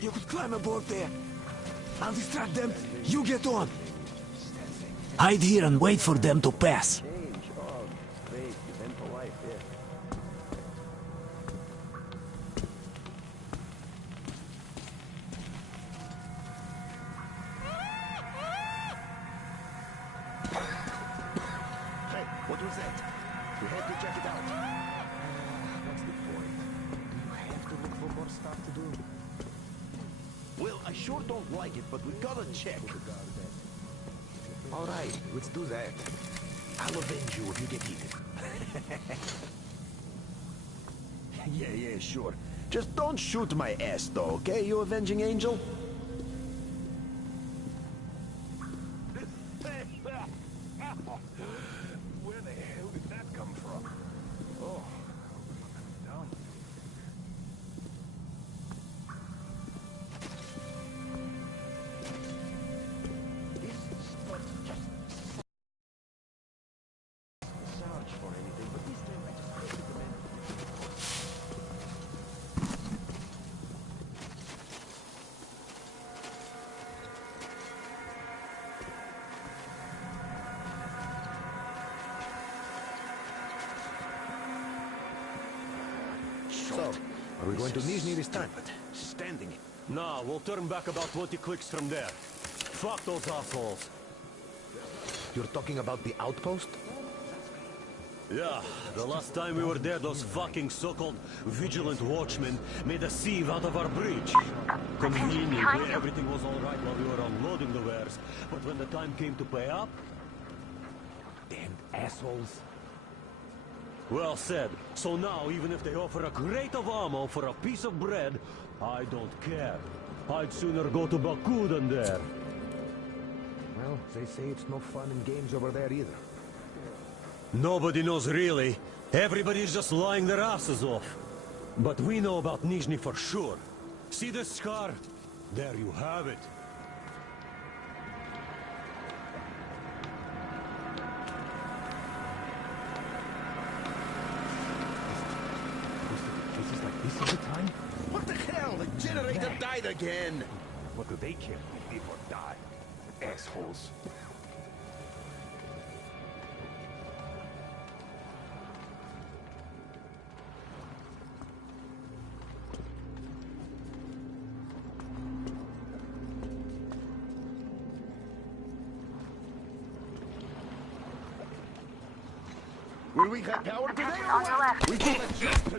You could climb aboard there. I'll distract them. You get on. Hide here and wait for them to pass. What was that? We had to check it out. What's the point? Do you have to look for more stuff to do? Well, I sure don't like it, but we gotta check. All right, let's do that. I'll avenge you if you get eaten. Yeah, sure. Just don't shoot my ass, though, okay, you avenging angel? Where the hell did that come from? Oh, down. This stuff just search for anything, but this time I just put it in. So, are we going to Nizhny this time? Standing. Nah, we'll turn back about 20 clicks from there. Fuck those assholes. You're talking about the outpost? Yeah, the last time we were there, those fucking so-called vigilant watchmen made a sieve out of our bridge. Conveniently, everything was all right while we were unloading the wares, but when the time came to pay up... Damned assholes. Well said. So now, even if they offer a crate of ammo for a piece of bread, I don't care. I'd sooner go to Baku than there. Well, they say it's no fun in games over there either. Nobody knows really. Everybody's just lying their asses off. But we know about Nizhny for sure. See this scar? There you have it. Cases like this all the time? What the hell? The generator died again! What do they care if we live or die? Assholes. Will we have power today or On your what? left. We will adjust to...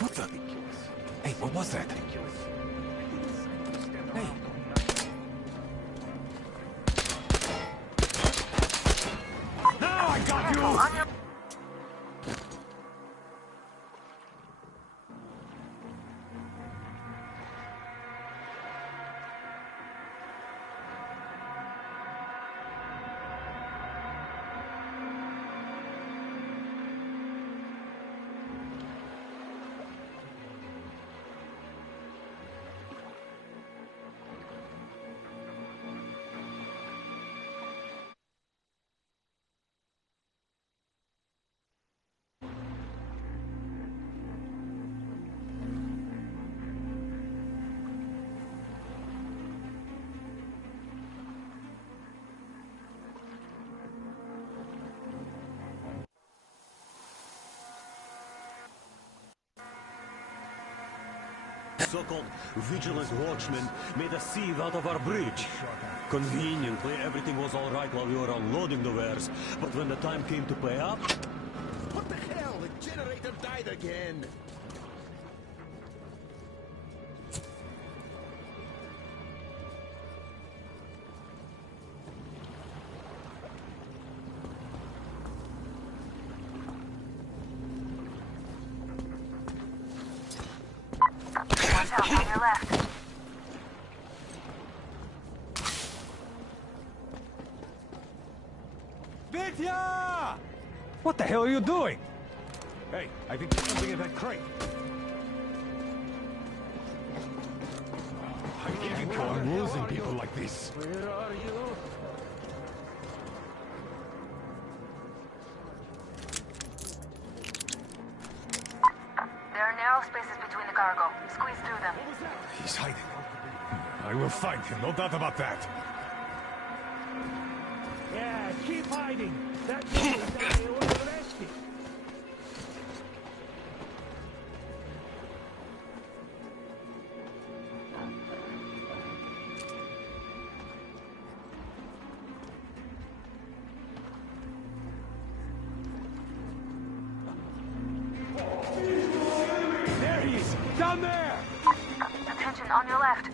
What the? Hey, what was that? Hey. Now I got you! On your So-called vigilant watchmen made a sieve out of our bridge. Conveniently, everything was all right while we were unloading the wares, but when the time came to pay up... What the hell? The generator died again! watch out on your left. Pizdnij! What the hell are you doing? Hey, I think there's something in that crate. I can't go on losing people like this. Where are you? We'll find him, no doubt about that. Yeah, keep hiding. That means that they will arrest you. There he is! Down there! Attention, on your left.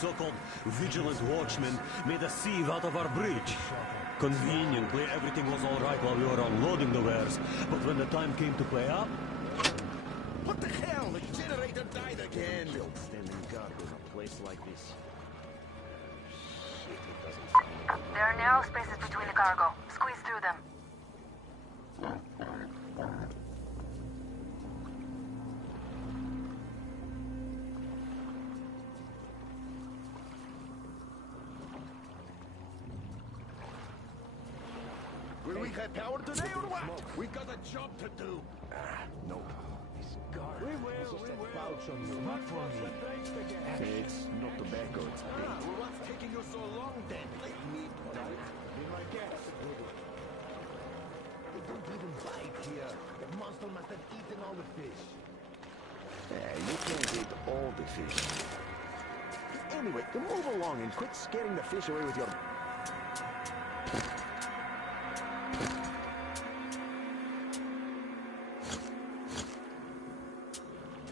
So-called vigilant watchmen made a sieve out of our bridge. Conveniently, everything was all right while we were unloading the wares, but when the time came to pay up... What the hell? The generator died again! Standing guard in a place like this. Shit, it doesn't... There are narrow spaces between the cargo. Squeeze through them. Will we have power today or what? We got a job to do. Nope. This guard. We will. Not for me. It's not tobacco, it's bait. Well, what's taking you so long then? Let me bite. Be my guest. They don't even bite here. The monster must have eaten all the fish. Yeah, you can't eat all the fish. Anyway, you move along and quit scaring the fish away with your...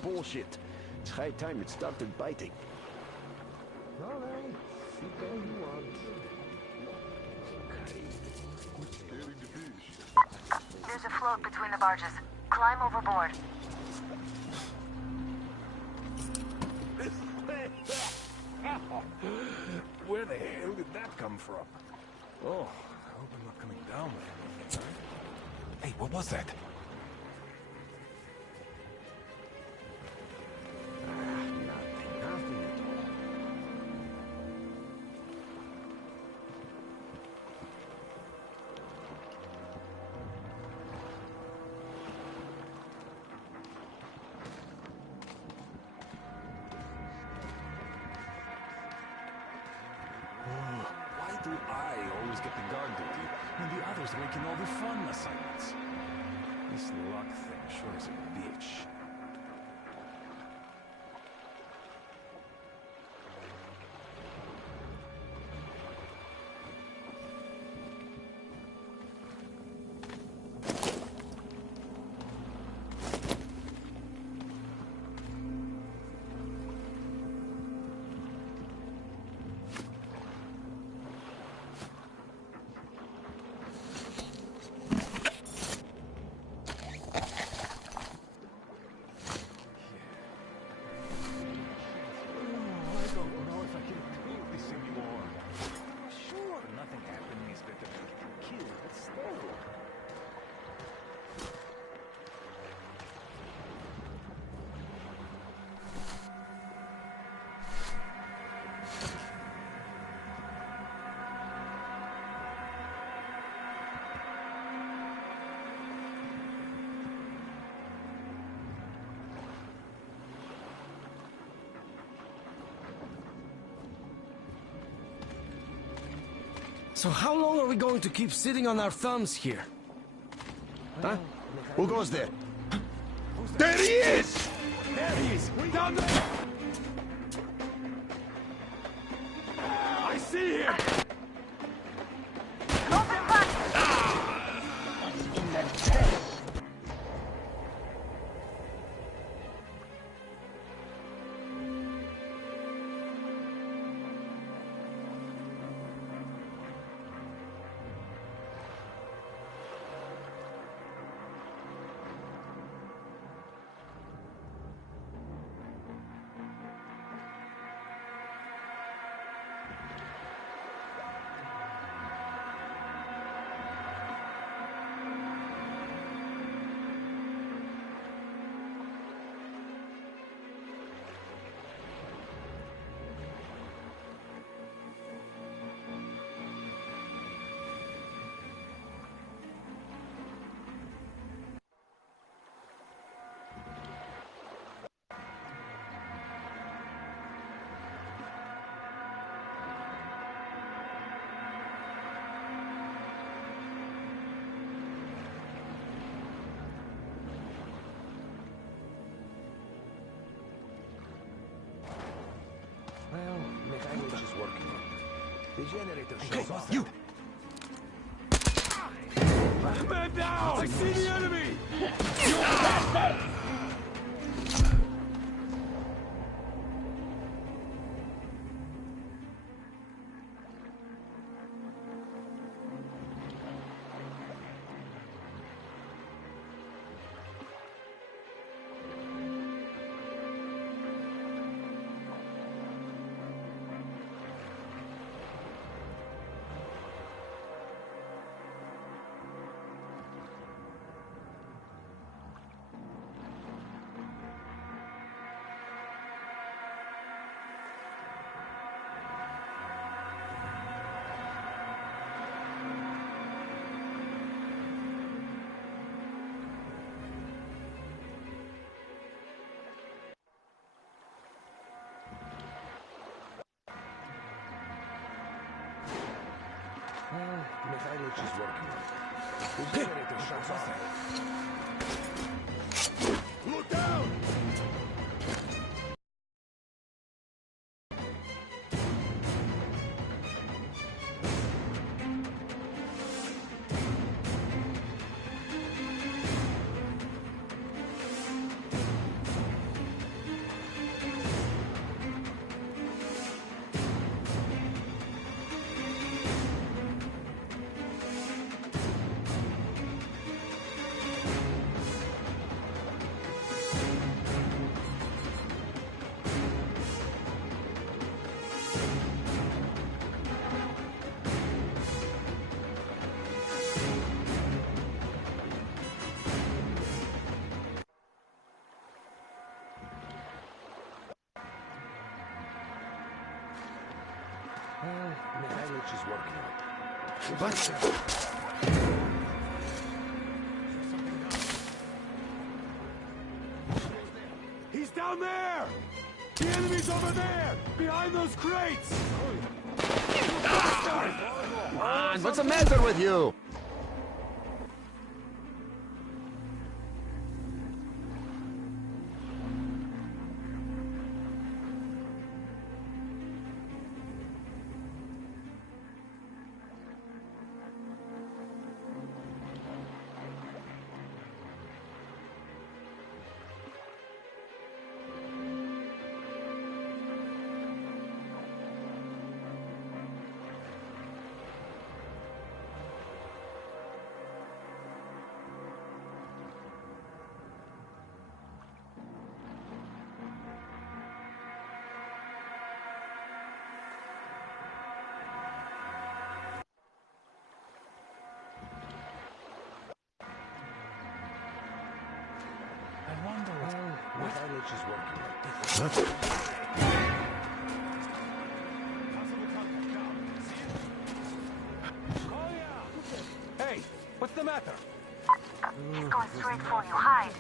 Bullshit. It's high time it started biting. All right. Keep going you want. Okay. Quit scaring the fish. There's a float between the barges. Climb overboard. Where the hell did that come from? Oh, I hope I'm not coming down with anything. Hey, what was that? Nothing at all. Why do I always get the guard duty when the others are making all the fun assignments? This luck thing sure is a bitch. So how long are we going to keep sitting on our thumbs here? Huh? Who goes there? There he is! There he is! Down there! I see him! Open front! The generator Okay, shows us. you! Man down! I see the enemy! Mihailich is working on it. The generator shuts off. Look down! Mihailich is working on it. But... He's down there! The enemy's over there! Behind those crates! Come on, what's the matter with you? I wonder what... Mihailich is working on it. Hey, what's the matter? He's going straight for you. Hide.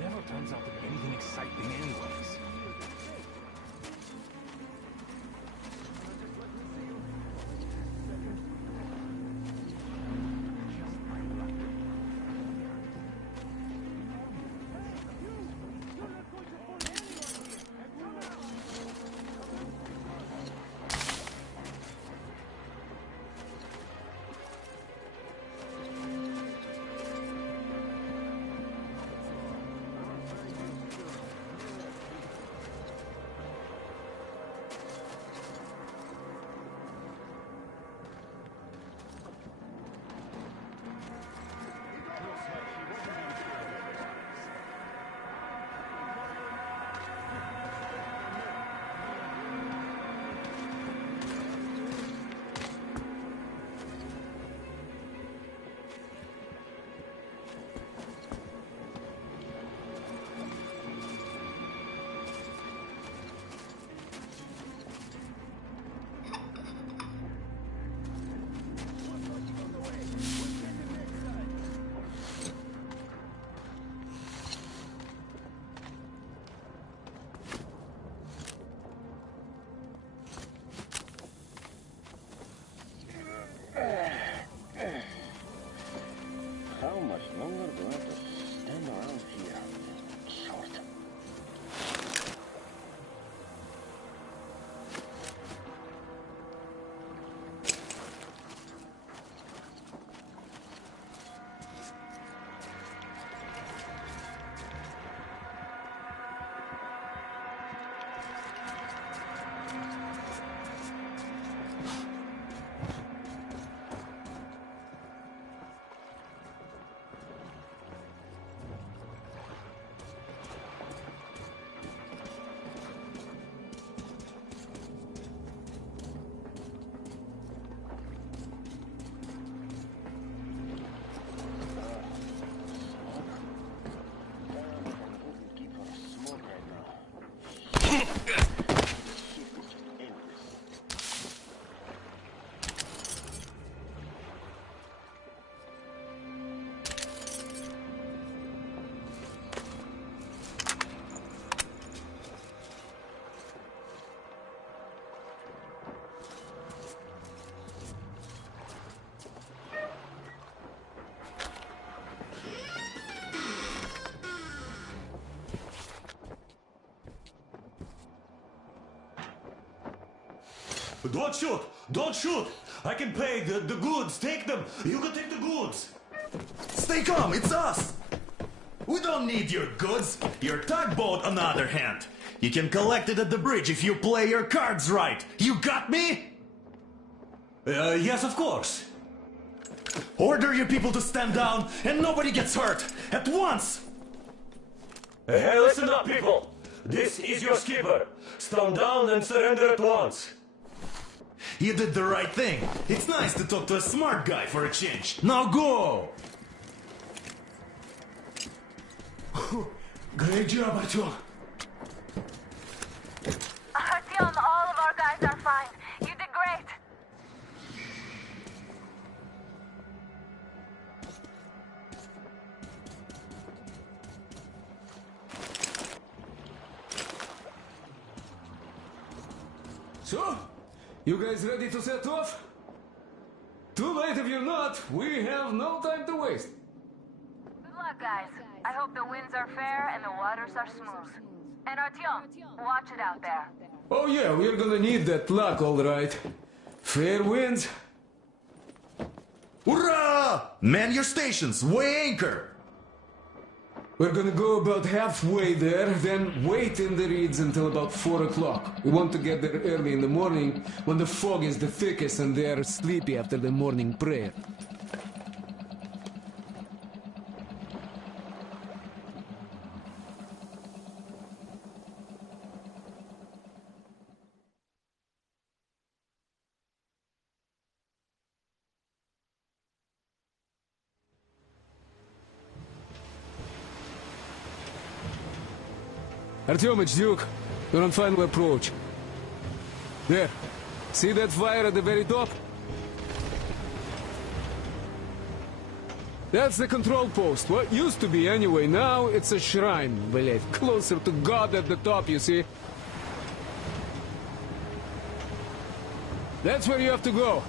Never turns out to be anything exciting anyways. Don't shoot! Don't shoot! I can pay the goods. Take them. You can take the goods. Stay calm, it's us! We don't need your goods. Your tugboat, on the other hand. You can collect it at the bridge if you play your cards right. You got me? Yes, of course. Order your people to stand down and nobody gets hurt. At once! Hey, listen up, people. This is your skipper. Stand down and surrender at once. You did the right thing. It's nice to talk to a smart guy for a change. Now go! Great job, Artyom. Artyom, all of our guys are fine. You did great. So, you guys ready to set off? Too late if you're not. We have no time to waste. Good luck, guys. I hope the winds are fair and the waters are smooth. And Artyom, watch it out there. Oh yeah, we're gonna need that luck, all right. Fair winds. Hurrah! Man your stations, weigh anchor! We're gonna go about halfway there, then wait in the reeds until about 4 o'clock. We want to get there early in the morning when the fog is the thickest and they're sleepy after the morning prayer. Artyom, it's Duke. We're on final approach. There. See that fire at the very top? That's the control post. What used to be anyway. Now it's a shrine, believe. Closer to God at the top, you see. That's where you have to go.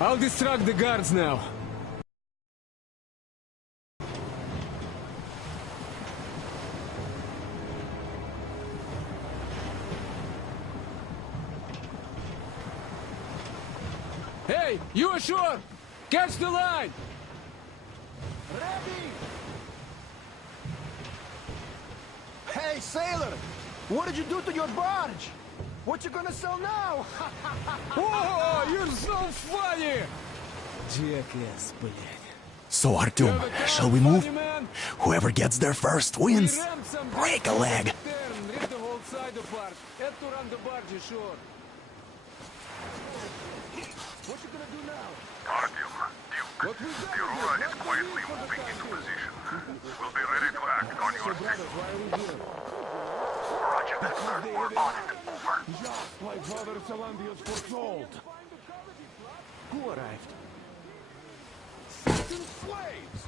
I'll distract the guards now. Hey, you ashore! Catch the line! Ready! Hey, sailor! What did you do to your barge? What you gonna sell now? Oh, you're so funny! Jackass, блядь. So, Artyom, shall we move? Whoever gets there first wins. Break a leg. Rip the whole side apart. Head to run the barge ashore. What you gonna do now? Artyom, Duke, the Aurora is quietly moving into position. We'll be ready to act on your signal. Roger that, sir. We're on it. Over. Just like Father Salandius foretold. Who arrived? Satan's slaves!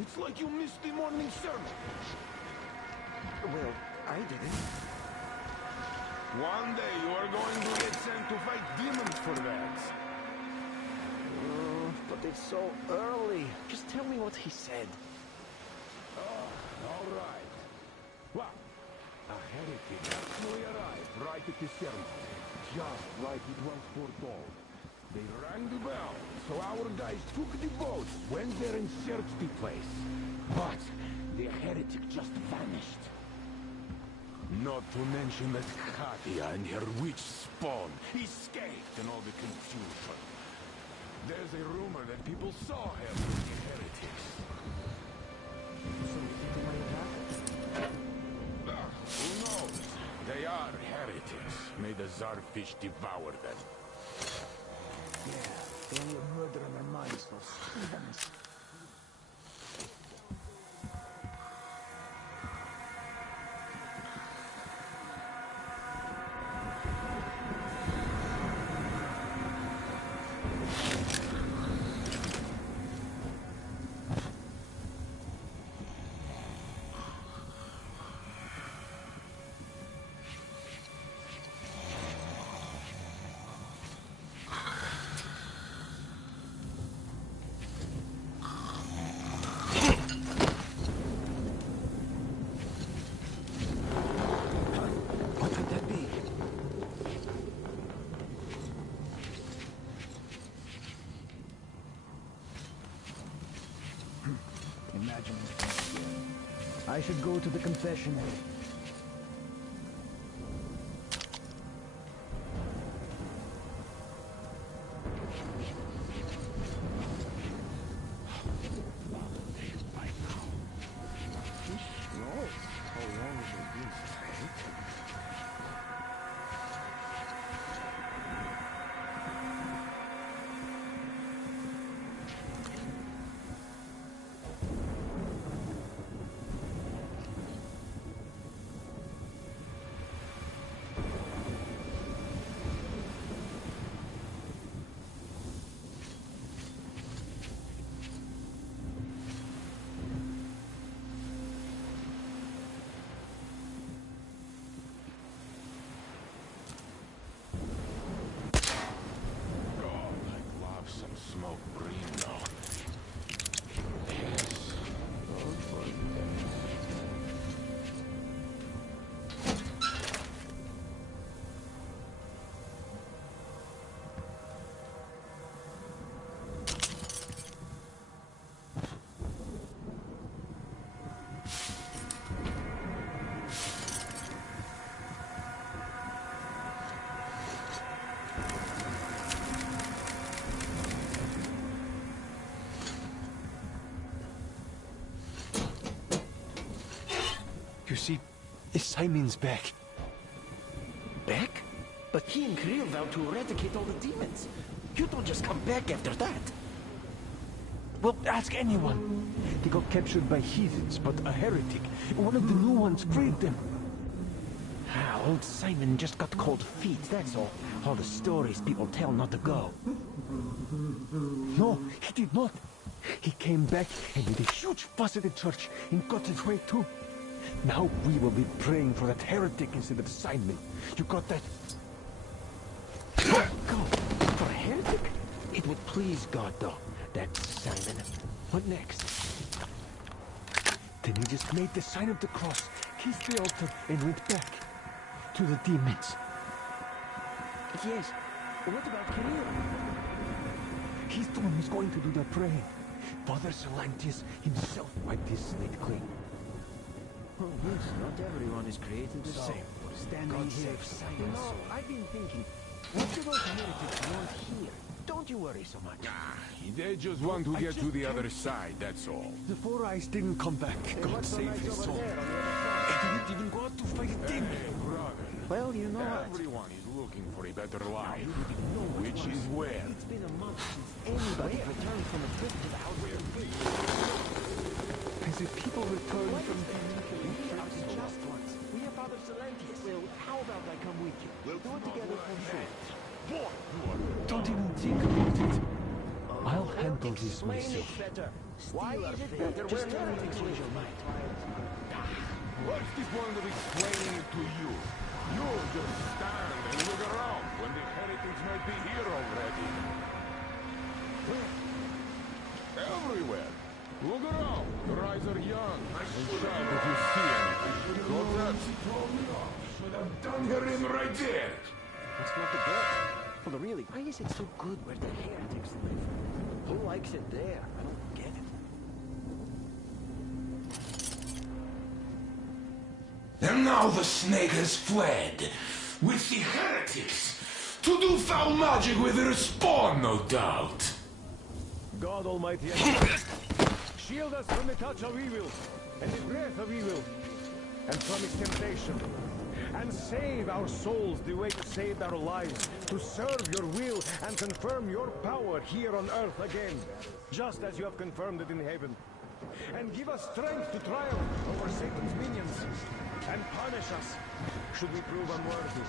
It's like you missed the morning sermon. Well, I didn't. One day you are going to get sent to fight demons for that. But it's so early. Just tell me what he said. All right. Well, a heretic actually arrived right at the ceremony, just like it was foretold. They rang the bell, so our guys took the boats, went there and searched the place. But the heretic just vanished. Not to mention that Katia and her witch spawn escaped in all the confusion. There's a rumor that people saw her with the heretics. So you think they might have happened? Who knows? They are heretics. May the Czarfish devour them. Yeah, they only have murder on their minds, those heathens. I should go to the confessional. You see, Simon's back. Back? But he and Kirill vowed to eradicate all the demons. You don't just come back after that. Well, ask anyone. They got captured by heathens, but a heretic, one of the new ones, freed them. Old Simon just got cold feet, that's all. All the stories people tell not to go. No, he did not. He came back and made a huge fuss at the church and got his way too. Now we will be praying for that heretic instead of Simon. You got that? Go. For a heretic? It would please God, though. That Simon. What next? Then he just made the sign of the cross, kissed the altar, and went back to the demons. Yes. What about Kirill? He's the one who's going to do the praying. Father Salantius himself wiped his slate clean. Oh, yes, not everyone is created the same. God save Simon's soul. I've been thinking, what do those heretics want here? Don't you worry so much. They just want to get to the other side, that's all. The Four Eyes didn't come back. God save his soul. He didn't even go out to fight a demon. Hey, brother. Well, you know what? Everyone is looking for a better life. Which is where? It's been a month since anybody returned from a trip to the house of the priest. As if people return from We are the just ones. We are Father Salantius. Well, how about I come with you? We'll do it together for sure. Don't even think about it. I'll handle this Explain myself. it better. Why is it better? Just tell me things on your mind. What's the point of explaining it to you? You just stand and look around when the heretics might be here already. Everywhere. Look around. Your eyes are young. And shout if you see anything. Got that? Should have done her in right there. What's not to get? Well, really, why is it so good where the heretics live? Who likes it there? I don't get it. And now the snake has fled with the heretics to do foul magic with her spawn, no doubt. God Almighty, shield us from the touch of evil, and the breath of evil, and from its temptation. And save our souls the way you saved our lives, to serve your will and confirm your power here on earth again, just as you have confirmed it in heaven. And give us strength to triumph over Satan's minions, and punish us should we prove unworthy.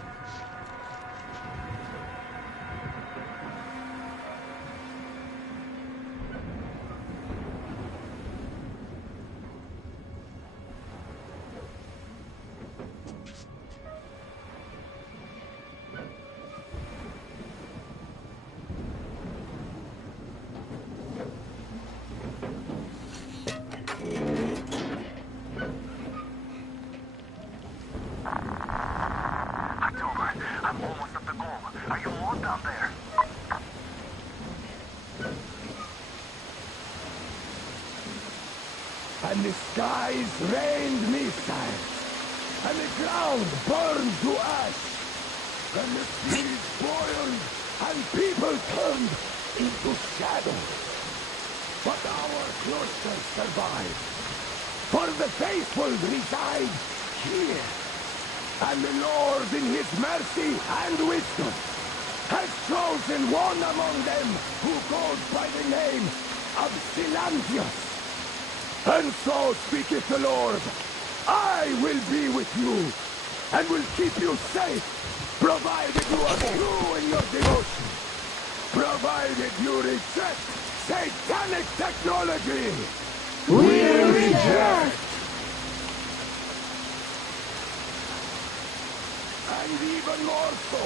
I'm almost at the goal. Are you all down there? And the skies rained missiles, and the ground burned to ash, and the seas boiled, and people turned into shadow. But our cloister survived, for the faithful reside here, and the Lord in his mercy and wisdom has chosen one among them who goes by the name of Silantius. And so speaketh the Lord, I will be with you, and will keep you safe, provided you are true in your devotion, provided you reject satanic technology. We reject! And even more so,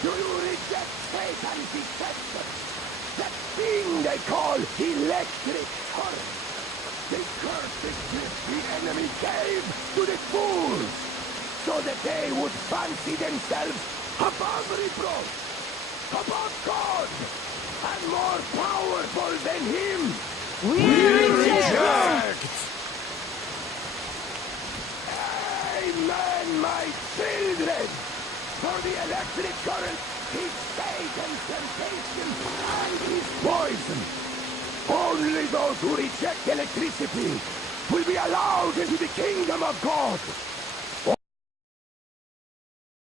do you reject Satan's deception? That thing they call electric current. The cursed gift the enemy gave to the fools, so that they would fancy themselves above reproach, above God, and more powerful than him. We reject! Amen, my children! For the electric current is Satan's temptation and his poison. Only those who reject electricity will be allowed into the kingdom of God.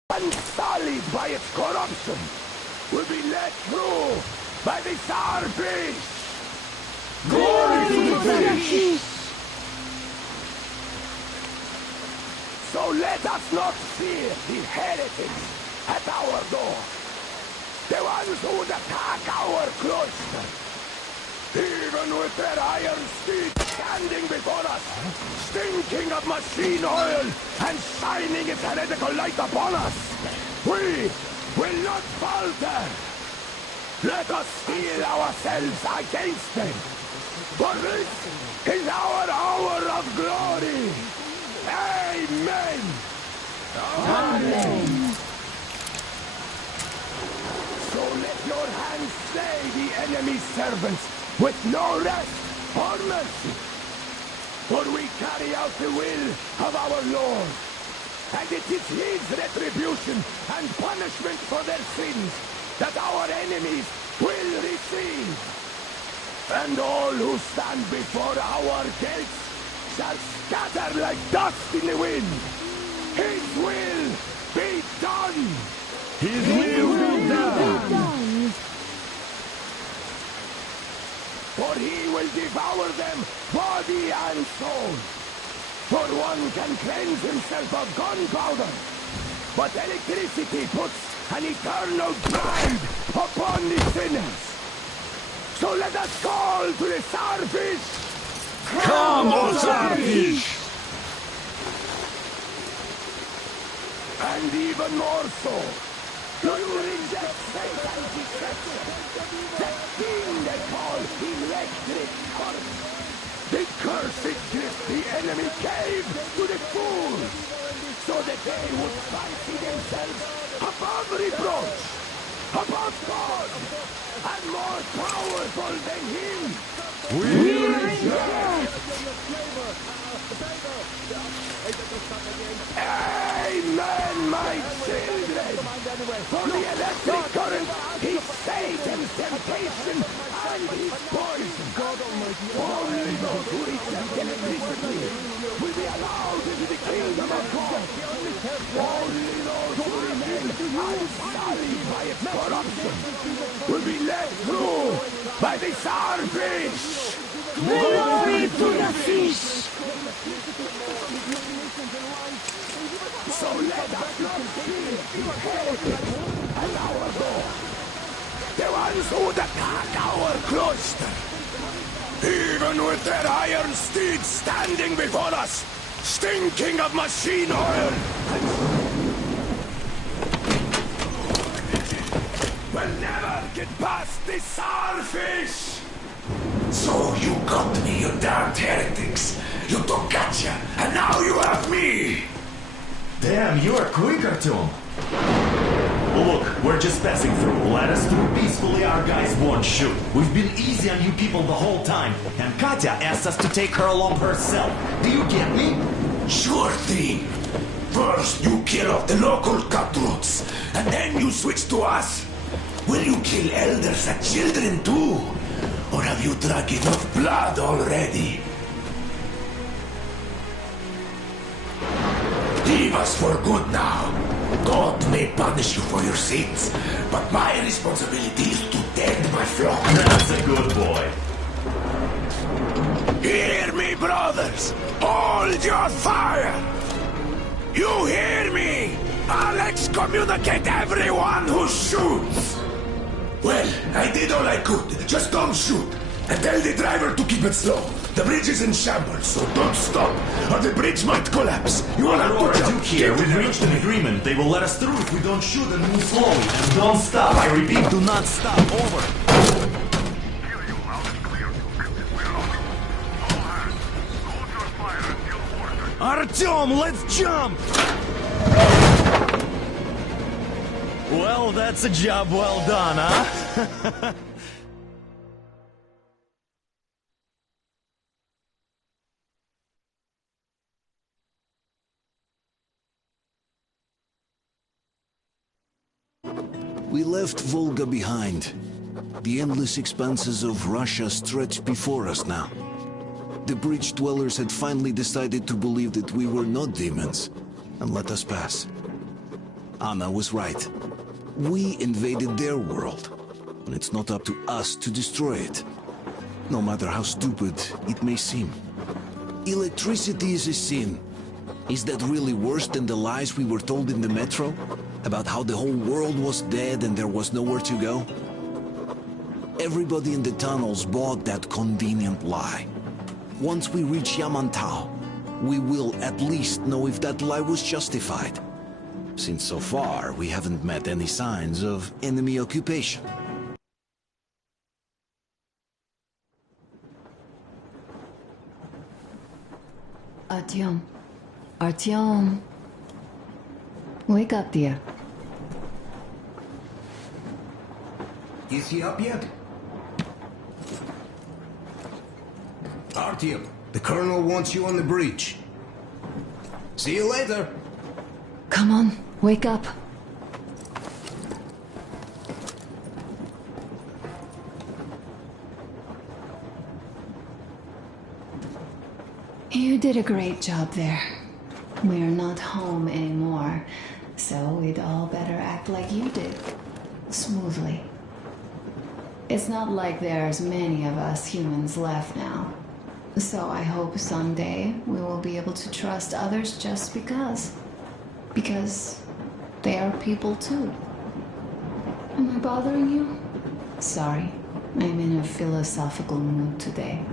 Unsullied by its corruption, will be led through by the starfish. Glory to the fish! So let us not fear the heretics at our door, the ones who would attack our cloister. Even with their iron steed standing before us, stinking of machine oil and shining its heretical light upon us, we will not falter. Let us steel ourselves against them, for this is our hour of glory. Amen. Amen. So let your hands slay the enemy's servants with no rest or mercy. For we carry out the will of our Lord, and it is his retribution and punishment for their sins that our enemies will receive. And all who stand before our gates shall scatter like dust in the wind. His will be done. His will be done. For he will devour them, body and soul. For one can cleanse himself of gunpowder, but electricity puts an eternal bride upon the sinners. So let us call to the starfish. Come, O starfish! And even more so, do you reject Satan's deception? That thing they call electric current. The cursed gift the enemy gave to the fools, so that they would fancy themselves above reproach, above God, and more powerful than him. We reject! Amen, my children! For the electric current is Satan's temptation and his poison. Only those who reject electricity will be allowed into the kingdom of God. Only those who remain unsullied by its corruption will be led through by the starfish. Glory to the fish! So let us not fear the heretics at our door, the ones who would attack our cloister. Even with their iron steeds standing before us, stinking of machine oil, will never get past the starfish! So you got me, you damned heretics. You took gotcha, and now you have me. Damn, you are quicker, Tom. Look, we're just passing through. Let us through peacefully, our guys won't shoot. We've been easy on you people the whole time. And Katya asked us to take her along herself. Do you get me? Sure thing. First, you kill off the local cutthroats, and then you switch to us. Will you kill elders and children too? Or have you drunk enough blood already? Leave us for good now. God may punish you for your sins, but my responsibility is to tend my flock. That's a good boy. Hear me, brothers! Hold your fire! You hear me? I'll excommunicate everyone who shoots! Well, I did all I could. Just don't shoot. And tell the driver to keep it slow. The bridge is in shambles, so don't stop, or the bridge might collapse. You will have to jump. Here, we've reached an agreement. They will let us through if we don't shoot and move slowly. And don't stop. I repeat, do not stop. Over. Hear you loud and clear, Duke. We're on. All hands, hold your fire until ordered. Artyom, let's jump! Well, that's a job well done, huh? We left Volga behind. The endless expanses of Russia stretched before us now. The bridge dwellers had finally decided to believe that we were not demons and let us pass. Anna was right. We invaded their world, and it's not up to us to destroy it, no matter how stupid it may seem. Electricity is a sin. Is that really worse than the lies we were told in the metro? About how the whole world was dead and there was nowhere to go? Everybody in the tunnels bought that convenient lie. Once we reach Yamantau, we will at least know if that lie was justified. Since so far, we haven't met any signs of enemy occupation. Artyom. Artyom. Wake up, dear. Is he up yet? Artyom, the colonel wants you on the bridge. See you later. Come on, wake up. You did a great job there. We're not home anymore, so we'd all better act like you did. Smoothly. It's not like there's many of us humans left now. So I hope someday we will be able to trust others just because. Because they are people too. Am I bothering you? Sorry, I'm in a philosophical mood today.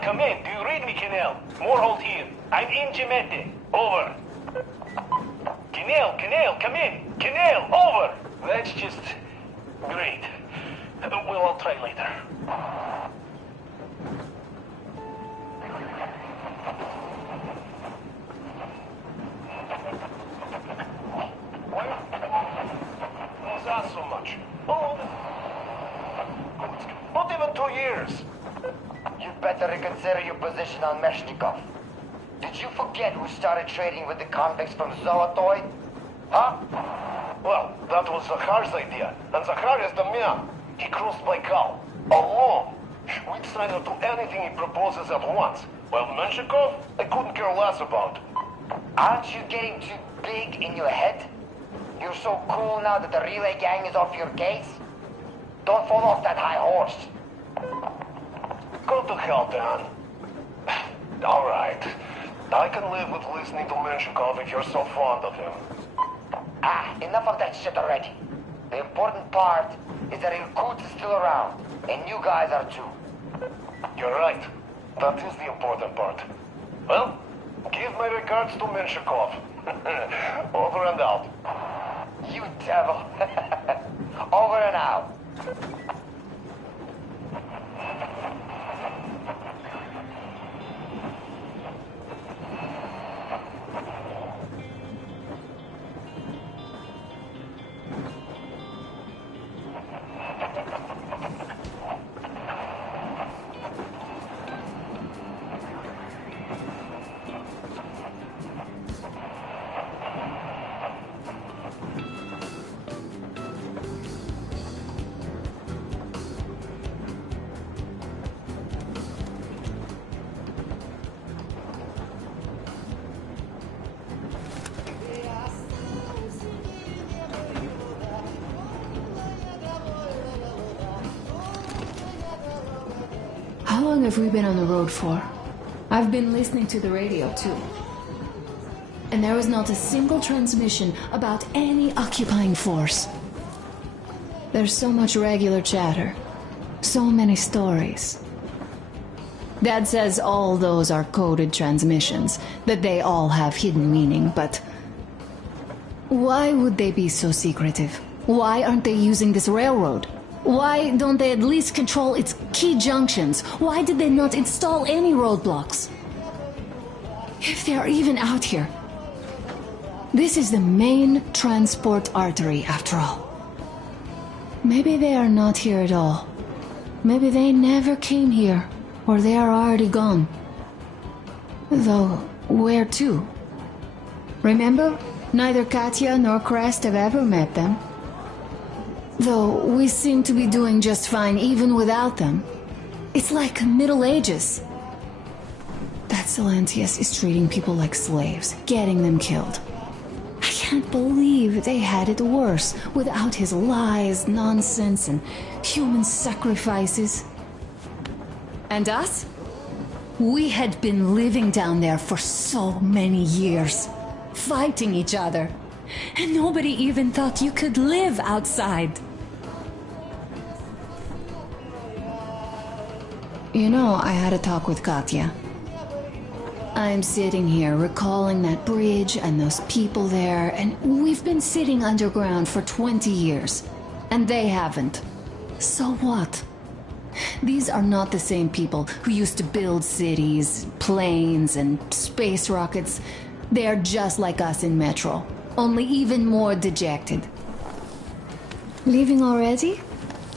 Canal, come in. Do you read me, Canal? Morehold here. I'm in Gemete. Over. Canal, come in. Canal, over. That's just... great. Well, I'll try later. What's that so much? Oh, not even 2 years. You'd better reconsider your position on Meshnikov. Did you forget who started trading with the convicts from Zolotoy? Huh? Well, that was Zakhar's idea, and Zakhar is the man. He crossed Baikal, alone. We'd sign up to anything he proposes at once. While Menshikov, I couldn't care less about. Aren't you getting too big in your head? You're so cool now that the relay gang is off your case? Don't fall off that high horse. Go to hell, Dan. All right. I can live with listening to Menshikov if you're so fond of him. Enough of that shit already. The important part is that Irkut is still around, and you guys are too. You're right. That is the important part. Well, give my regards to Menshikov. Over and out. You devil. Over and out. How long have we been on the road for? I've been listening to the radio too. And there was not a single transmission about any occupying force. There's so much regular chatter. So many stories. Dad says all those are coded transmissions, that they all have hidden meaning, but why would they be so secretive? Why aren't they using this railroad? Why don't they at least control its key junctions? Why did they not install any roadblocks? If they are even out here. This is the main transport artery, after all. Maybe they are not here at all. Maybe they never came here, or they are already gone. Though, where to? Remember, neither Katya nor Crest have ever met them. Though we seem to be doing just fine even without them. It's like Middle Ages. That Silentius is treating people like slaves, getting them killed. I can't believe they had it worse without his lies, nonsense, and human sacrifices. And us? We had been living down there for so many years, fighting each other. And nobody even thought you could live outside. You know, I had a talk with Katya. I'm sitting here recalling that bridge and those people there, and we've been sitting underground for 20 years, and they haven't. So what? These are not the same people who used to build cities, planes, and space rockets. They are just like us in Metro, only even more dejected. Leaving already?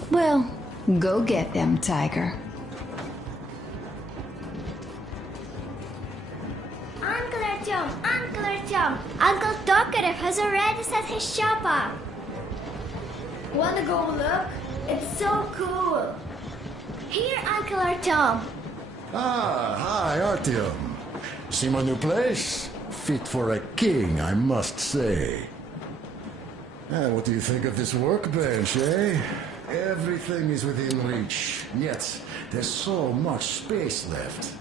Well, go get them, Tiger. Uncle Artyom, Uncle Tokarev has already set his shop up. Wanna go look? It's so cool. Here, Uncle Artyom. Ah, hi, Artyom. See my new place? Fit for a king, I must say. What do you think of this workbench, eh? Everything is within reach, yet there's so much space left.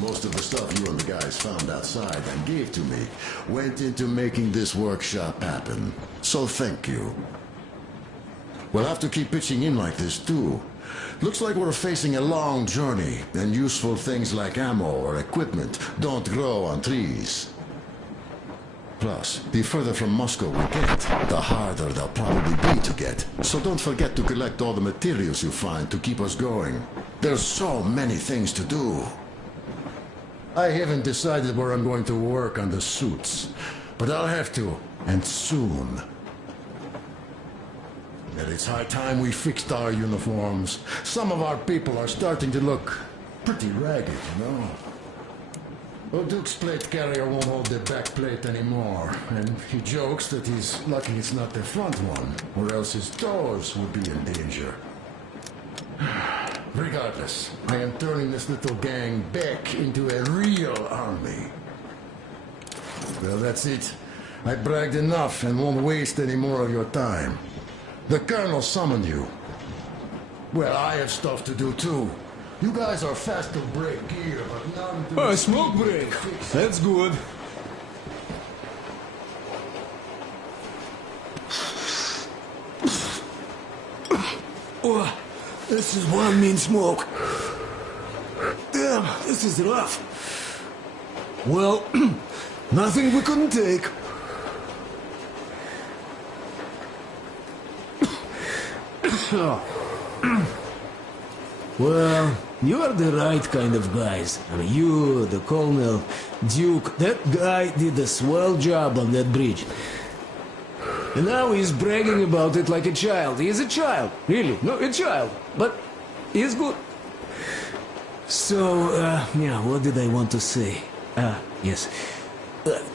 Most of the stuff you and the guys found outside and gave to me went into making this workshop happen. So thank you. We'll have to keep pitching in like this too. Looks like we're facing a long journey, and useful things like ammo or equipment don't grow on trees. Plus, the further from Moscow we get, the harder they'll probably be to get. So don't forget to collect all the materials you find to keep us going. There's so many things to do. I haven't decided where I'm going to work on the suits, but I'll have to, and soon. And it's high time we fixed our uniforms. Some of our people are starting to look pretty ragged, you know? Duke's plate carrier won't hold the back plate anymore, and he jokes that he's lucky it's not the front one, or else his toes would be in danger. Regardless, I am turning this little gang back into a real army. Well, that's it. I bragged enough and won't waste any more of your time. The Colonel summoned you. Well, I have stuff to do too. You guys are fast to break gear, but none to... A smoke break. That's good. Oh, this is one mean smoke. Damn, this is rough. Well, nothing we couldn't take. Well, you are the right kind of guys. I mean, you, the Colonel, Duke, that guy did a swell job on that bridge. And now he's bragging about it like a child. He is a child, really. No, a child. But he's good. So, yeah, what did I want to say? Yes.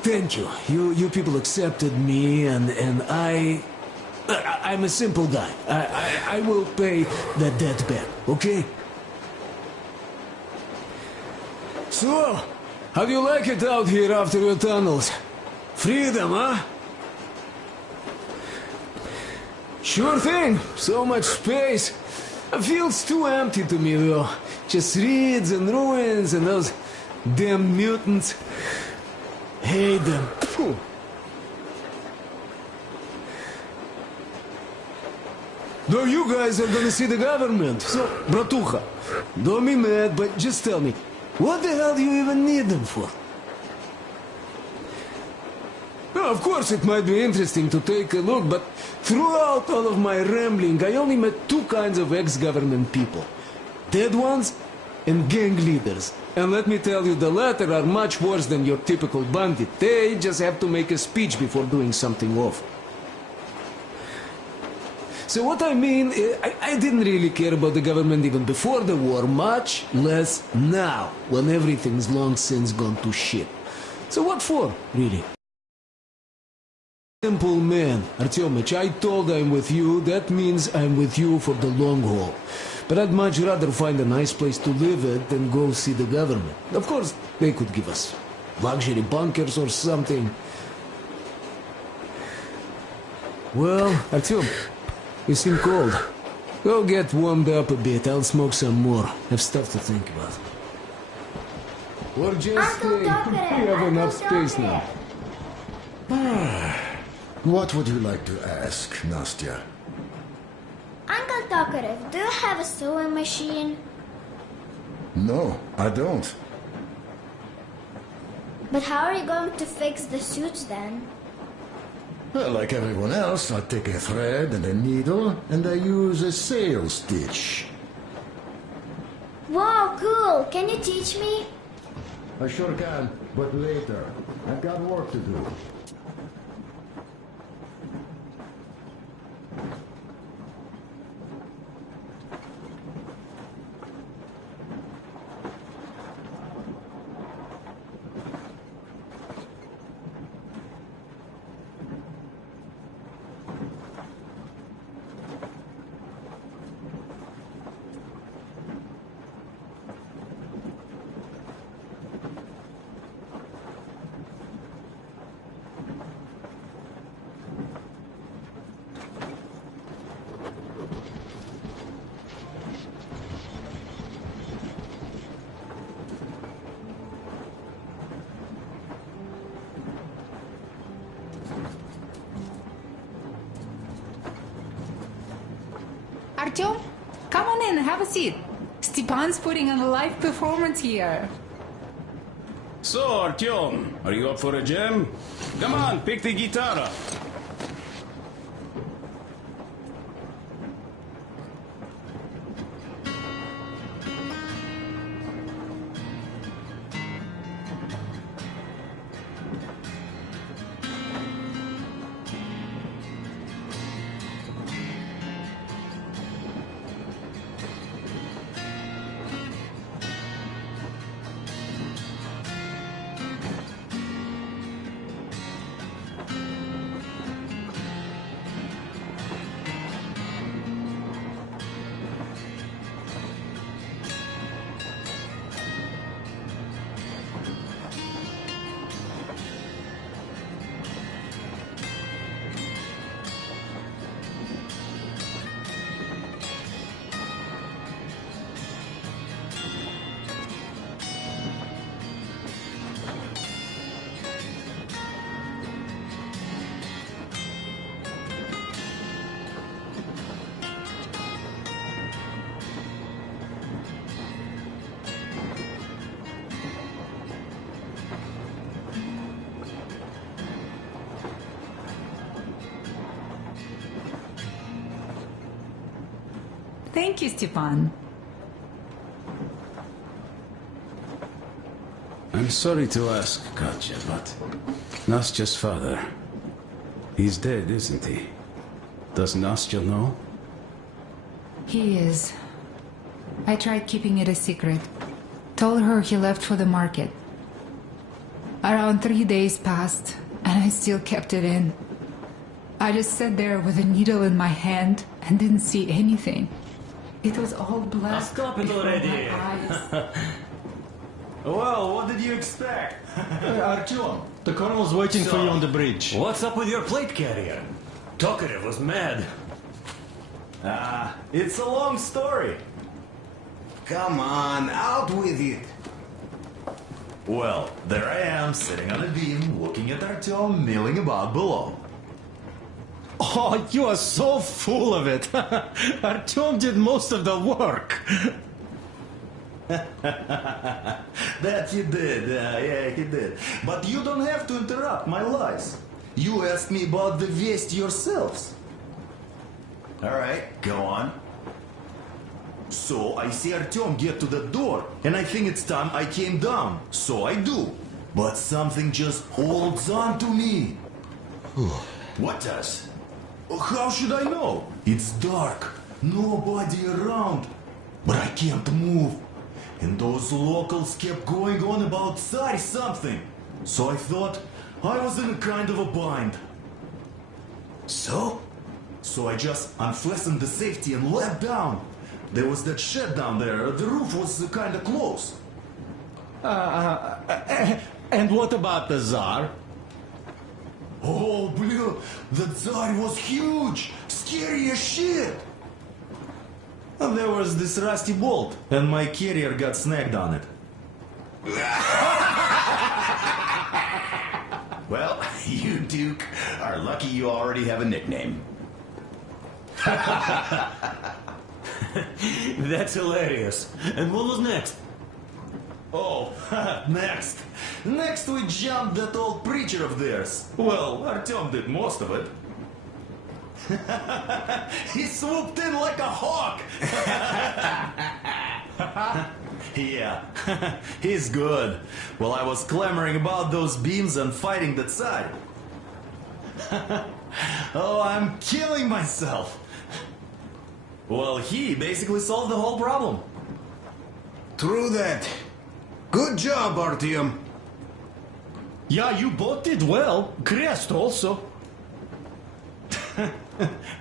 Thank you. You people accepted me, and I'm a simple guy. I will pay that debt back, okay? So, how do you like it out here after your tunnels? Freedom, huh? Sure thing. So much space. It feels too empty to me, though. Just reeds and ruins and those damn mutants. Hate them. Phew. Though you guys are gonna see the government, so, bratucha, don't be mad, but just tell me, what the hell do you even need them for? Well, of course it might be interesting to take a look, but throughout all of my rambling, I only met two kinds of ex-government people. Dead ones and gang leaders. And let me tell you, the latter are much worse than your typical bandit. They just have to make a speech before doing something awful. So what I mean, I didn't really care about the government even before the war, much less now, when everything's long since gone to shit. So what for, really? Simple man, Artyomich, I told I'm with you, that means I'm with you for the long haul. But I'd much rather find a nice place to live at than go see the government. Of course, they could give us luxury bunkers or something. Well, Artyom, you seem cold. Go get warmed up a bit. I'll smoke some more. Have stuff to think about. Or just we have enough space now. What would you like to ask, Nastya? Uncle Tokarev, do you have a sewing machine? No, I don't. But how are you going to fix the suits then? Well, like everyone else, I take a thread and a needle, and I use a sail stitch. Wow, cool! Can you teach me? I sure can, but later. I've got work to do. Artyom, Come on in, have a seat. Stepan's putting on a live performance here. So, Artyom, are you up for a jam? Come on, pick the guitar up. Thank you, Stepan. I'm sorry to ask, Katya, but Nastya's father, he's dead, isn't he? Does Nastya know? He is. I tried keeping it a secret. Told her he left for the market. Around 3 days passed, and I still kept it in. I just sat there with a needle in my hand and didn't see anything. It was all black. Stop it already! Well, what did you expect? Artyom, the colonel's waiting for you on the bridge. What's up with your plate carrier? Tokarev was mad. It's a long story. Come on, out with it. Well, there I am, sitting on a beam, looking at Artyom milling about below. Oh, you are so full of it. Artyom did most of the work. That he did, yeah, he did. But you don't have to interrupt my lies. You asked me about the vest yourselves. Alright, go on. So I see Artyom get to the door, and I think it's time I came down. So I do. But something just holds on to me. What does? How should I know? It's dark, nobody around. But I can't move. And those locals kept going on about Tsar something. So I thought I was in a kind of a bind. So I just unfastened the safety and leapt down. There was that shed down there. The roof was kind of close. And what about the Tsar? Oh, blue, the Tsar was huge, scary as shit. And there was this rusty bolt, and my carrier got snagged on it. Well, you, Duke, are lucky you already have a nickname. That's hilarious. And what was next? Oh, next. Next we jumped that old preacher of theirs. Well, Artyom did most of it. He swooped in like a hawk. Yeah, he's good. While I was clamoring about those beams and fighting the Tsar. Oh, I'm killing myself. Well, he basically solved the whole problem. True that. Good job, Artyom. Yeah, you both did well. Crest also.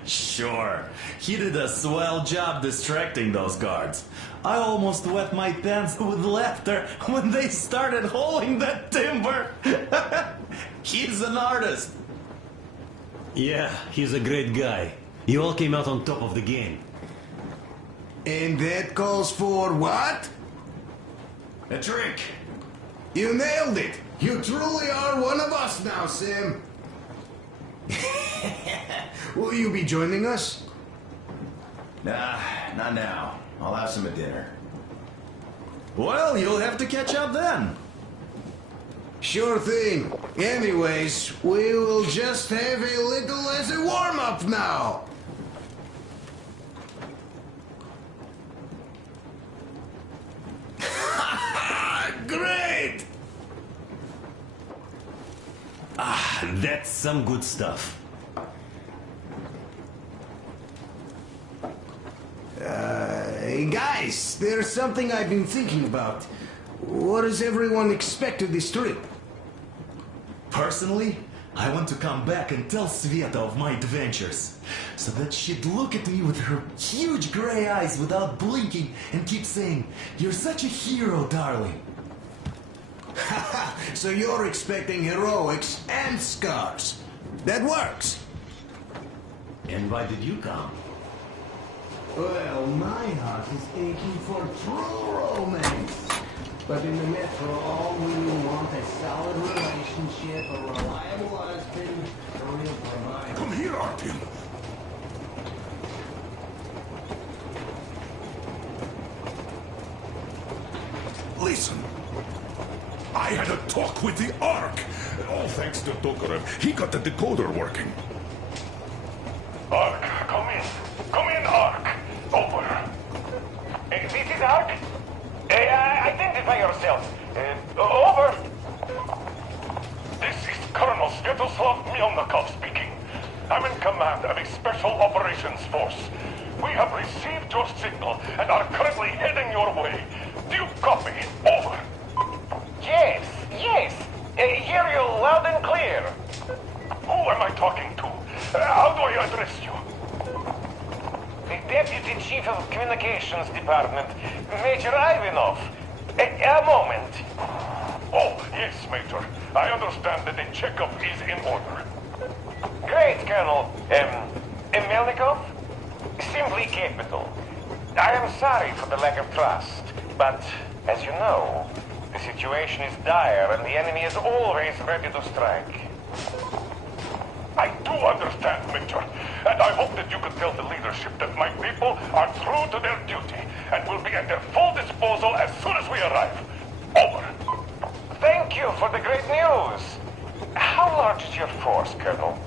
Sure, he did a swell job distracting those guards. I almost wet my pants with laughter when they started hauling that timber. He's an artist. Yeah, he's a great guy. You all came out on top of the game. And that calls for what? A trick. You nailed it. You truly are one of us now, Sam. Will you be joining us? Nah, not now. I'll have some at dinner. Well, you'll have to catch up then. Sure thing. Anyways, we will just have a little as a warm-up now. Great! Ah, that's some good stuff. Hey guys, there's something I've been thinking about. What does everyone expect of this trip? Personally, I want to come back and tell Sveta of my adventures, so that she'd look at me with her huge gray eyes without blinking and keep saying, "You're such a hero, darling." So you're expecting heroics and scars. That works. And why did you come? Well, my heart is aching for true romance. But in the metro, all women want a solid relationship, a reliable husband, a real provider. Come here, Artyom. Listen. I had a talk with the Ark. All thanks to Tokarev. He got the decoder working. Ark, come in. Come in, Ark. Over. This is Ark? Identify yourself. Over. This is Colonel Sviatoslav Melnikov speaking. I'm in command of a special operations force. We have received your signal and are currently heading your way. Do you copy? Over. Yes. Hear you loud and clear. Who am I talking to? How do I address you? The Deputy Chief of Communications Department, Major Ivanov. A moment. Oh, yes, Major. I understand that the checkup is in order. Great, Colonel. Melnikov? Simply capital. I am sorry for the lack of trust, but, as you know, the situation is dire and the enemy is always ready to strike. I do understand, Major, and I hope that you can tell the leadership that my people are true to their duty and will be at their full disposal as soon as we arrive. Over. Thank you for the great news. How large is your force, Colonel?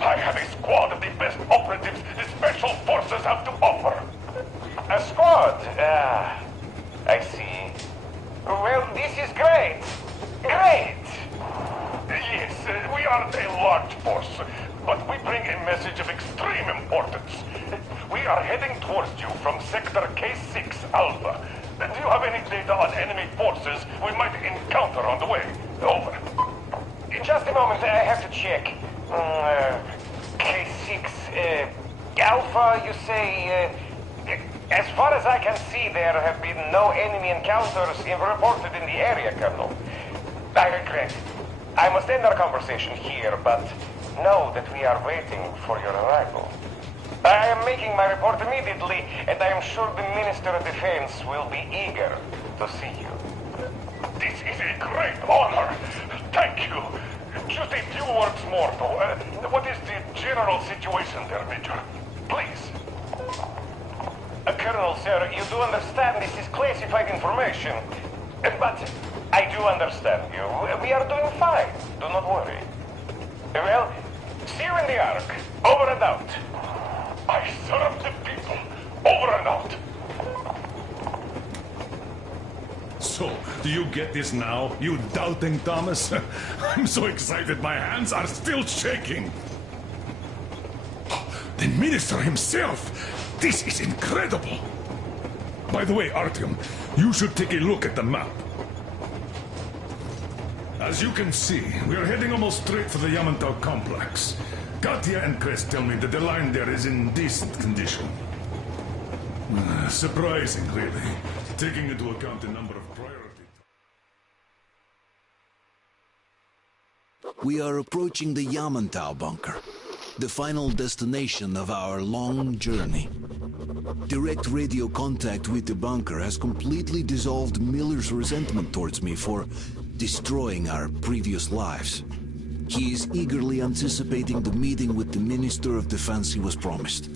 I have a squad of the best operatives the Special Forces have to offer. A squad? I see. Well, this is great. Great! Yes, we aren't a large force, but we bring a message of extreme importance. We are heading towards you from Sector K6 Alpha. Do you have any data on enemy forces we might encounter on the way? Over. In just a moment, I have to check. K6 Alpha, you say? As far as I can see, there have been no enemy encounters reported in the area, Colonel. I regret. I must end our conversation here, but know that we are waiting for your arrival. I am making my report immediately, and I am sure the Minister of Defense will be eager to see you. This is a great honor. Thank you. Just a few words more, though. What is the general situation there, Major? Please. Colonel, sir, you do understand this is classified information. But I do understand you. We are doing fine. Do not worry. Well, see you in the Ark. Over and out. I serve the people. Over and out. So, do you get this now, you doubting Thomas? I'm so excited my hands are still shaking. The minister himself! This is incredible! By the way, Artyom, you should take a look at the map. As you can see, we are heading almost straight for the Yamantau complex. Katya and Crest tell me that the line there is in decent condition. Surprising, really, taking into account the number of priority. We are approaching the Yamantau bunker, the final destination of our long journey. Direct radio contact with the bunker has completely dissolved Miller's resentment towards me for destroying our previous lives. He is eagerly anticipating the meeting with the Minister of Defense he was promised.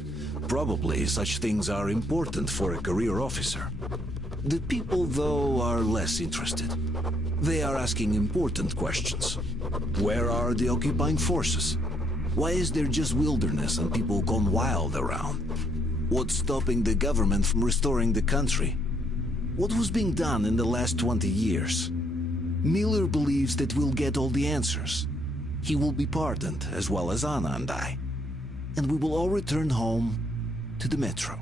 Probably such things are important for a career officer. The people, though, are less interested. They are asking important questions. Where are the occupying forces? Why is there just wilderness and people gone wild around? What's stopping the government from restoring the country? What was being done in the last 20 years? Miller believes that we'll get all the answers. He will be pardoned, as well as Anna and I. And we will all return home to the metro.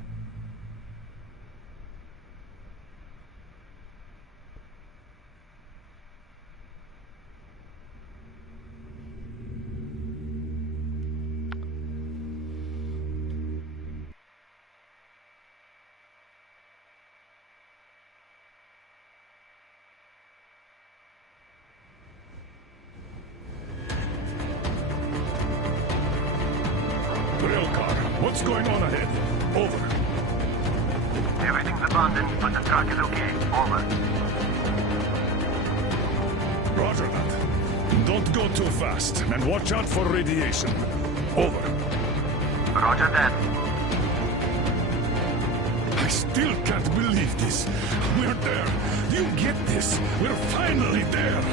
What's going on ahead? Over. Everything's abandoned, but the truck is okay. Over. Roger that. Don't go too fast, and watch out for radiation. Over. Roger that. I still can't believe this. We're there. You get this. We're finally there.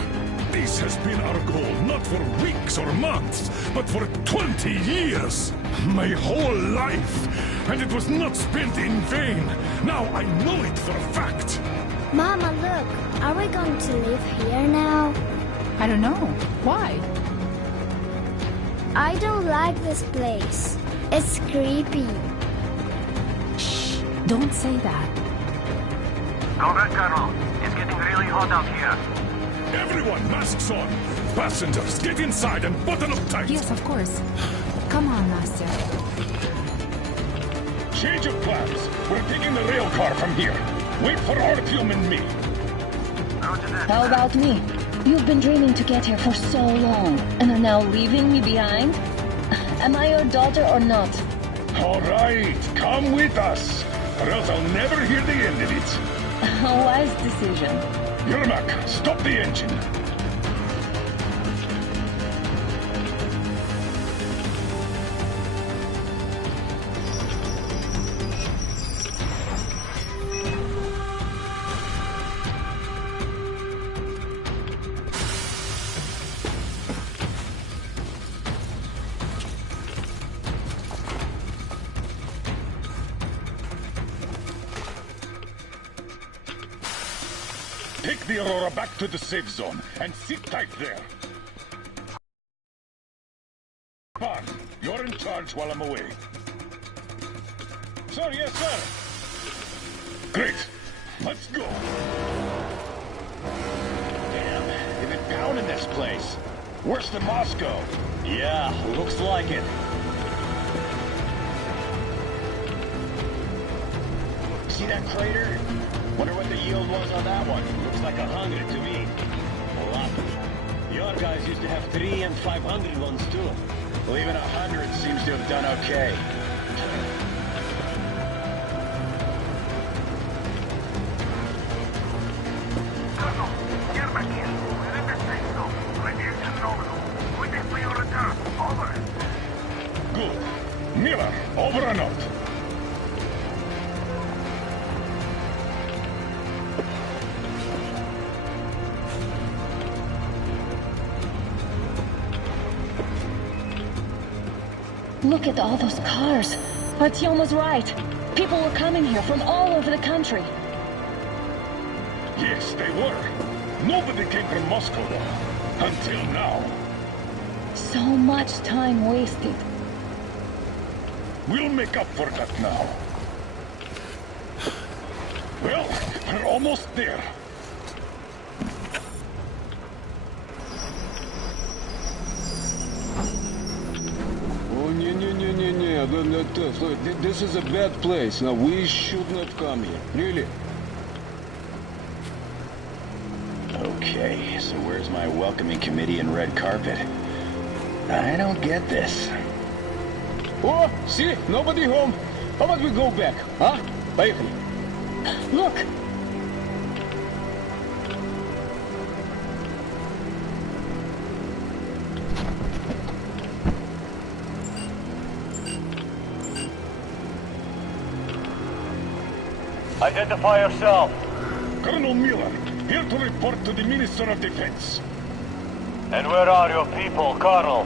This has been our goal, not for weeks or months, but for 20 years. My whole life. And it was not spent in vain. Now I know it for a fact. Mama, look. Are we going to live here now? I don't know. Why? I don't like this place. It's creepy. Shh. Don't say that. Go back, Colonel. It's getting really hot out here. Everyone, masks on! Passengers, get inside and button up tight! Yes, of course. Come on, Nastya. Change of plans. We're taking the rail car from here. Wait for Artyom and me. How about me? You've been dreaming to get here for so long, and are now leaving me behind? Am I your daughter or not? All right, come with us, or else I'll never hear the end of it. A wise decision. Yermak, stop the engine. Take the Aurora back to the safe zone and sit tight there. Bon, you're in charge while I'm away. Sir, yes, sir. Great. Let's go. Damn, they've been pounding this place. Worse than Moscow. Yeah, looks like it. See that crater? Wonder what the yield was on that one. Looks like 100 to me. A lot. Your guys used to have 300 and 500 ones too. Well, even 100 seems to have done okay. Colonel, Yermak here. We're in the safe zone. Radiation nominal. Waiting for your return. Over. Good. Miller, over and out. Look at all those cars. Artyom was right. People were coming here from all over the country. Yes, they were. Nobody came from Moscow, though. Until now. So much time wasted. We'll make up for that now. Well, we're almost there. This is a bad place. Now, we should not come here. Really? Okay, so where's my welcoming committee and red carpet? I don't get this. Oh, see? Nobody home. How about we go back, huh? Поехали. Look! Identify yourself. Colonel Miller, here to report to the Minister of Defense. And where are your people, Colonel?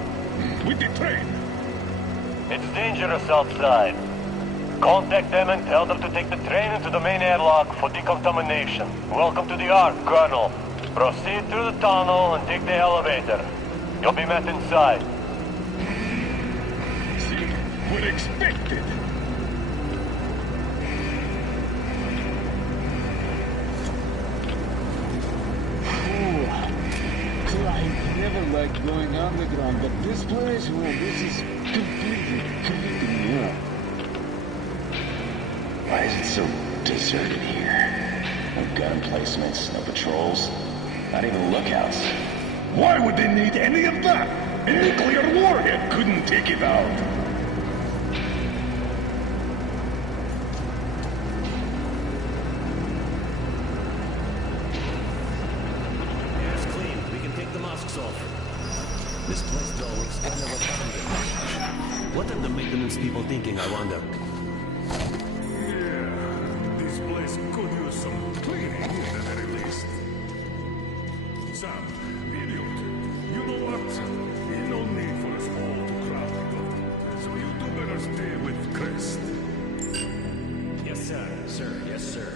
With the train. It's dangerous outside. Contact them and tell them to take the train into the main airlock for decontamination. Welcome to the Ark, Colonel. Proceed through the tunnel and take the elevator. You'll be met inside. See, we're expected. I never liked going underground, but this place, well, this is completely freaking me out. Why is it so deserted here? No gun placements, no patrols, not even lookouts. Why would they need any of that? A nuclear warhead couldn't take it out. It's clean. We can take the masks off. This place, though, looks kind of abandoned. What are the maintenance people thinking, I wonder? Yeah, this place could use some cleaning at the very least. Sam, idiot, you know what? There's no need for us all to crowd together. So you two better stay with Crest. Yes, sir. Sir, yes, sir.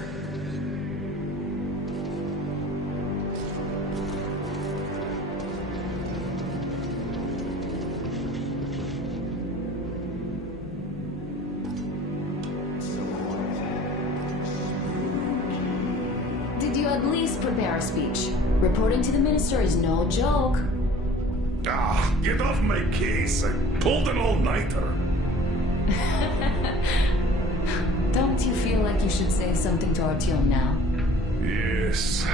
Did you at least prepare a speech? Reporting to the minister is no joke. Ah, get off my case. I pulled an all-nighter. Don't you feel like you should say something to Artyom now? Yes,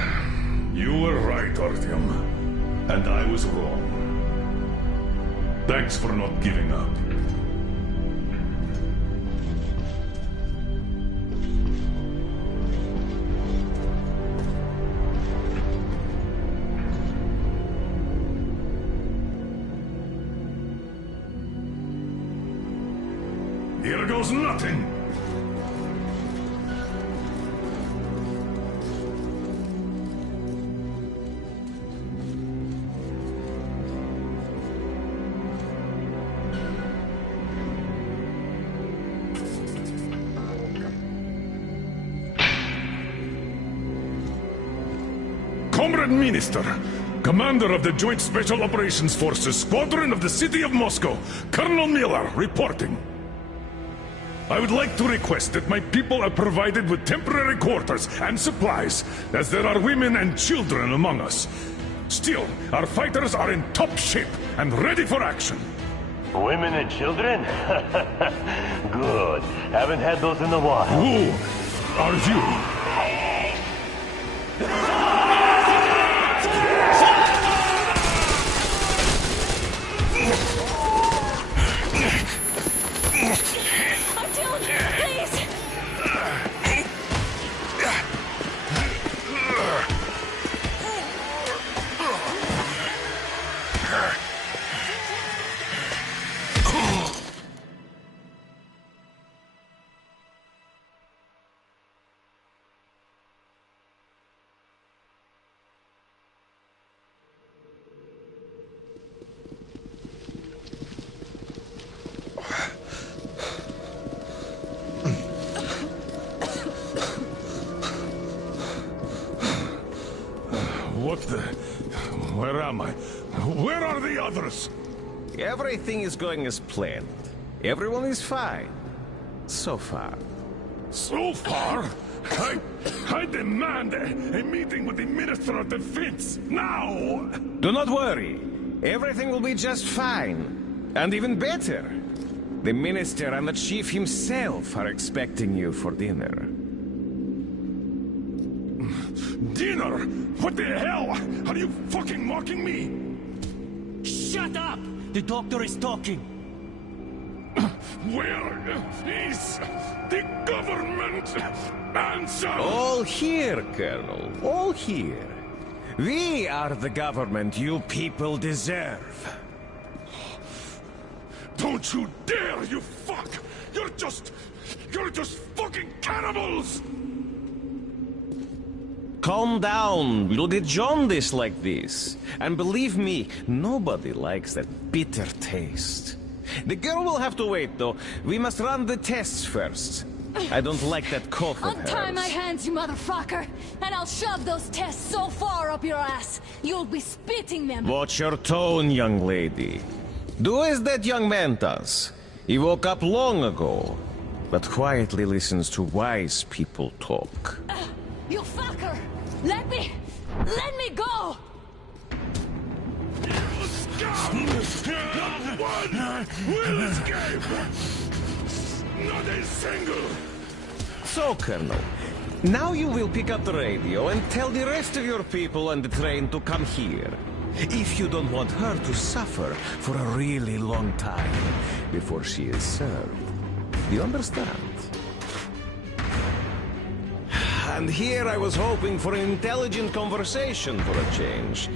you were right, Artyom. And I was wrong. Thanks for not giving up. Here goes nothing. Comrade Minister, Commander of the Joint Special Operations Forces, Squadron of the City of Moscow, Colonel Miller, reporting. I would like to request that my people are provided with temporary quarters and supplies, as there are women and children among us. Still, our fighters are in top shape and ready for action. Women and children? Good. Haven't had those in a while. Who are you? What the... Where am I? Where are the others? Everything is going as planned. Everyone is fine. So far. So far? I demand a meeting with the Minister of Defense, now! Do not worry. Everything will be just fine. And even better. The Minister and the Chief himself are expecting you for dinner. Dinner? What the hell? Are you fucking mocking me? Shut up! The doctor is talking. Where is the government answer? All here, Colonel. All here. We are the government you people deserve. Don't you dare, you fuck! You're just fucking cannibals! Calm down. We'll get jaundice like this. And believe me, nobody likes that bitter taste. The girl will have to wait, though. We must run the tests first. I don't like that cough of Untie hers. my hands, you motherfucker, and I'll shove those tests so far up your ass, you'll be spitting them. Watch your tone, young lady. Do as that young man does. He woke up long ago, but quietly listens to wise people talk. You fucker! Let me go! Not one will escape! Not a single! So, Colonel, now you will pick up the radio and tell the rest of your people on the train to come here. If you don't want her to suffer for a really long time before she is served. Do you understand? And here I was hoping for an intelligent conversation for a change.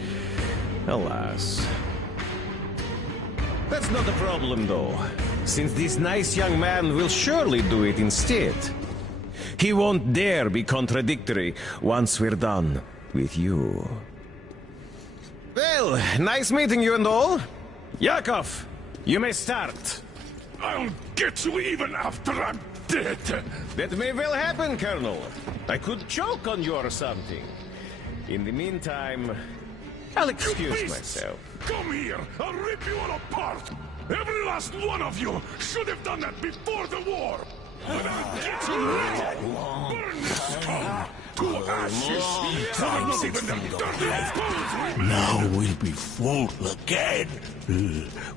Alas. That's not a problem, though, since this nice young man will surely do it instead. He won't dare be contradictory once we're done with you. Well, nice meeting you and all. Yakov, you may start. I'll get you even after I'm dead. That may well happen, Colonel. I could choke on you or something. In the meantime, I'll excuse myself. Come here! I'll rip you all apart! Every last one of you should have done that before the war! But I'll get you ready! Burn this town to ashes! So that not even the dirtiest bones remain! Now we'll be full again.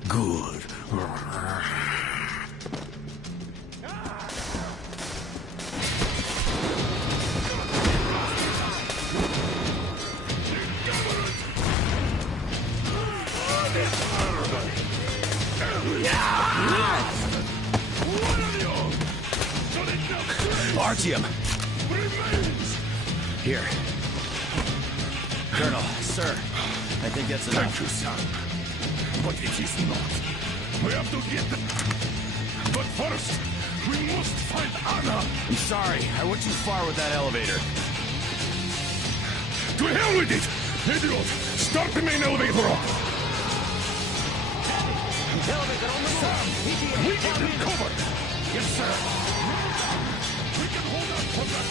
Good. Artyom! Here. Colonel, sir, I think that's enough. Thank you, son. But it is not. We have to get them. But first, we must find Anna. I'm sorry, I went too far with that elevator. To hell with it! Idiot! Start the main elevator up! Elevator on the move! We get them covered! Yes, sir. We can hold out for that.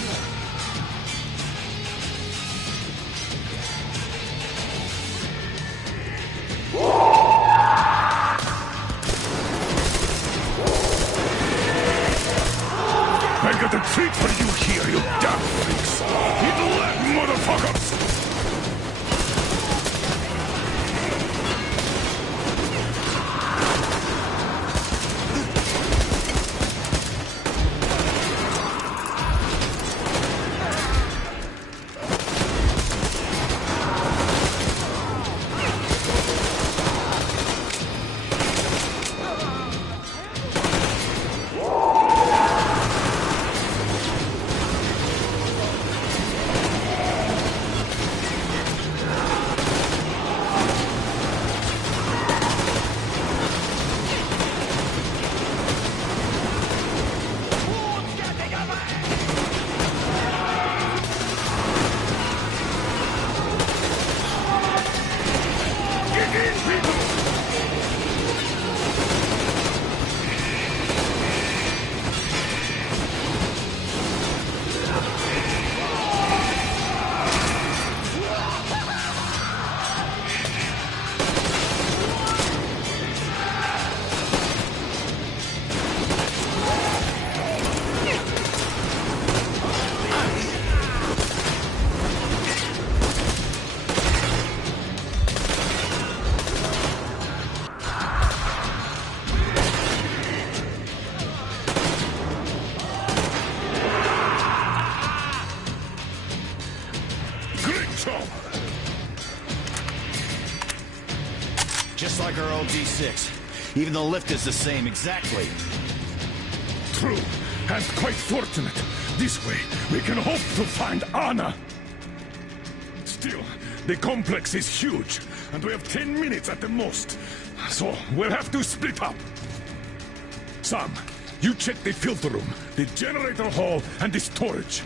I got a treat for you here, you damn freaks! Eat leg, motherfuckers! Just like our old G6. Even the lift is the same, exactly. True, and quite fortunate. This way, we can hope to find Anna. Still, the complex is huge, and we have 10 minutes at the most. So, we'll have to split up. Sam, you check the filter room, the generator hall, and the storage.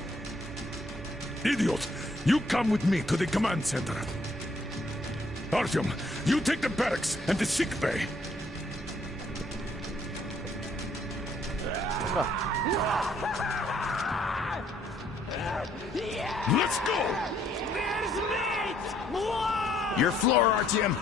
Idiot, You come with me to the command center. Artyom, you take the barracks and the sick bay. Let's go! There's meat! Your floor, Artyom!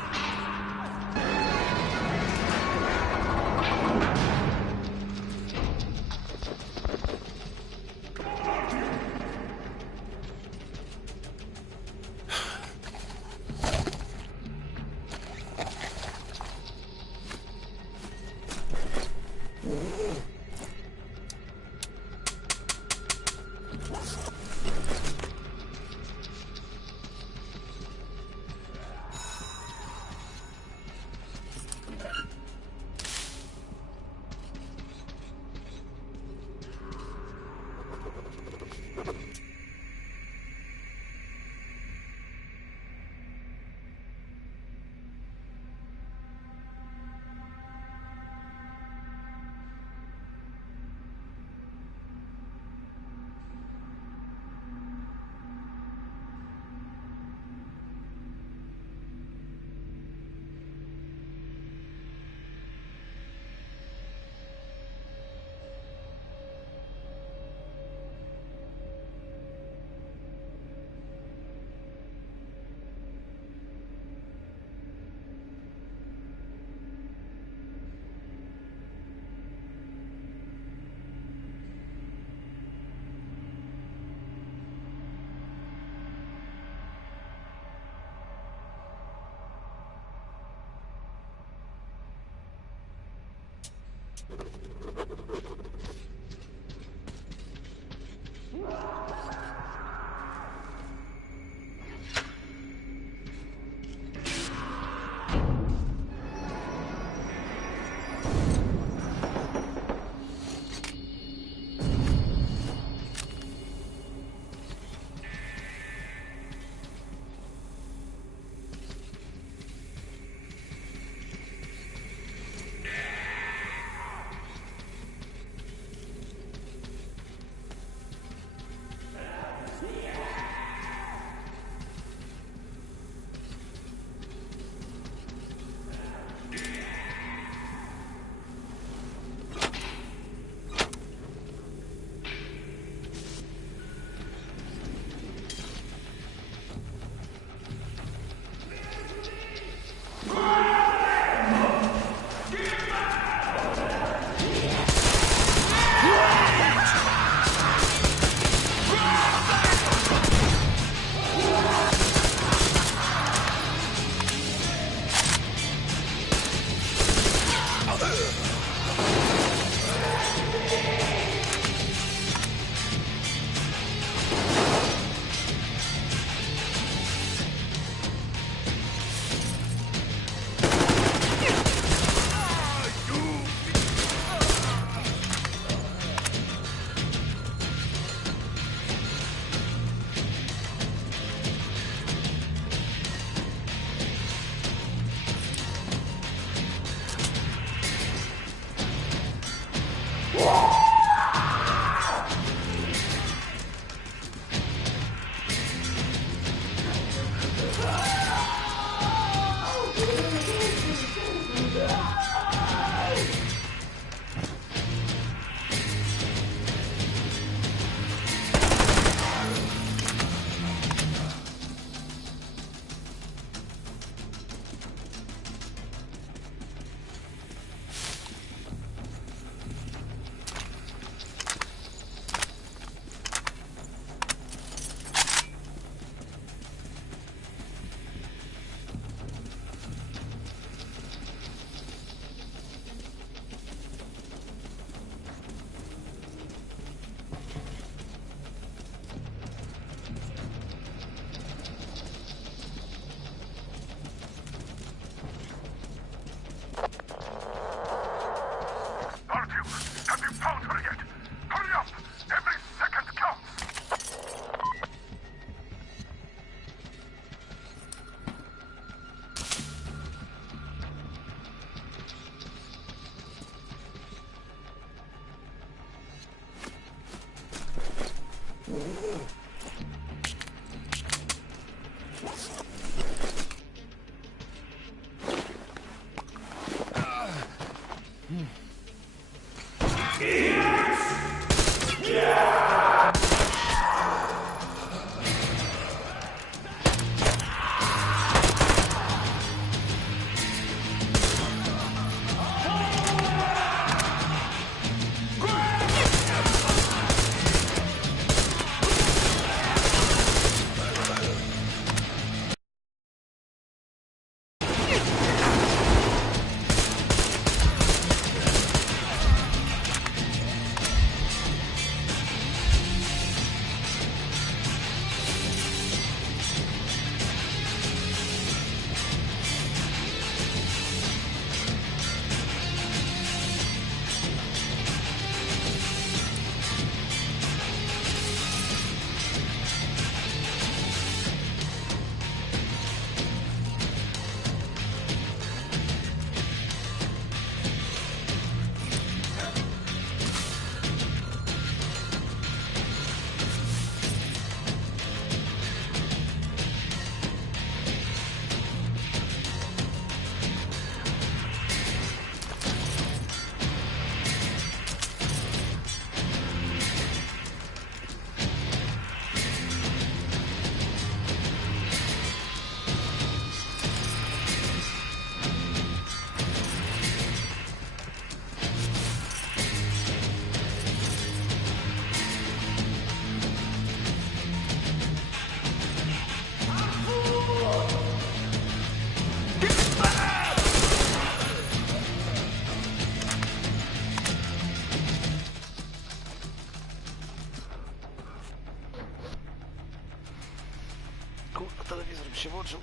Kurwa, telewizor mi się włączył.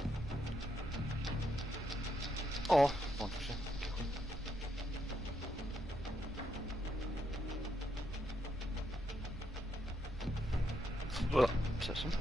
O, włączył się. O, przepraszam.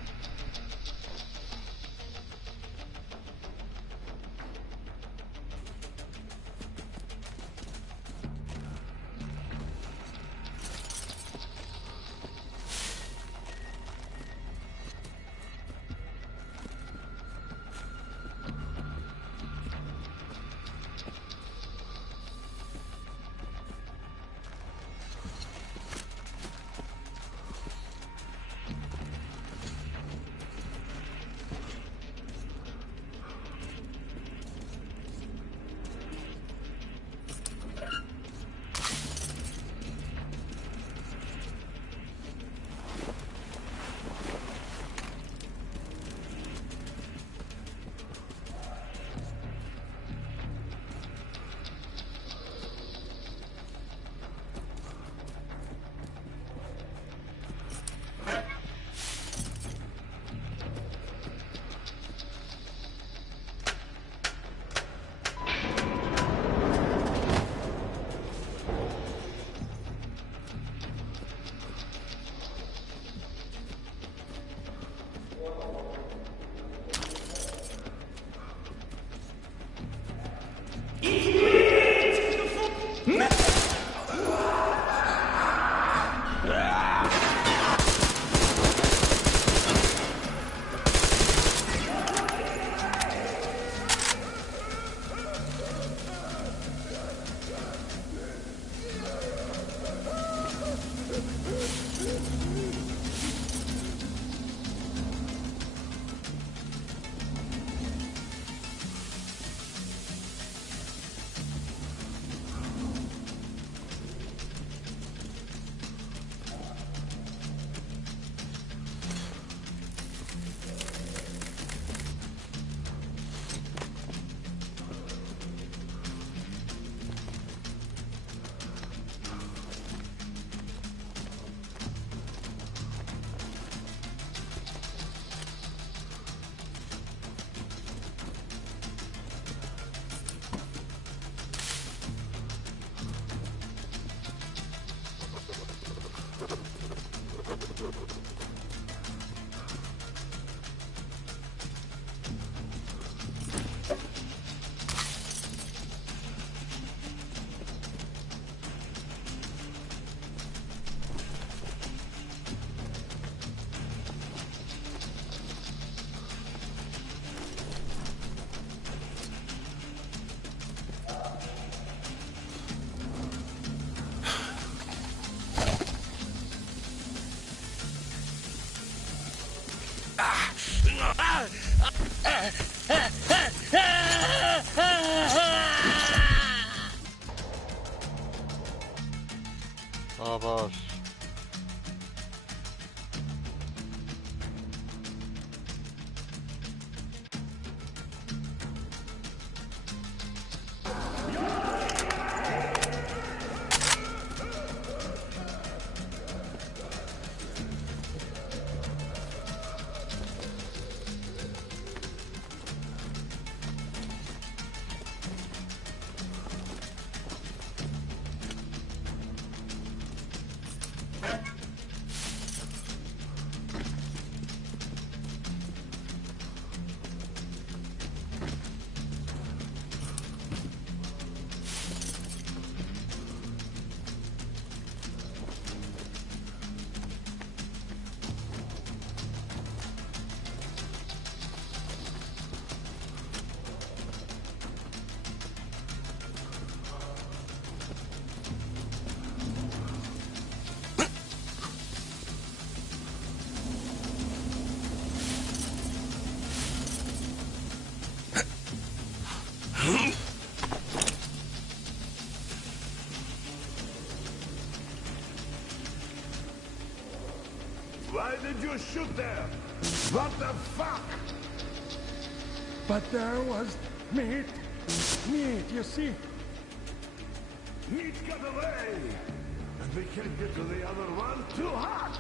O Boże. Why did you shoot there? What the fuck? But there was meat. Meat, you see? Meat got away. And we can't get to the other one. Too hot.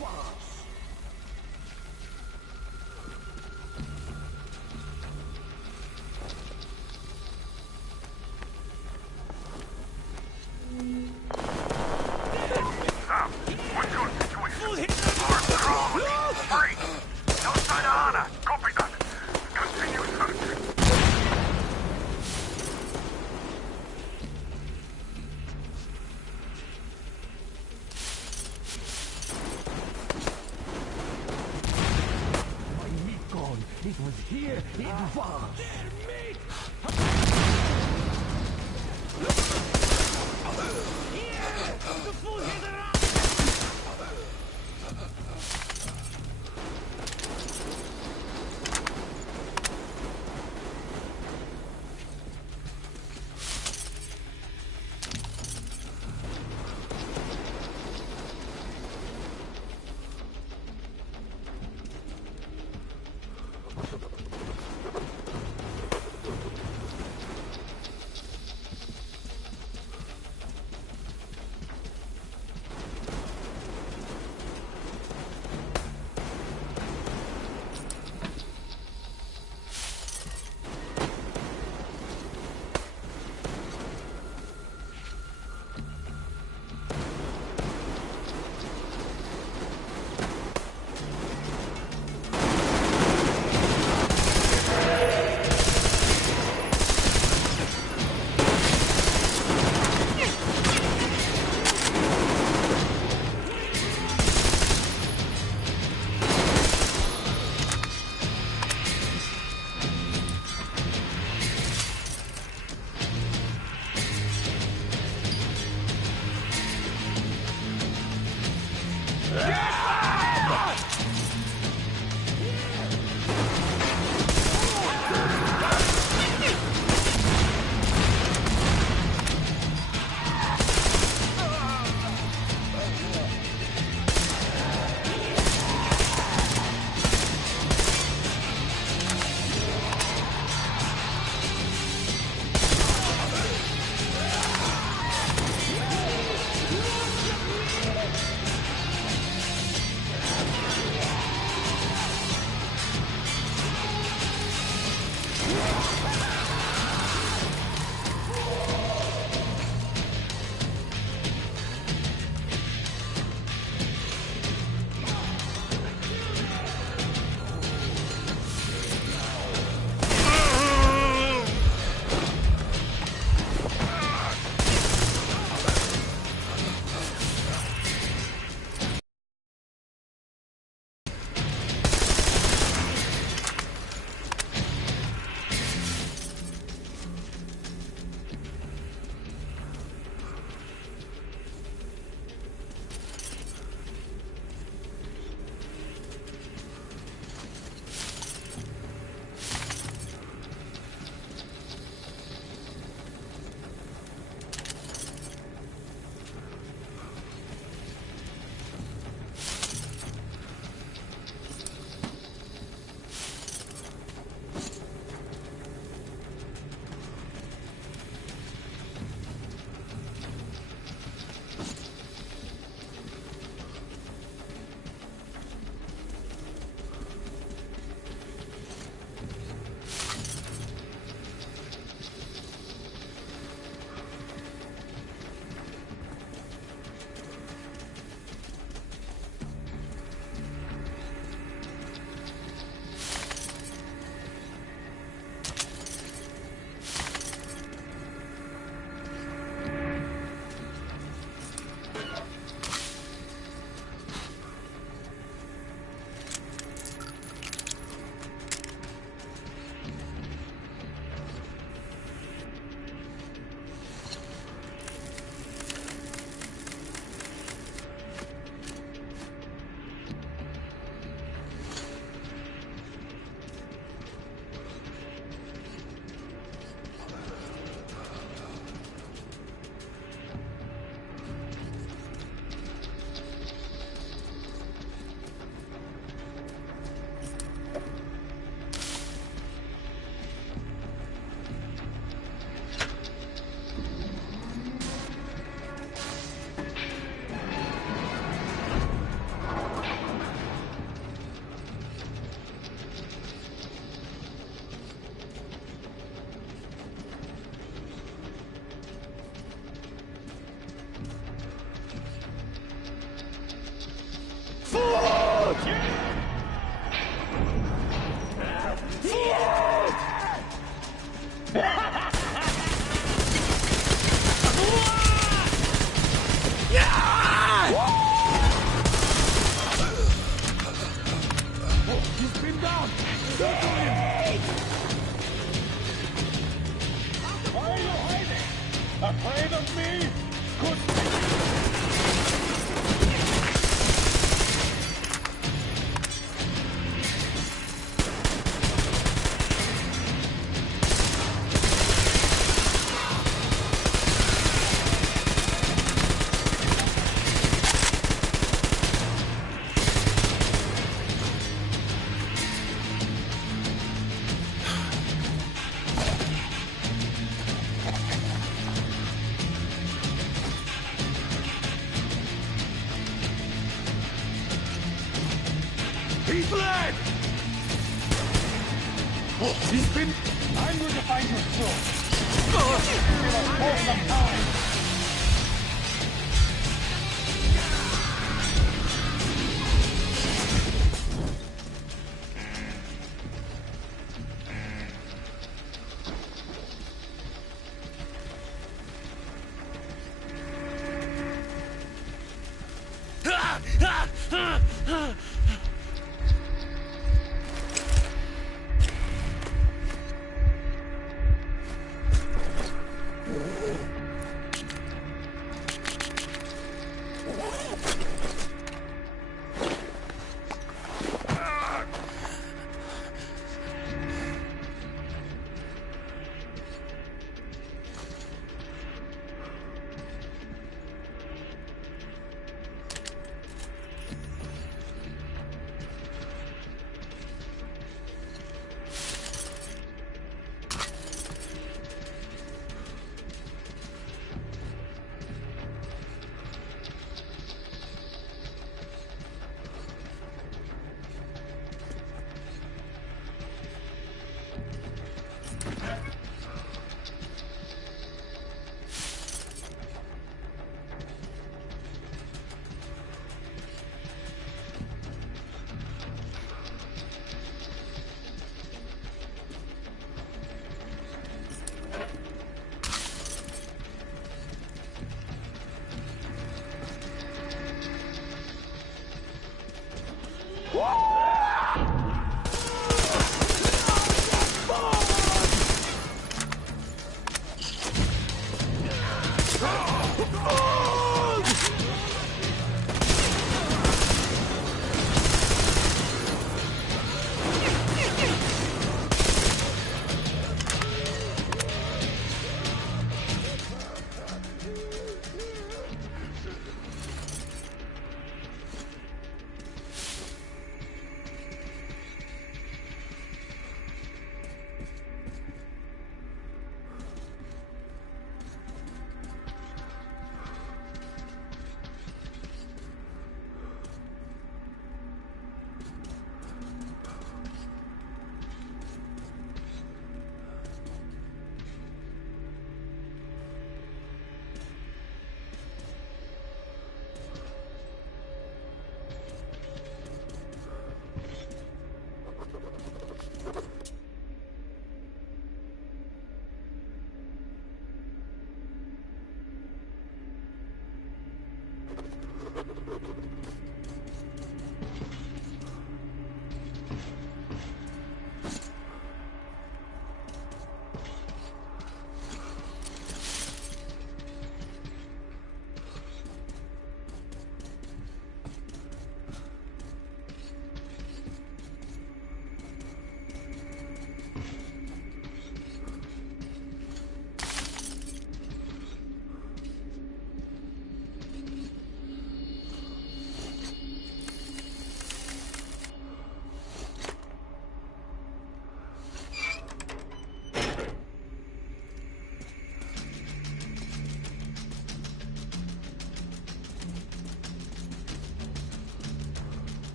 wraż. Sam, what's your situation? Arms are on. Free. No sign of Anna. Copy that. Continue searching. My meat gone. It was here in wraż. out! He's pinned down! Circle him! Why are you hiding? Afraid of me? Good. He fled! He's been... I'm going to find you soon. It'll take some time.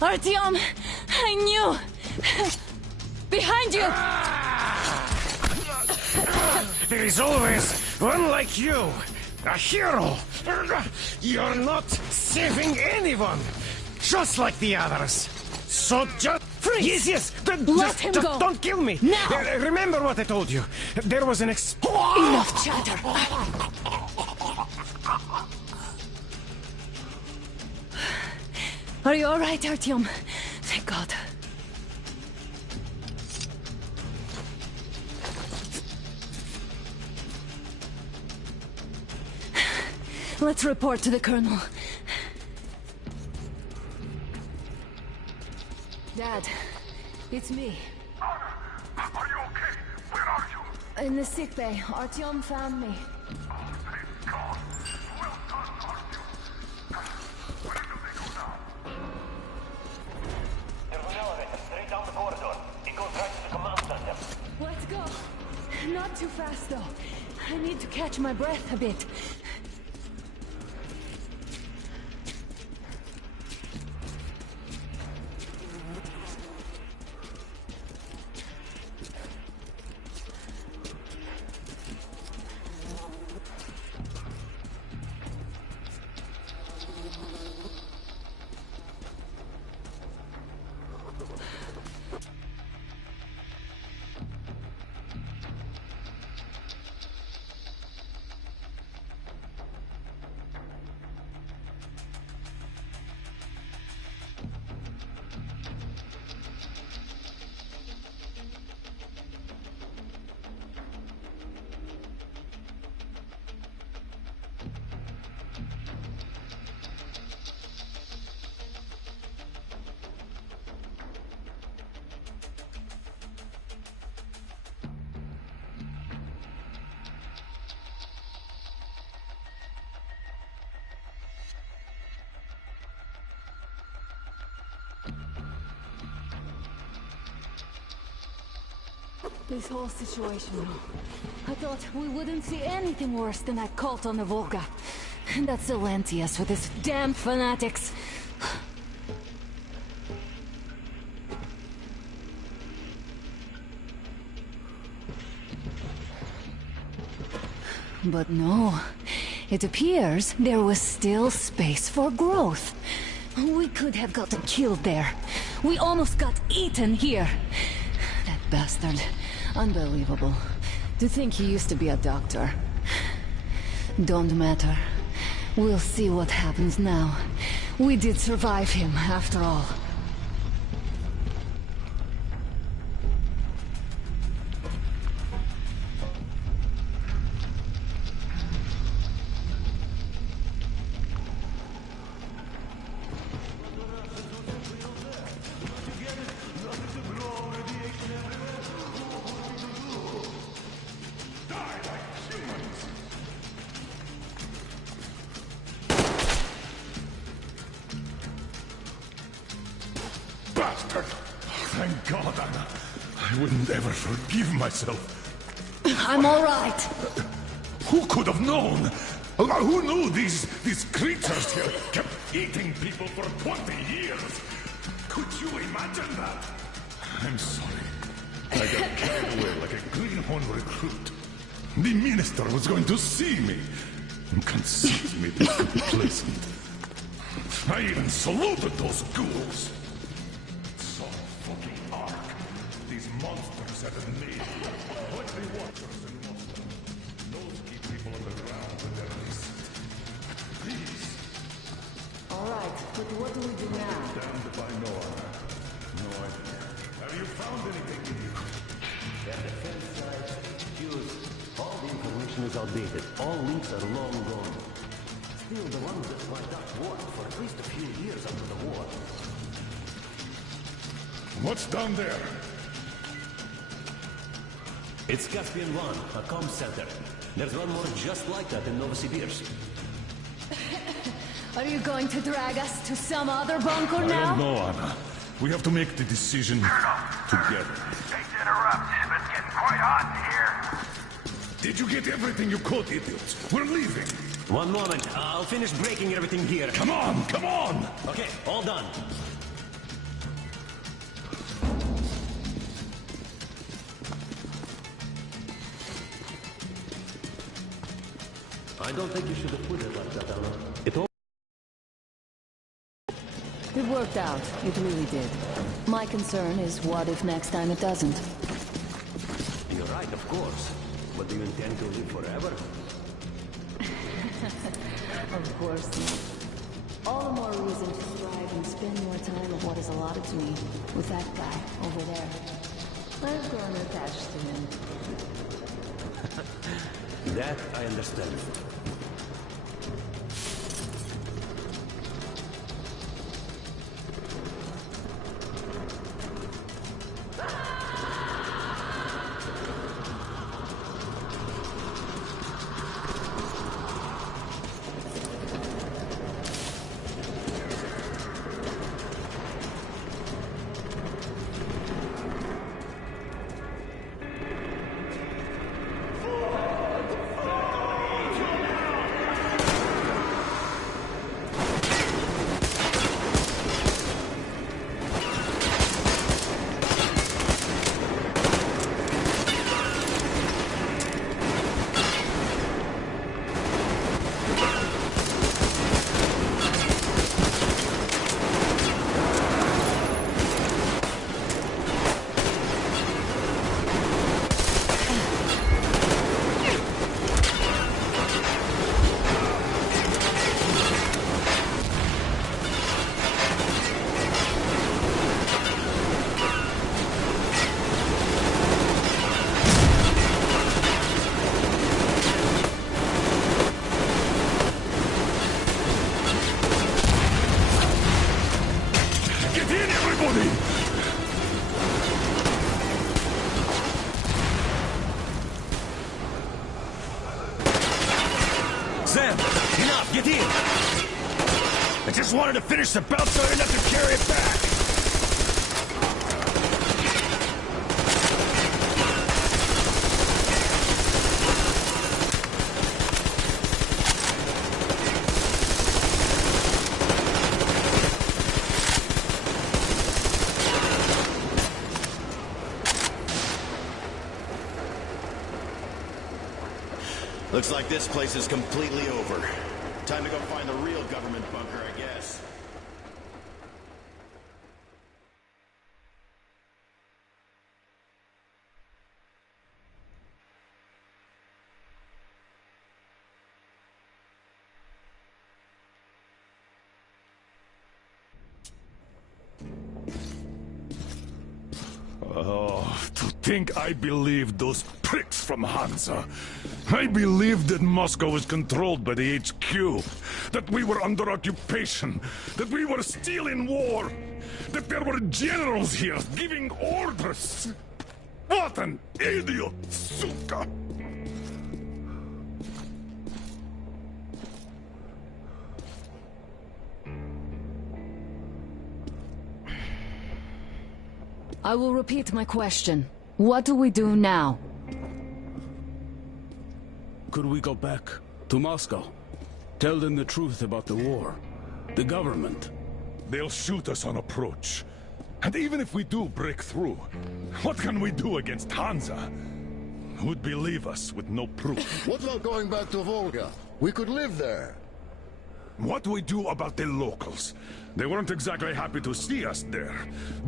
Artyom, I knew! Behind you! There is always one like you. A hero! You're not saving anyone! Just like the others! So just... Freeze! Yes! Let him go! Don't kill me! Now! Remember what I told you. There was an Enough chatter! Are you alright, Artyom? Thank God. Let's report to the Colonel. Dad, it's me. Are you okay? Where are you? In the sick bay. Artyom found me. There's an elevator straight down the corridor. It goes right to the command center. Let's go. Not too fast, though. I need to catch my breath a bit. This whole situation, I thought we wouldn't see anything worse than that cult on the Volga. And that's Silentius with his damn fanatics. But no, it appears there was still space for growth. We could have gotten killed there. We almost got eaten here. That bastard. Unbelievable. To think he used to be a doctor. Don't matter. We'll see what happens now. We did survive him, after all. Bastard! Thank God, Anna. I wouldn't ever forgive myself. I'm all right. Who could have known? Who knew these creatures here kept eating people for 20 years? Could you imagine that? I'm sorry. I got carried away like a greenhorn recruit. The minister was going to see me. And conceit made me complacent. I even saluted those ghouls. So fucking arc. These monsters had it made. Ugly watchers and monsters. Those keep people on the ground with their decent. Please. All right, but what do we do now? Damned if I know, Anna. No idea. Have you found anything new? Their defense side, fuse. All the information is outdated. All links are long gone. Still, the ones that wiped out worked for at least a few years after the war. What's down there? It's Caspian 1, a comm center. There's one more just like that in Novosibirsk. Are you going to drag us to some other bunker I now? don't know, Anna. We have to make the decision together. Hate to interrupt, but it's getting quite hot in here. Did you get everything you could, idiots? We're leaving. One moment, I'll finish breaking everything here. Come on, come on! Okay, all done. I don't think you should have put it like that, Anna. It all... It worked out. It really did. My concern is what if next time it doesn't? You're right, of course. But do you intend to live forever? Of course not. All the more reason to strive and spend more time of what is allotted to me with that guy over there. I've grown attached to him. That I understand. I just wanted to finish the belt so I didn't have to carry it back. Looks like this place is completely over. Time to go find the real government bunker, I guess. Oh, to think I believed those pricks from Hansa. I believed that Moscow was controlled by the HQ, that we were under occupation, that we were still in war, that there were generals here giving orders. What an idiot, suka! I will repeat my question. What do we do now? Could we go back to Moscow? Tell them the truth about the war. The government. They'll shoot us on approach. And even if we do break through, what can we do against Hansa? Who'd believe us with no proof? What about going back to Volga? We could live there. What do we do about the locals? They weren't exactly happy to see us there.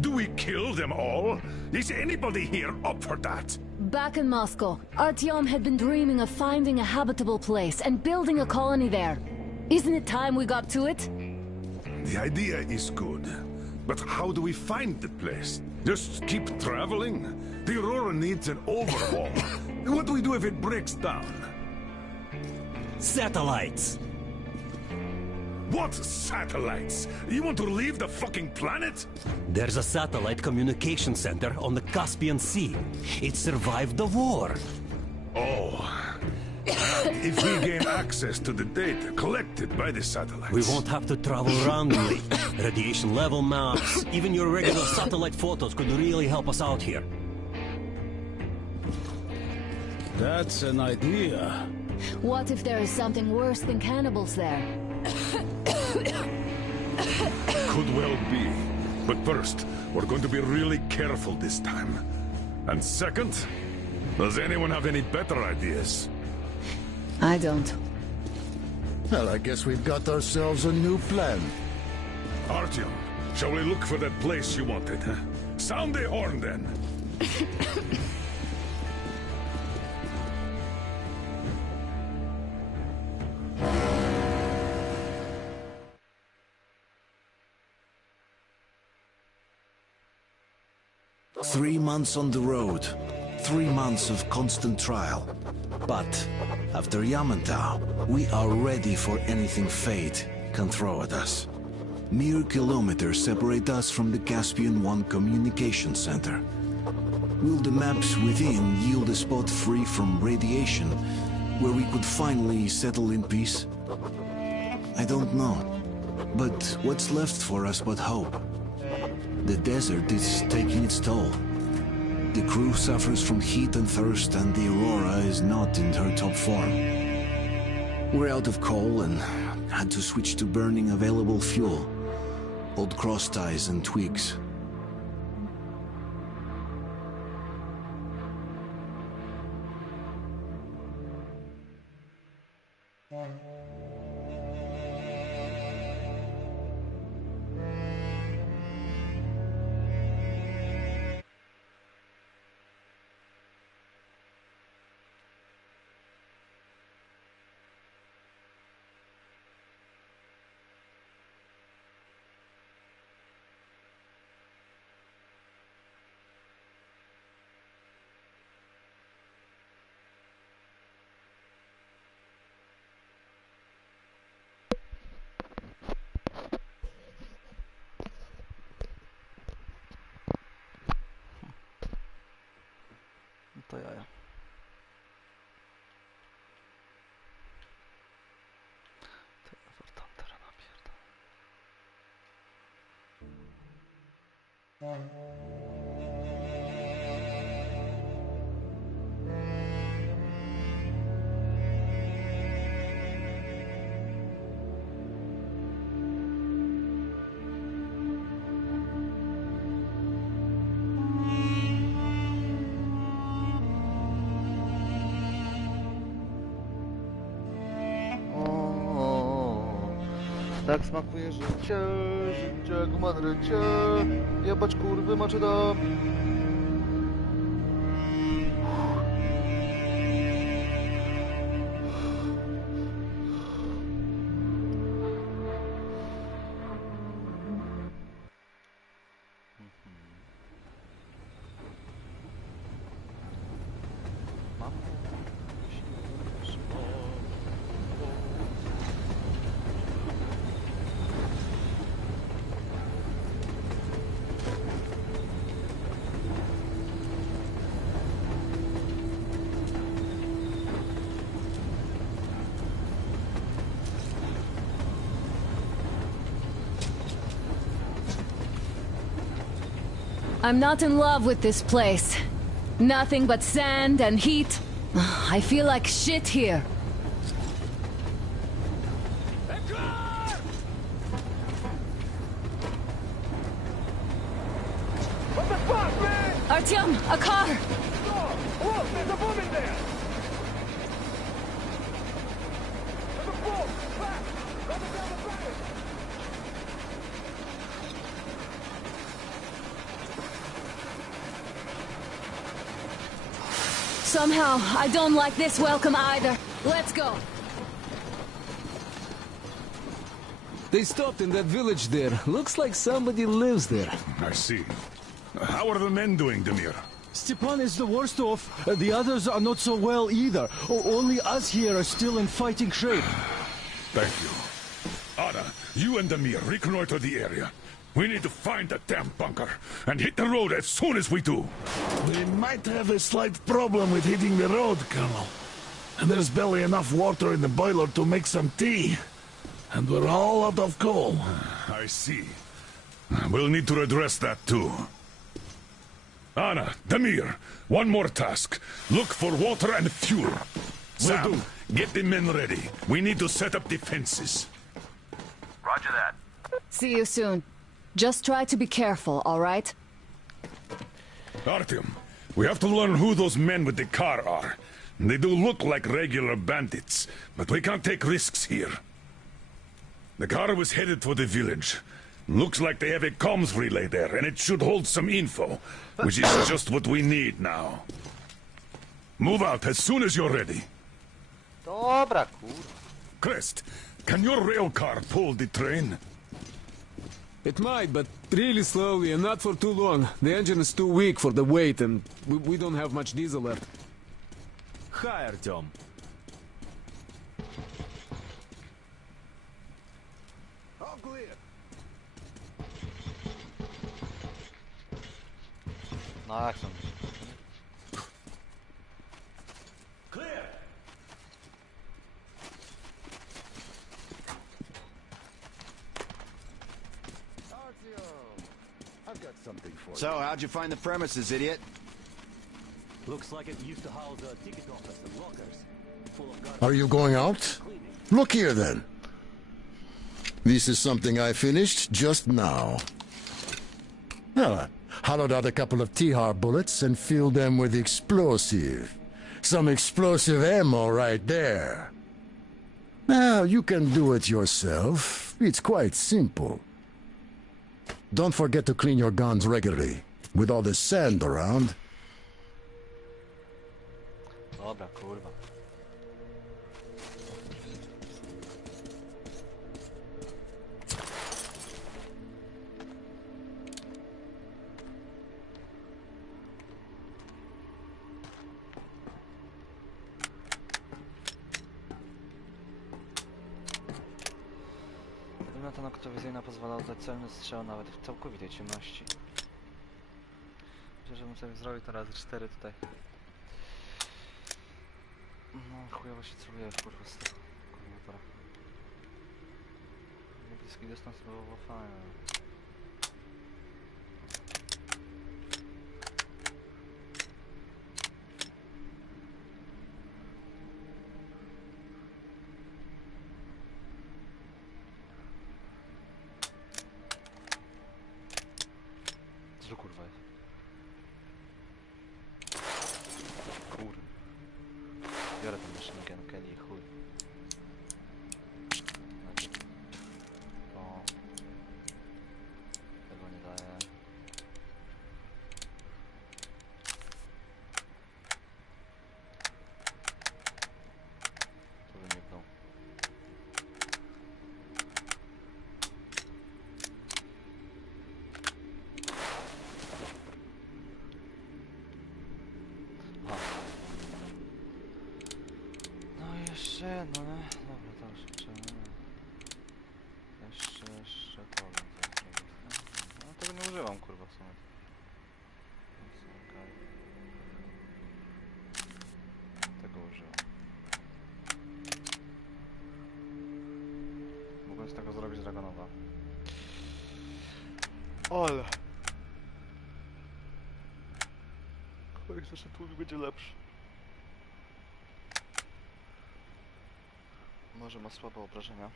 Do we kill them all? Is anybody here up for that? Back in Moscow, Artyom had been dreaming of finding a habitable place and building a colony there. Isn't it time we got to it? The idea is good. But how do we find the place? Just keep traveling? The Aurora needs an overhaul. What do we do if it breaks down? Satellites! What satellites? You want to leave the fucking planet? There's a satellite communication center on the Caspian Sea. It survived the war. Oh. If we gain access to the data collected by the satellites... We won't have to travel randomly. Radiation level maps, even your regular satellite photos could really help us out here. That's an idea. What if there is something worse than cannibals there? Could well be. But first, we're going to be really careful this time. And second, does anyone have any better ideas? I don't. Well, I guess we've got ourselves a new plan. Artyom, shall we look for that place you wanted, huh? Sound the horn, then. Three months on the road, 3 months of constant trial. But after Yamantau, we are ready for anything fate can throw at us. Mere kilometers separate us from the Caspian One communication center. Will the maps within yield a spot free from radiation, where we could finally settle in peace? I don't know. But what's left for us but hope? The desert is taking its toll. The crew suffers from heat and thirst, and the Aurora is not in her top form. We're out of coal and had to switch to burning available fuel. Old cross ties and twigs. To jaja. To ja tam teraz napierdam. Tak smakuje życie, życie jak madrycie. Jebać kurwy macie dom. I'm not in love with this place. Nothing but sand and heat. I feel like shit here. What the fuck, man? Artyom, a car! Look, there's a woman there! There's a boat! Back! Coming down the valley! Somehow, I don't like this welcome either. Let's go. They stopped in that village there. Looks like somebody lives there. I see. How are the men doing, Demir? Stepan is the worst off. The others are not so well either. Only us here are still in fighting shape. Thank you. Anna, you and Demir reconnoiter the area. We need to find that damn bunker and hit the road as soon as we do. We might have a slight problem with hitting the road, Colonel. And there's barely enough water in the boiler to make some tea. And we're all out of coal. I see. We'll need to address that too. Anna, Demir, one more task. Look for water and fuel. Sam, get the men ready. We need to set up defenses. Roger that. See you soon. Just try to be careful, all right? Artyom, we have to learn who those men with the car are. They do look like regular bandits, but we can't take risks here. The car was headed for the village. Looks like they have a comms relay there, and it should hold some info, which is just what we need now. Move out as soon as you're ready. Dobra, kurwa. Crest, can your rail car pull the train? It might, but really slowly and not for too long. The engine is too weak for the weight, and we don't have much diesel left. Hi, Artyom. All clear. No jak są? Clear! I've got something for you. So, how'd you find the premises, idiot? Looks like it used to house a ticket office and lockers. Full of garbage. Are you going out? Look here, then. This is something I finished just now. I hollowed out a couple of T-Har bullets and filled them with explosive. Some explosive ammo right there. Now, you can do it yourself. It's quite simple. Don't forget to clean your guns regularly. With all the sand around. Dobra, kurwa. Granata noktowizyjna pozwala oddać celny strzał nawet w całkowitej ciemności. Myślę, żebym sobie zrobił to razy 4 tutaj. No chujowo się celuję kurwa z tego kombinatora. Bliski dystans było fajne. Co to kurwa jest? Kurwa. Biorę tę maszynkę, no Kelly i chuj. To... Tego nie daje. To by nie wnął. Jeszcze jedno, nie? Dobra, to już jeszcze to będę zrobić, nie? No tego nie używam, kurwa, w sumie. Okay. Tego używam. Mogłem z tego zrobić dragonowa. Ale! Kolej, że ten tłumik będzie lepszy. Może ma słabe obrażenia,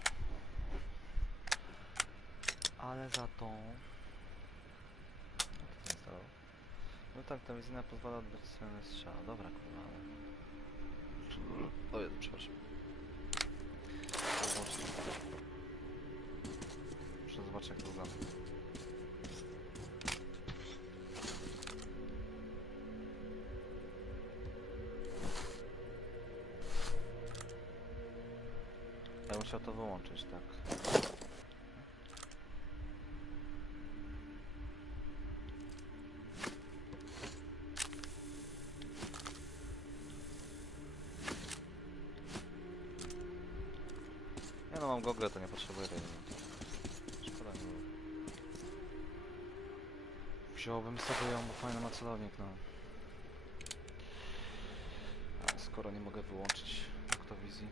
ale za to... Jak to się stało? No tak, ta wizyna pozwala oddać celny strzał. Dobra, kurwa, ale... O Jezu, przepraszam. Muszę zobaczyć, jak to wygląda. Ja musiał to wyłączyć, tak. Ja no mam gogle, to nie potrzebuję tej. Szkoda mi. Wziąłbym sobie ją, bo fajny ma celownik, no. A skoro nie mogę wyłączyć noktowizji.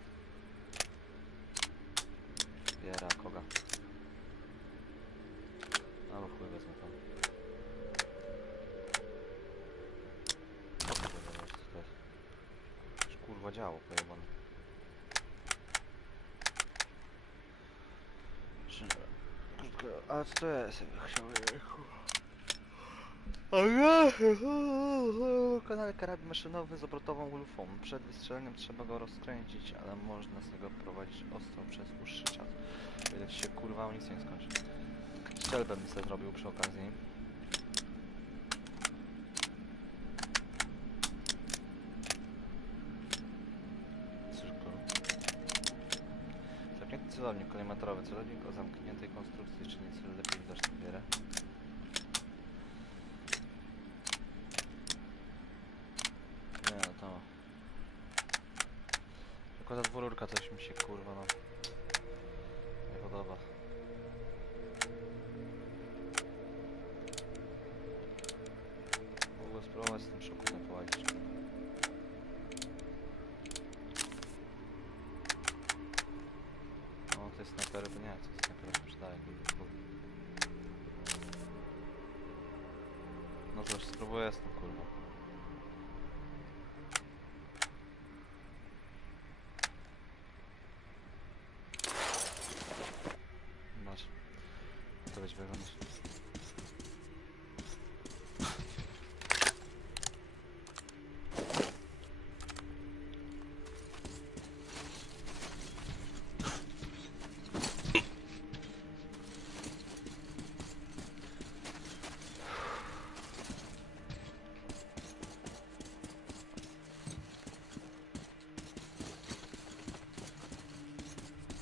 Biera koga. Albo chuj wezmę tam. Co to jest? Już kurwa działo pojebane. A co to jest? Chciałem... Kanale karabin maszynowy z obrotową lufą. Przed wystrzeleniem trzeba go rozkręcić, ale można z niego prowadzić ostrzał przez dłuższy czas. O ile ci się kurwa nic nie skończy. Strzelbę bym sobie zrobił przy okazji. Zamknięty celownik kolimetrowy. Celownik o zamkniętej konstrukcji, czy nieco lepiej widać na bierę. Nie no to... Tylko ta dwururka coś mi się kurwa no... nie podoba. Mogę spróbować z tym szokutem poładzić. No to jest snajpery, to nie, to jest snajpery się przydaje. No to już spróbuję z tym kurwa. Masz. To będzie wyglądać.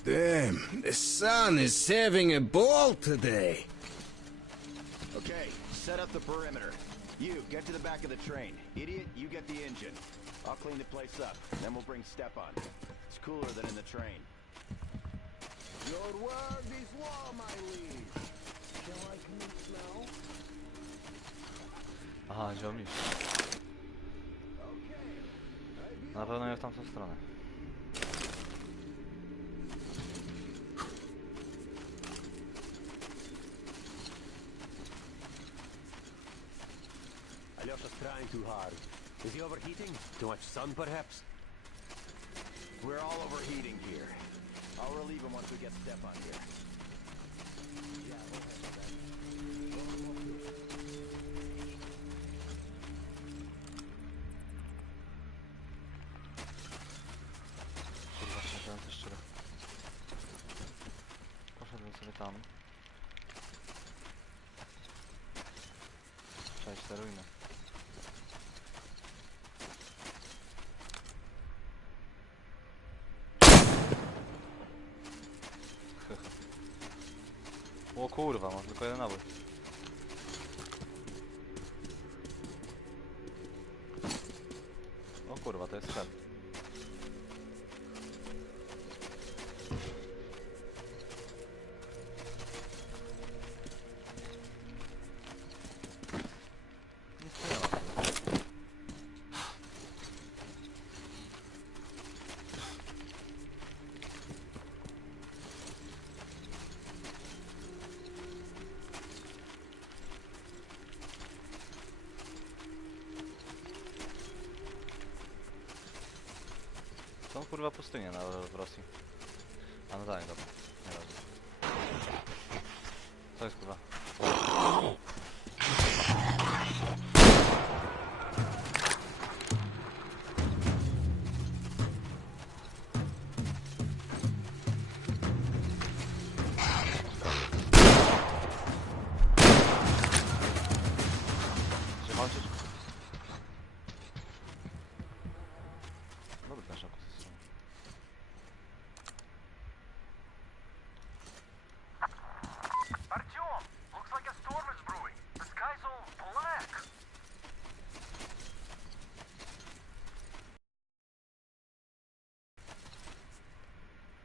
Damn, the sun is having a ball today. Okay, set up the perimeter. You, get to the back of the train. Idiot, you get the engine. I'll clean the place up, then we'll bring Step on. It's cooler than in the train. Your word is law, my liege. Shall I commence now? Aha, ziomisz. Na pewno nie w tamtą stronę. Alyosha's trying too hard. Is he overheating? Too much sun, perhaps? We're all overheating here. I'll relieve him once we get Step on here. Yeah, we'll handle that. Kurwa, nie wiem jeszcze. Poszedłem sobie tam. Cześć, te ruiny. O kurwa, mam tylko jeden nabój. O kurwa, to jest sklep. Są kurwa pustynie w Rosji. A no tak, dobra. Nie razu. Co jest kurwa? Czy walczyć? Dobry ten szok. Artyom, looks like a storm is brewing. The sky's all black.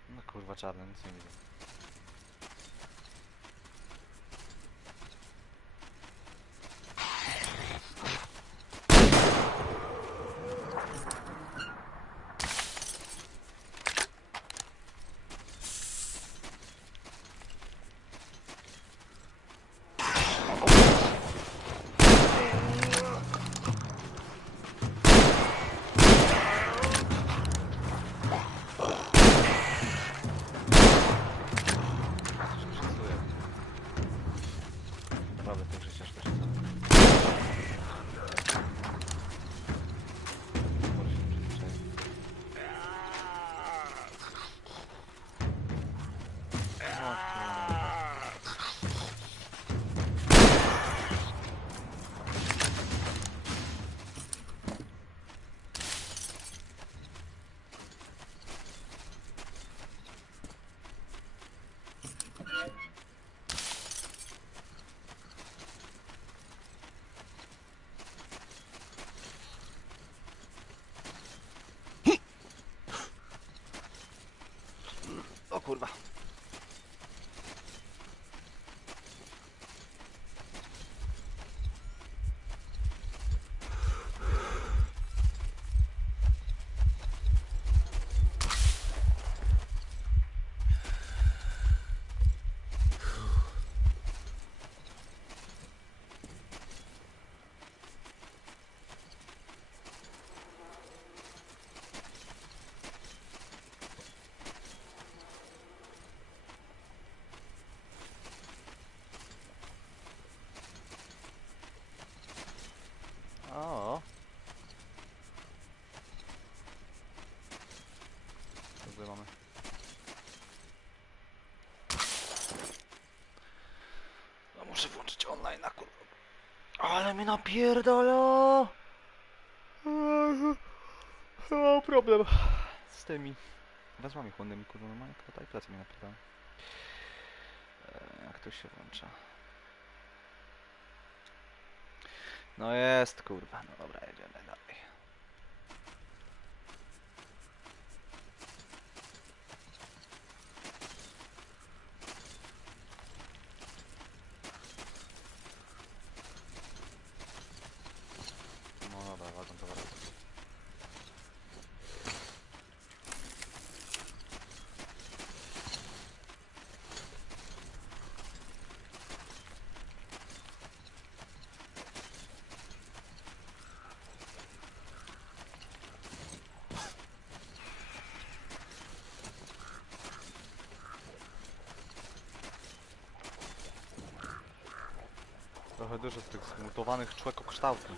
No kurwa czarne, nic nie widzę. kurwa. O. Co tutaj mamy? No muszę włączyć online na kurwa. Ale mnie napierdala! Mam problem z tymi wezwami chłonnymi, kurwa, normalnie tutaj plecy mnie napierdala. Jak to się włącza? No jest, kurwa. No dobra, jedziemy dalej. No dobra, wagon towarowy. Trochę dużo z tych zmutowanych człekokształtów.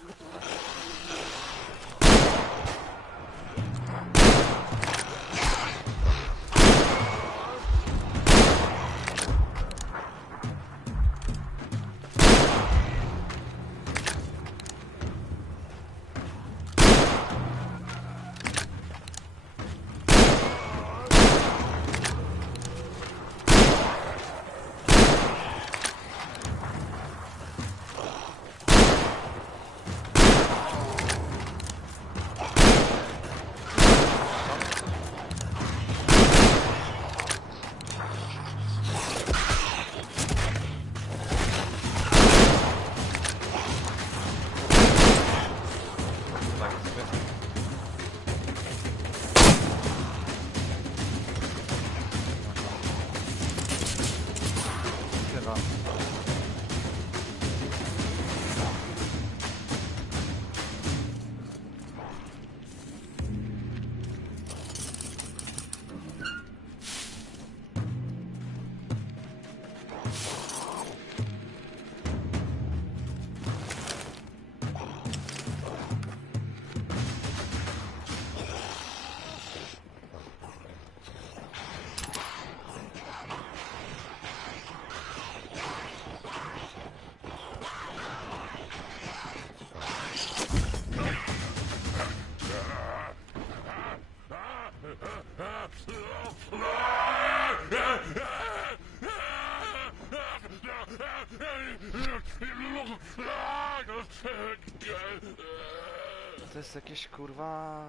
To jest jakieś kurwa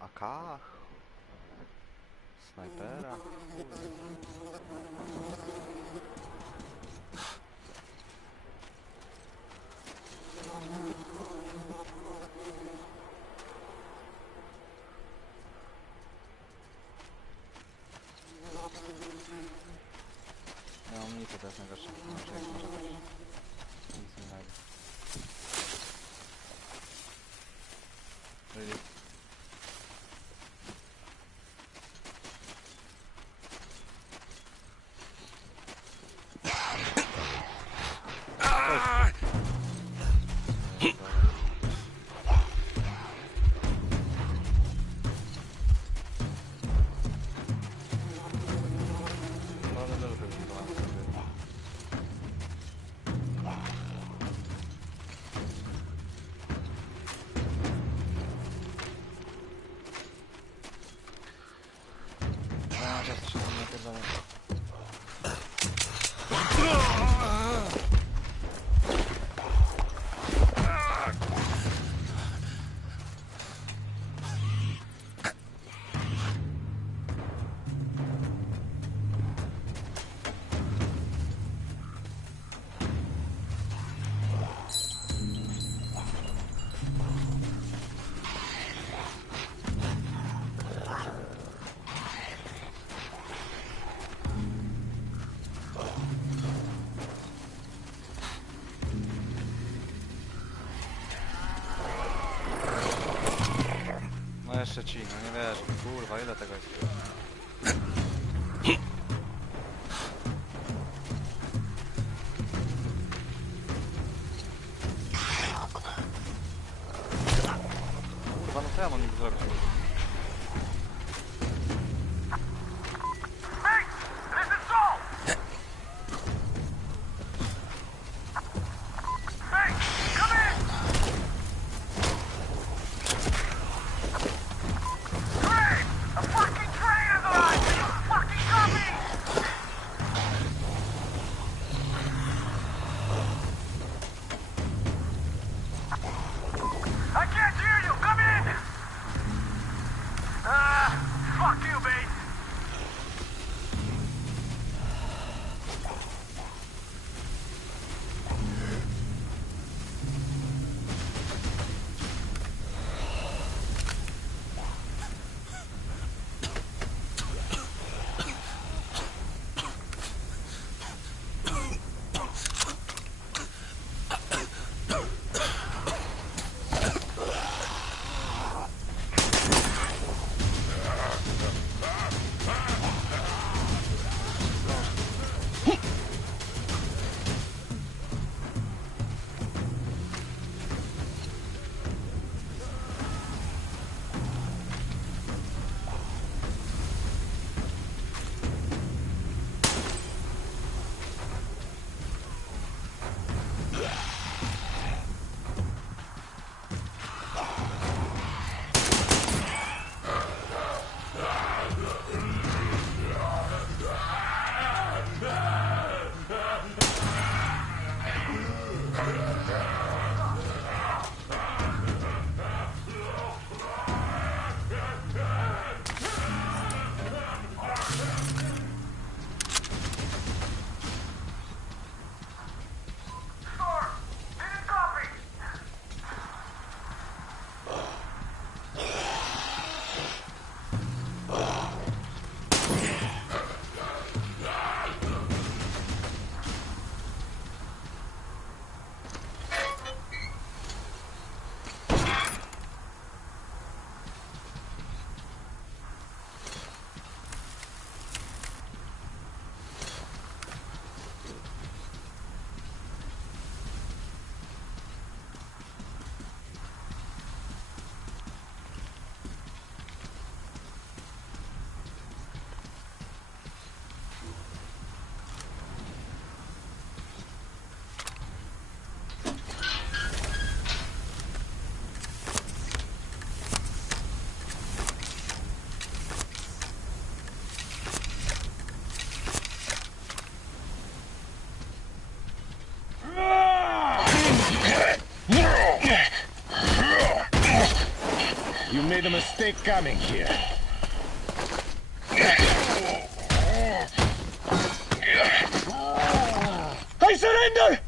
AK? Snajpera? Ja mam nic, to jest najgorsze. Może być. Nic nie znajdę. Really? ci, no nie wierzę, kurwa, ile tego jest? Kurwa, no co ja mam niby zrobić? You made a mistake coming here. I surrender!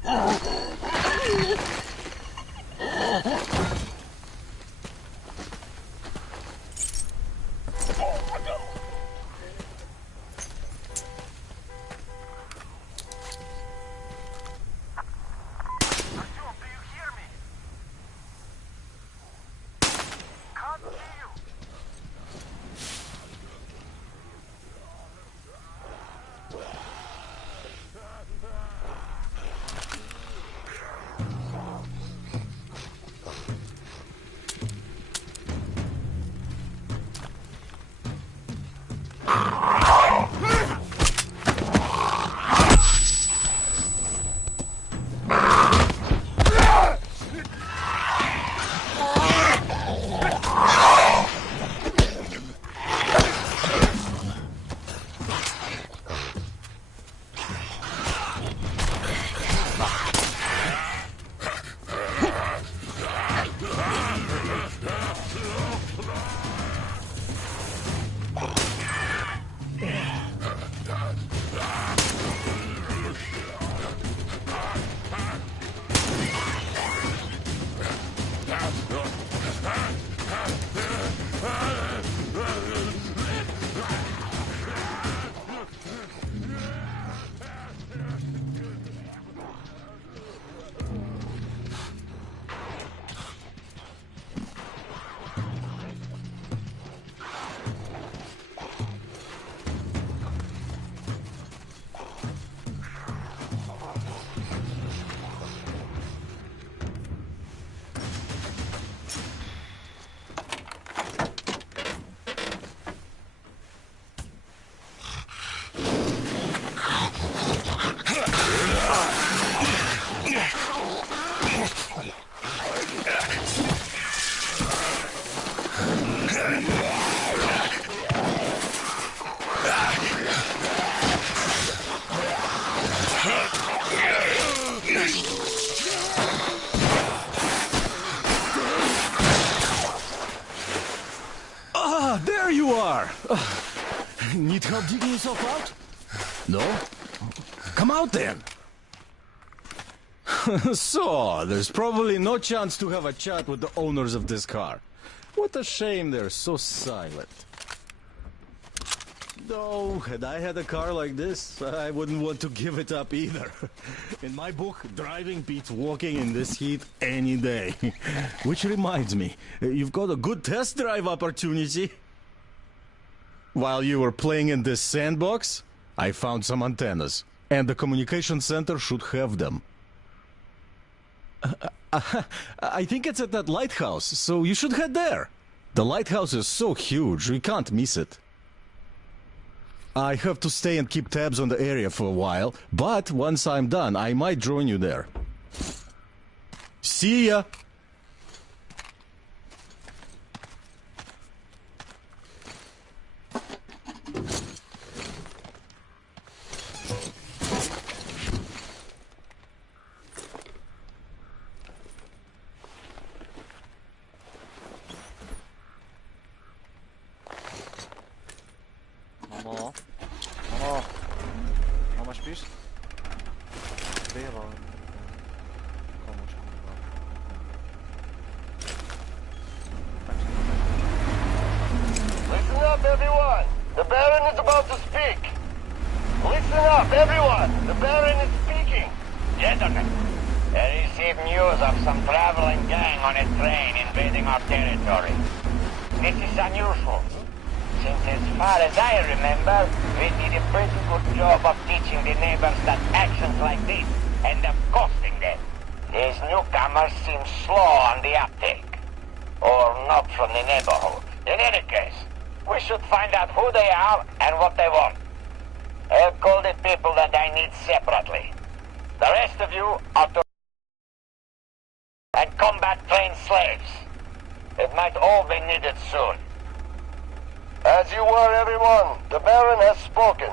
there. Need help digging yourself out? No? Come out then. So, there's probably no chance to have a chat with the owners of this car. What a shame they're so silent. Though, had I had a car like this, I wouldn't want to give it up either. In my book, driving beats walking in this heat any day. Which reminds me, you've got a good test drive opportunity. While you were playing in this sandbox, I found some antennas, and the communication center should have them. I think it's at that lighthouse, so you should head there. The lighthouse is so huge, we can't miss it. I have to stay and keep tabs on the area for a while, but once I'm done, I might join you there. See ya! Mamo? Mamo? Mama, śpisz? Wyjebałem. Komuś, kurwa. Listen up, everyone! The Baron is about to speak! Listen up, everyone! The Baron is speaking! Gentlemen, I received news of some traveling gang on a train invading our territory. This is unusual, since as far as I remember, we did a pretty good job of teaching the neighbors that actions like this end up costing them. These newcomers seem slow on the uptake, or not from the neighborhood. In any case, we should find out who they are and what they want. I'll call the people that I need separately. The rest of you are to and combat trained slaves. It might all be needed soon. As you were, everyone, the Baron has spoken.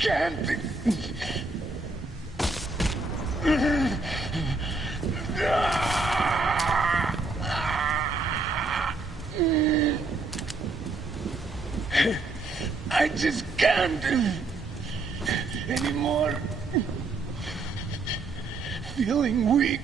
can't. I just can't anymore. Feeling weak.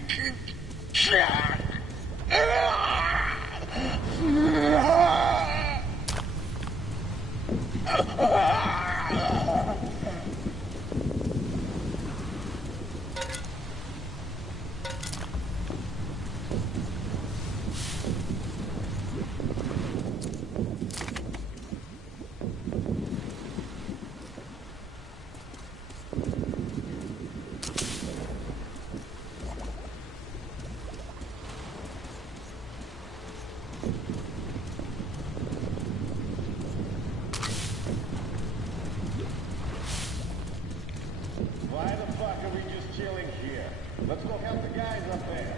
Why the fuck are we just chilling here? Let's go help the guys up there.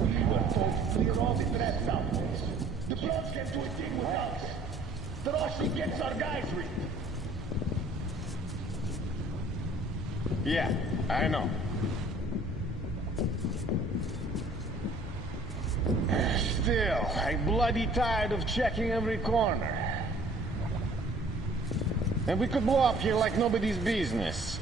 We were told to clear all the threats out there. The Bloods can't do a thing with us. Taroshi gets our guys ripped. Yeah, I know. Still, I'm bloody tired of checking every corner. And we could blow up here like nobody's business.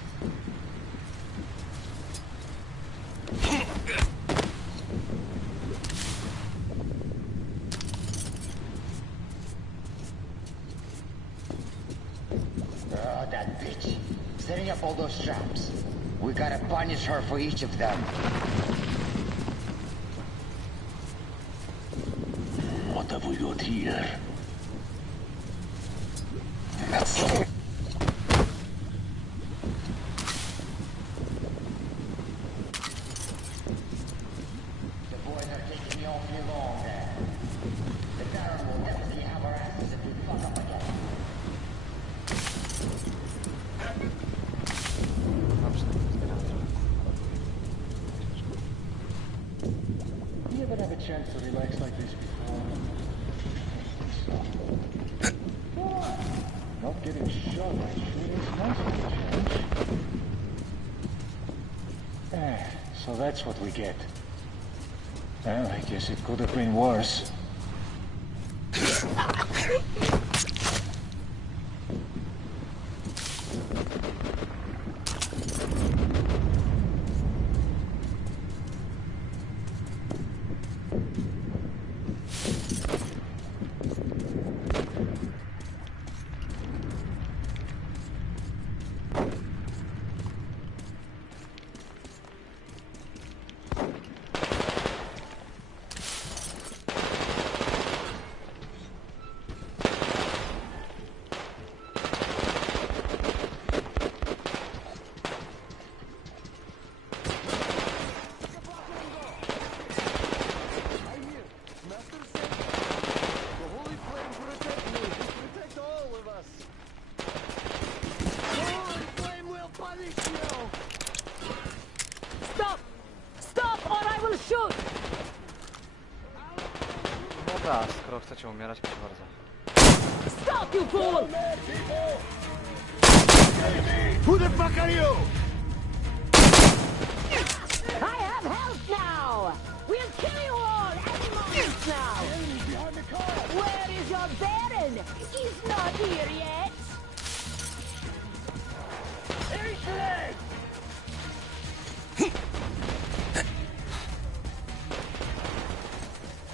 Oh, that bitch. Setting up all those traps. We gotta punish her for each of them. What have we got here? The boys are taking me awfully long there. The Baron will definitely have our asses if we fuck up again. You ever have a chance to relax like this before? Not getting shot at sure is nice for a change. So that's what we get. Well, I guess it could have been worse. Stop! Stop, or I will shoot! Dobra, skoro chcecie umierać, proszę bardzo. Stop, you fool! Who the fuck are you? I have help now! We'll kill you all any moment now! Where is your Baron? He's not here yet!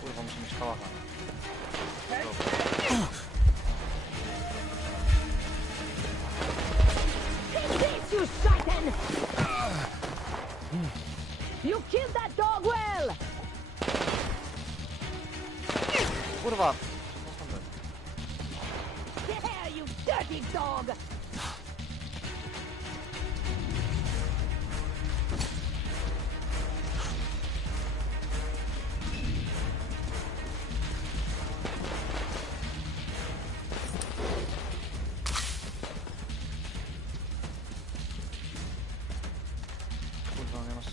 Kurwa, muszę mieć kałacha. Take this, you Satan! You killed that dog well! Kurwa! There, you dirty dog! Kurwa, nie masz...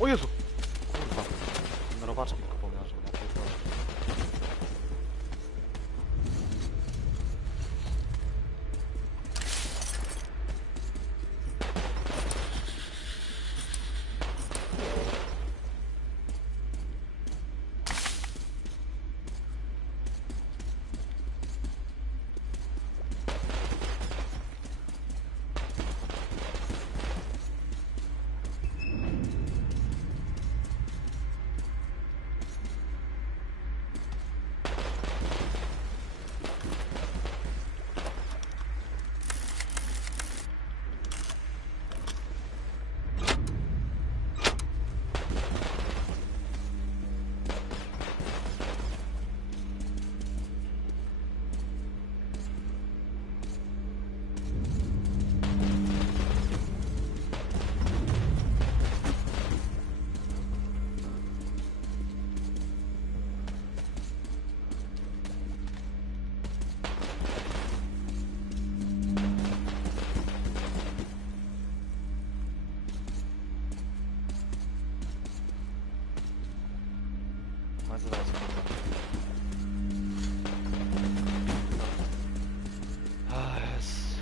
O Jezu! Kurwa. Na robaczki tylko pomnażam, ja pierdolę. No zaraz. Jest.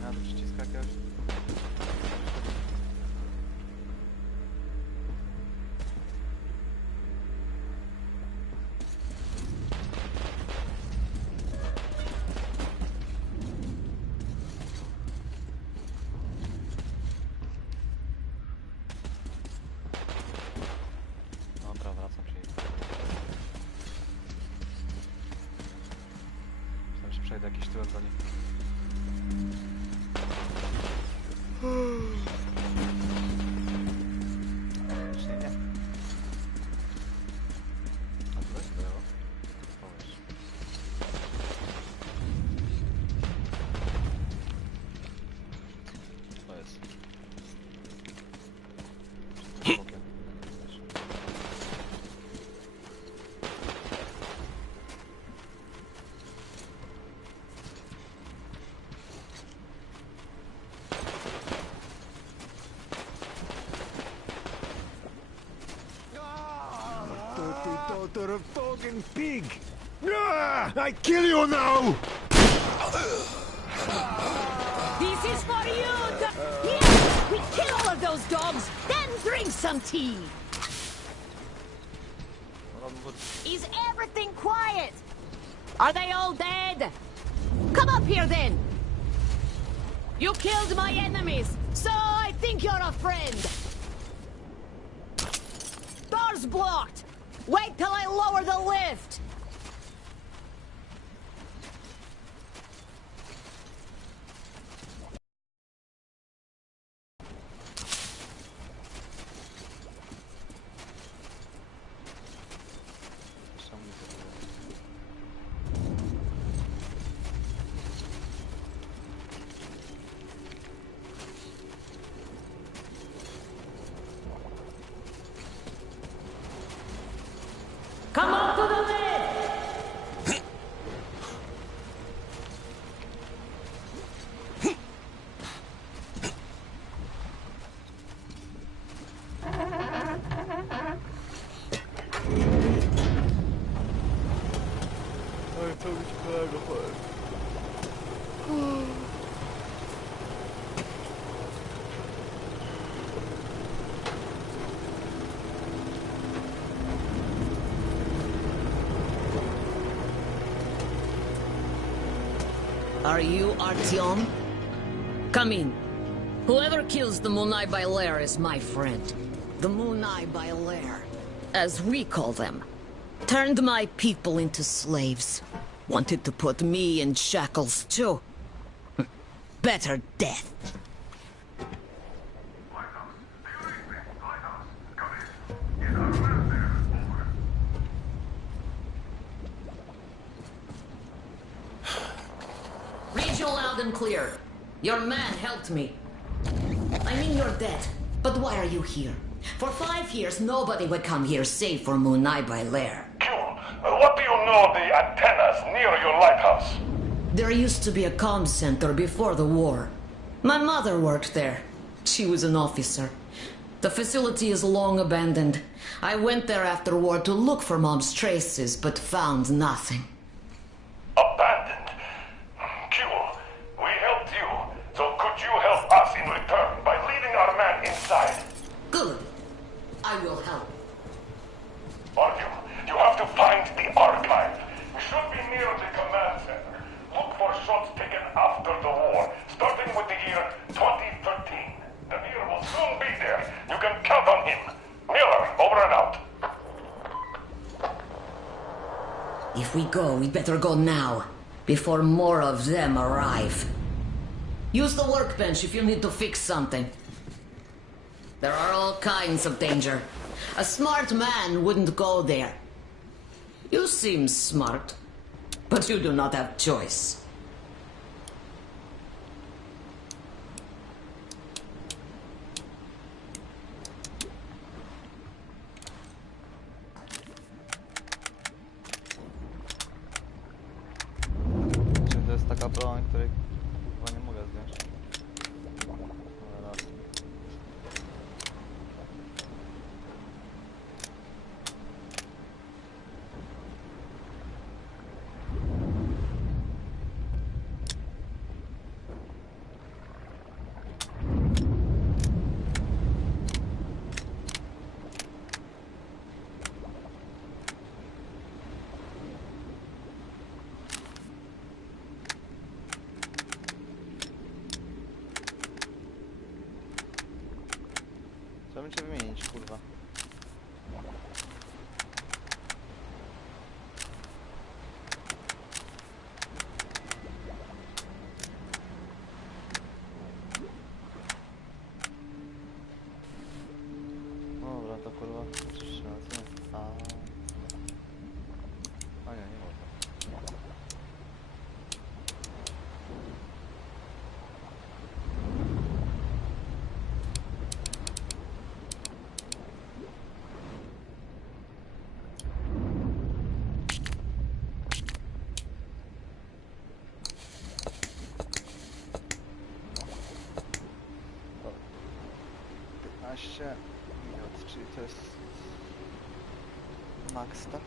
Ja przyciska jakiegoś. Dobra, wracam się. Myślałem, że przejdę jakiś tyłem do nich. Już nie. A co to jest było? Powiedz. Co jest? Bokiem. Daughter of fucking pig! Ah, I kill you now! This is for you! Yes! We kill all of those dogs, then drink some tea! Is everything quiet? Are they all dead? Come up here then! You killed my enemies, so I think you're a friend! Door's blocked! Wait till I lower the lift! Come up to the lift! Oj, to być kolego, powiem. Are you Artyom? Come in. Whoever kills the Munai Bailer is my friend. The Munai Bailer, as we call them, turned my people into slaves. Wanted to put me in shackles too. Better death. Read you loud and clear. Your man helped me. I mean you're dead, but why are you here? For 5 years, nobody would come here save for Munai Bailer. What do you know of the antennas near your lighthouse? There used to be a comm center before the war. My mother worked there. She was an officer. The facility is long abandoned. I went there after war to look for Mom's traces, but found nothing. Abandoned? Q, we helped you, so could you help us in return by leading our man inside? Good. I will help. Artyom, you have to find the archive. You should be near the command center. Look for shots taken after the war, starting with the year 2013. The Mir will soon be there. You can count on him. Miller, over and out. If we go, we'd better go now, before more of them arrive. Use the workbench if you need to fix something. There are all kinds of danger. A smart man wouldn't go there. You seem smart, but you do not have choice. Czyli to jest taka broń, której chyba nie mogę zdjąć. Ale raz. Trzeba cię wymienić, kurwa. Dobra, to kurwa, oczywiście na a nie, nie można. Minut, czyli to jest max, tak?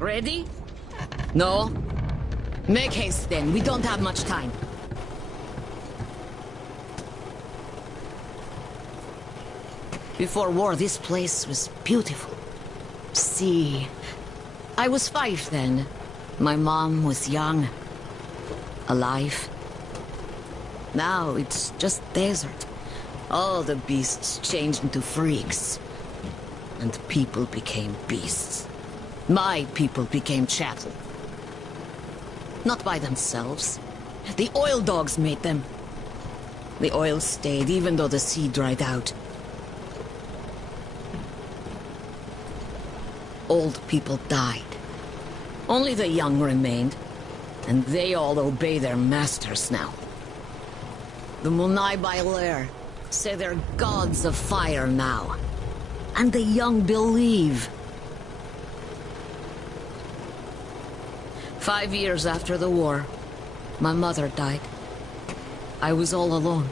Ready? No? Make haste then, we don't have much time. Before war, this place was beautiful. See, I was 5 then. My mom was young. Alive. Now it's just desert. All the beasts changed into freaks. And people became beasts. My people became chattel. Not by themselves. The oil dogs made them. The oil stayed even though the sea dried out. Old people died. Only the young remained. And they all obey their masters now. The Munai Bailer say they're gods of fire now. And the young believe. 5 years after the war, my mother died. I was all alone.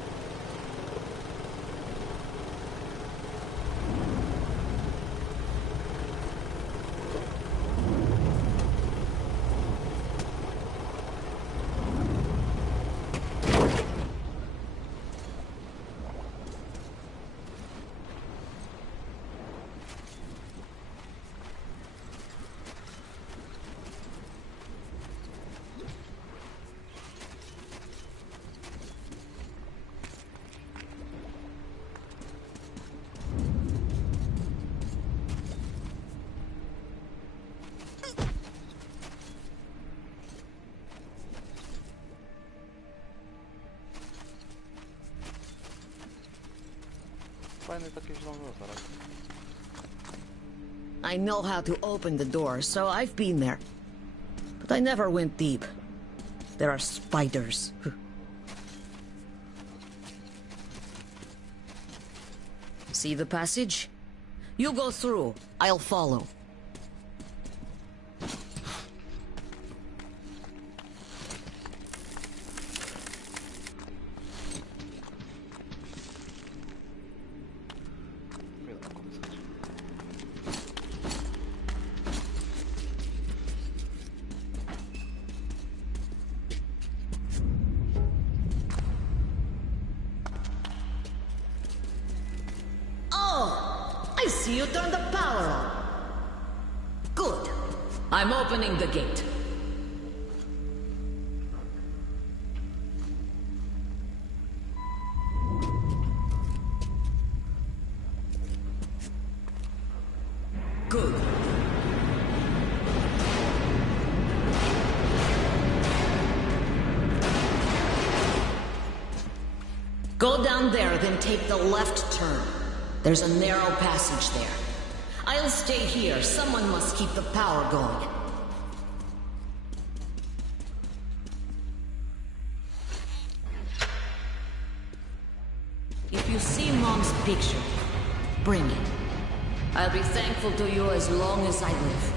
fajny taki zielony zaraz. I know how to open the door, so I've been there. But I never went deep. There are spiders. See the passage? You go through. I'll follow. You turn the power on. Good. I'm opening the gate. Good. Go down there, then take the left turn. There's a narrow passage there. I'll stay here. Someone must keep the power going. If you see Mom's picture, bring it. I'll be thankful to you as long as I live.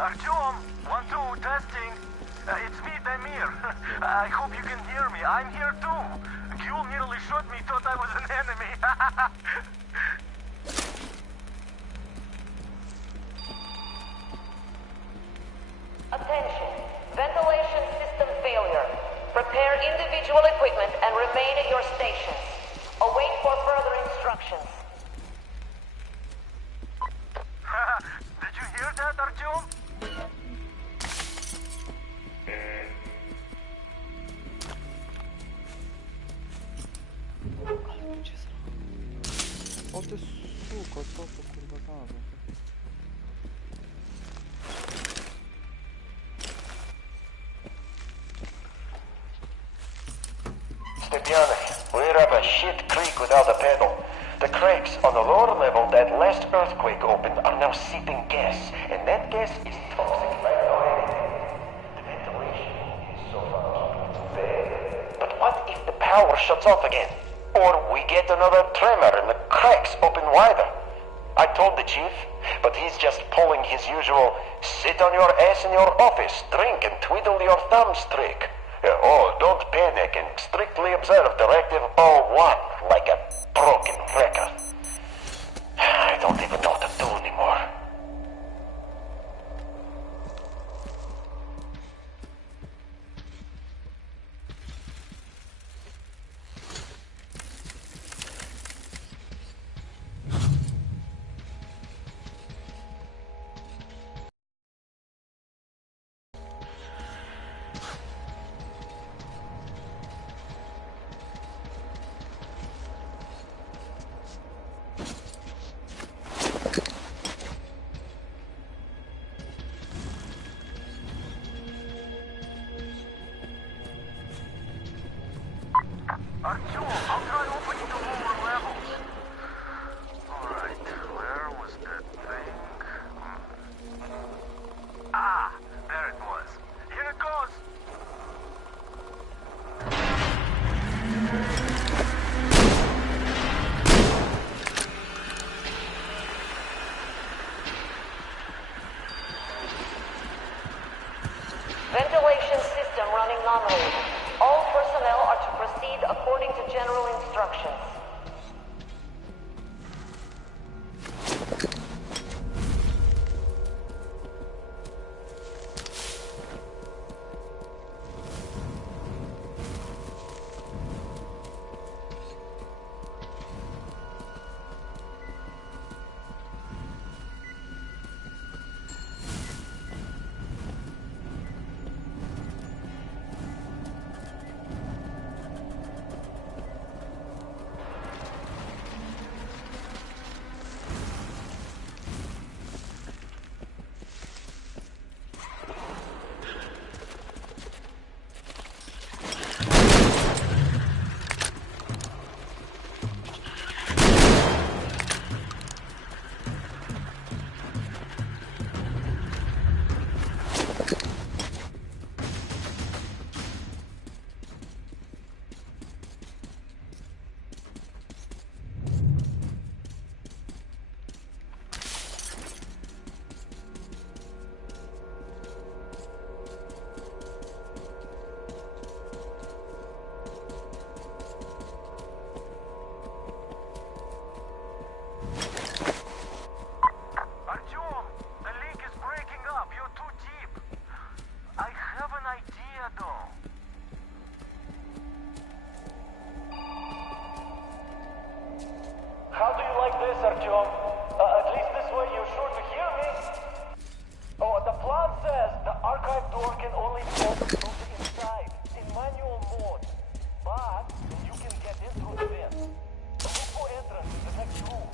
Artyom, 1-2, testing. It's me, Damir. I hope you can hear me. I'm here too. Gül nearly shot me, thought I was an enemy. Attention. Ventilation system failure. Prepare individual equipment and remain at your stations. Await for further instructions. Did you hear that, Artyom? O ty suko, co to kurwa znalazłem? Pizdnij, we're up a shit creek without a pedal. The cracks on the lower level that last earthquake opened are now seeping gas, and that gas is toxic like no anything. The ventilation is so far bad. But what if the power shuts off again? Or we get another tremor and the cracks open wider? I told the chief, but he's just pulling his usual sit on your ass in your office, drink and twiddle your thumbs trick. Oh, don't panic and strictly observe Directive 01 like a broken record. I don't even know what to do anymore. Artyom. At least this way you're sure to hear me. Oh, the plan says the archive door can only be opened from the inside, in manual mode. But you can get in through the vent. Look for entrance in the next room.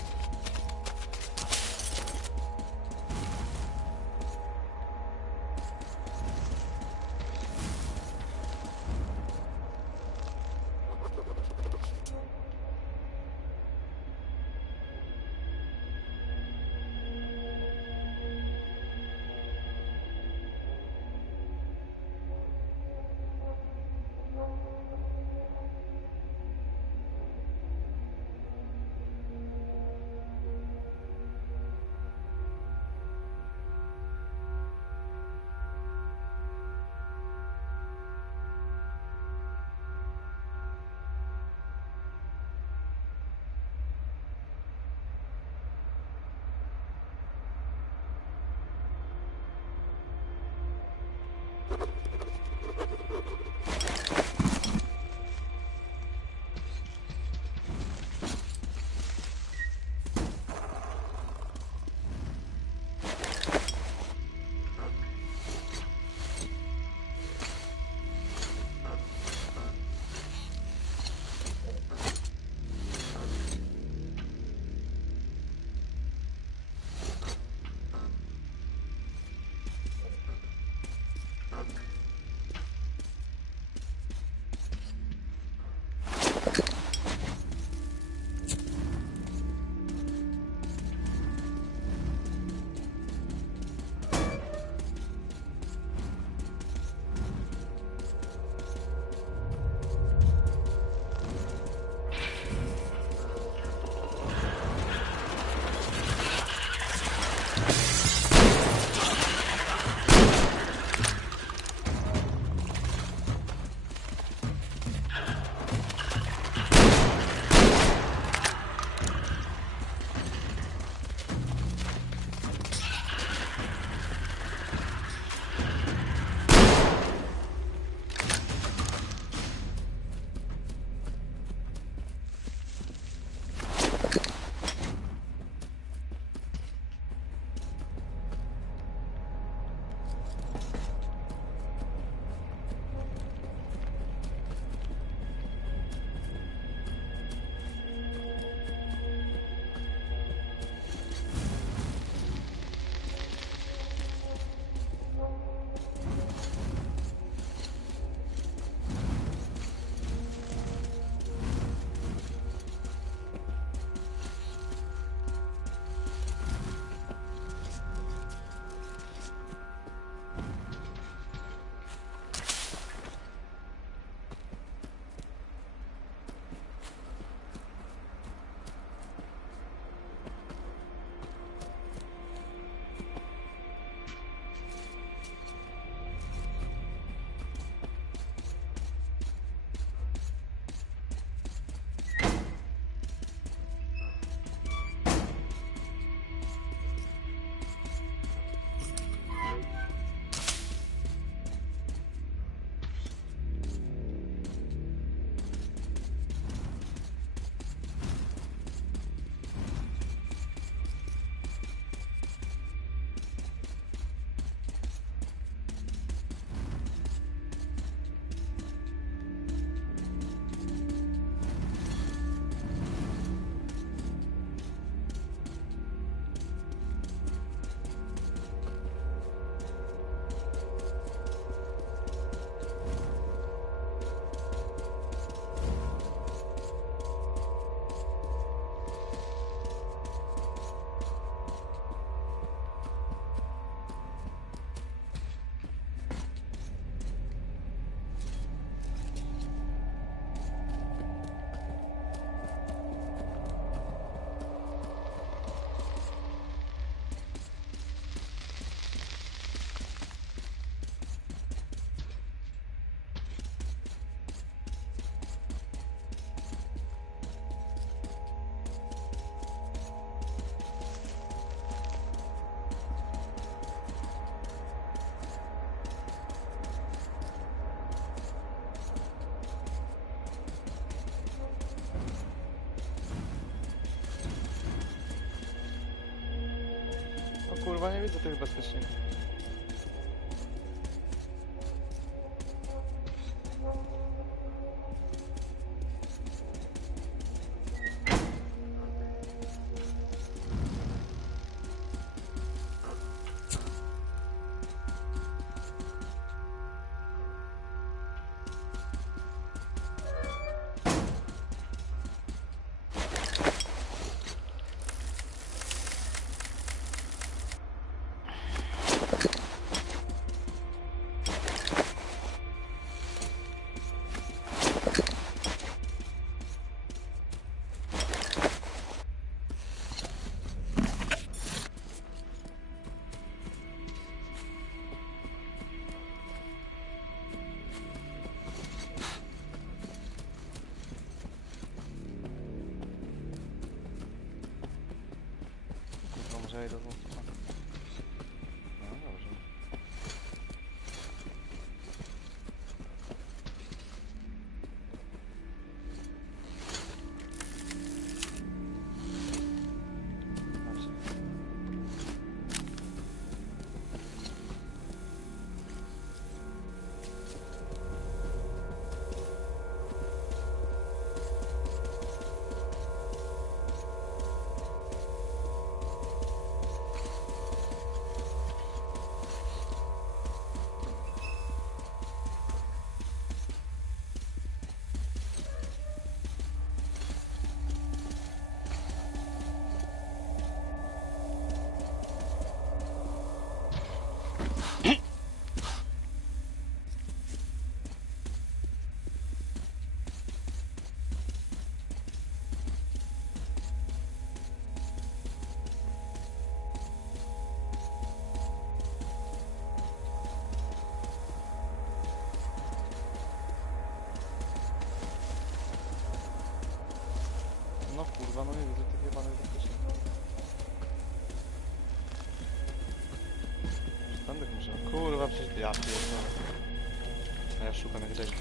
kurwa nie widzę tych bezpieczników. Może ja idę do... No dobrze. No kurwa, no nie widzę tych jebanych bezpieczników. Tędy muszę. Kurwa, przecież ja pierdolę. A ja szukam jak dojść.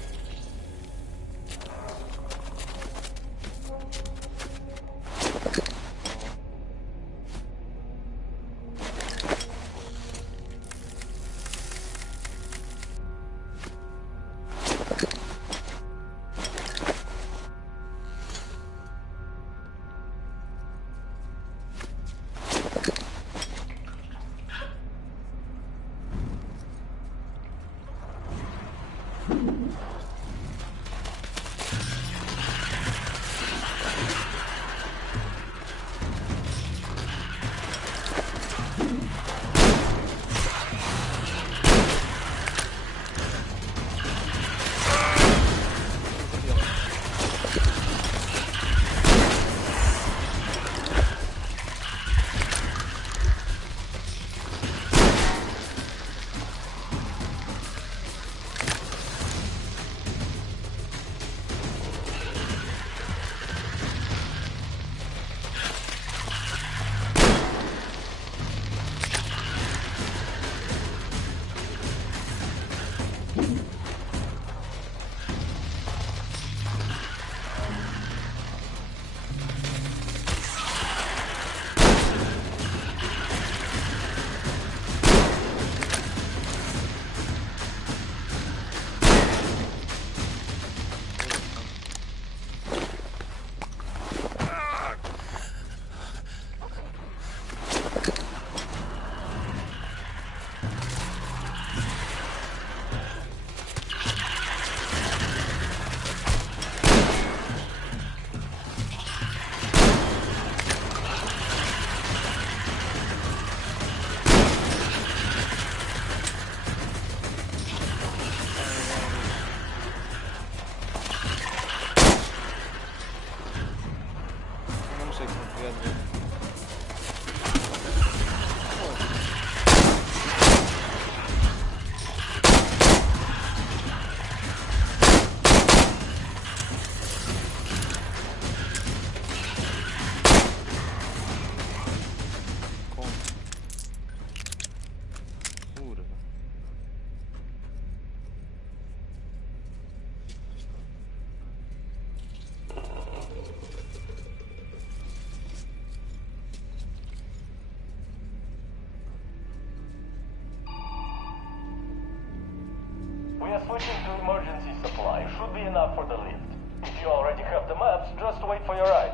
We are switching to emergency supply. Should be enough for the lift. If you already have the maps, just wait for your ride.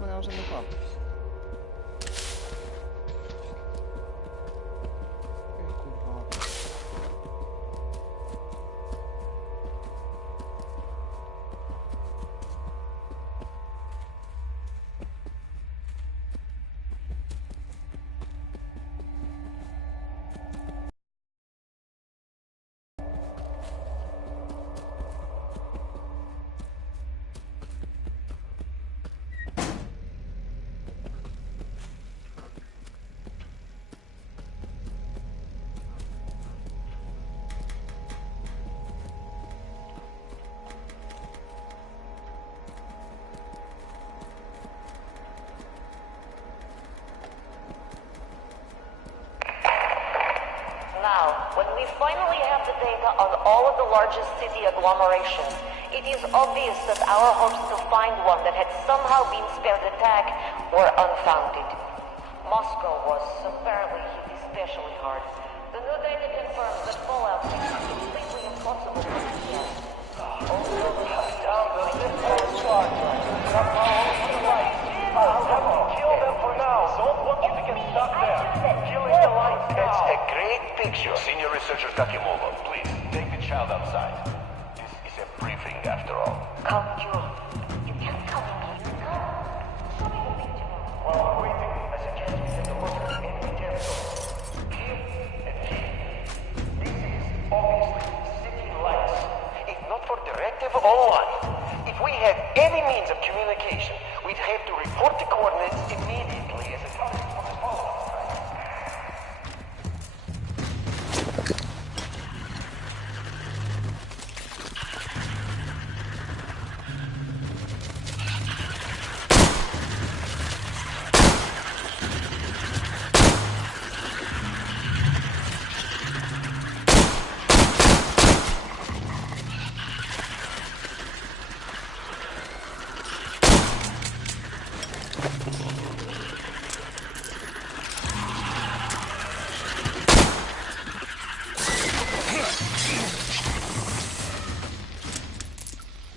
No nie mam żadnych map. Kurwa. Now, when we finally have the data on all of the largest city agglomerations, it is obvious that our hopes to find one that had somehow been spared attack were unfounded. Moscow was apparently hit especially hard. The new data confirms that fallout is completely impossible to detect. Kill them for now. Don't want you to get stuck there. Killing the lights now. It's a great picture. Senior researcher Takimova, please, take the child outside. This is a briefing after all. Come, Jewel. You can't come in here. Come. Show me the picture. While we're waiting, I suggest we take a look at any utensils. Here and here. This is obviously city lights. If not for directive online, if we had any means of communication, we'd have to report the coordinates immediately as a target for the follow-up strike.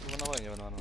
Chyba na wojnie będą.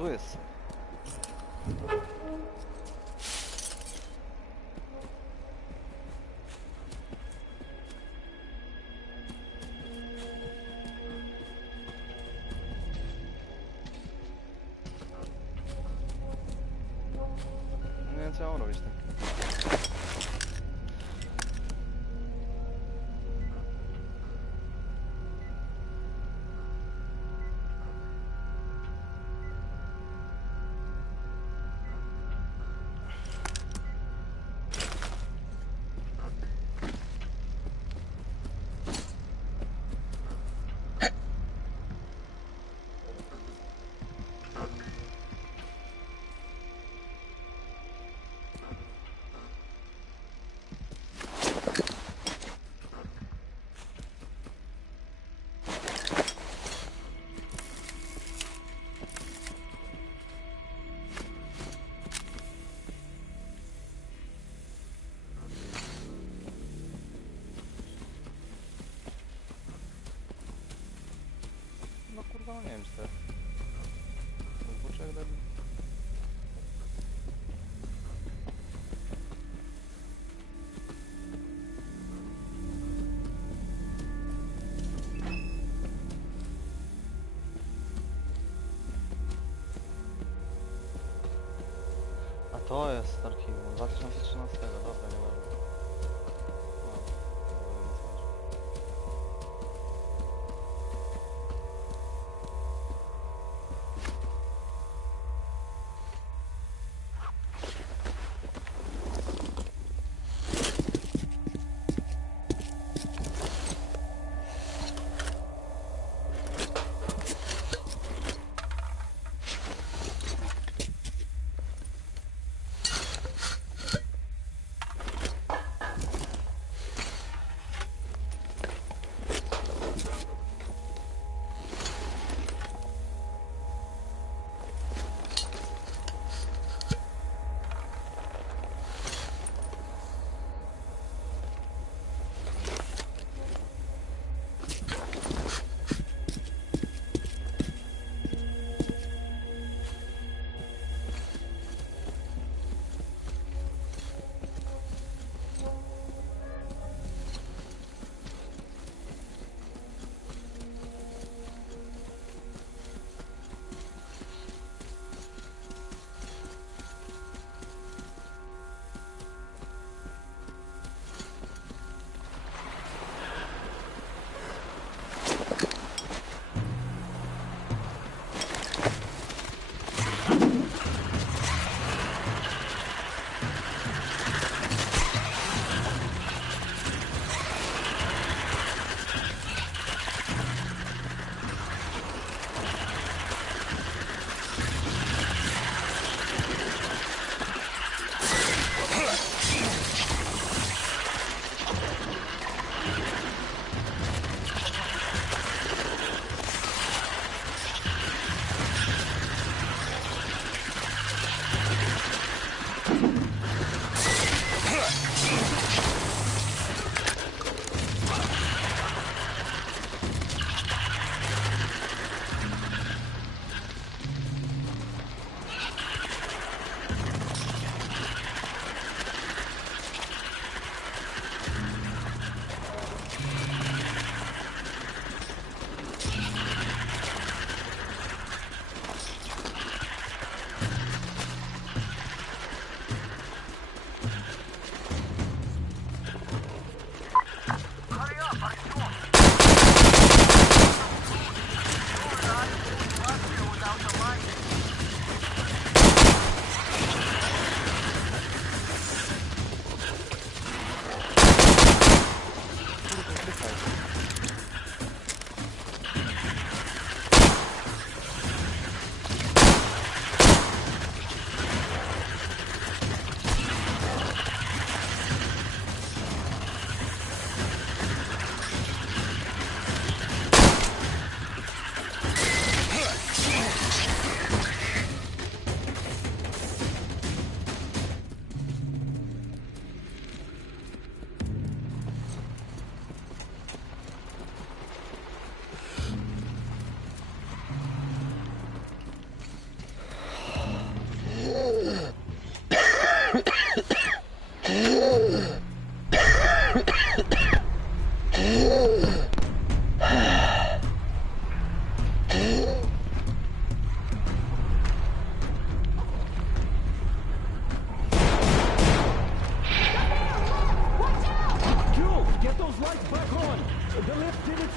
tu jest. Nie wiem co mam robić tam. No kurwa, no nie wiem czy to... Zboczek da... A to jest archiwum 2013, dobra, nie ważne.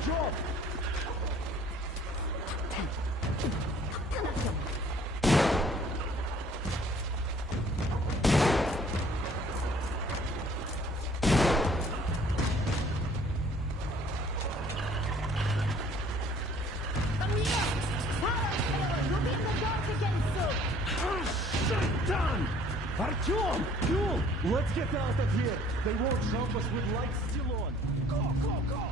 job! Artyom! Yul! Let's get out of here! They won't jump us with lights still on! Go, go, go!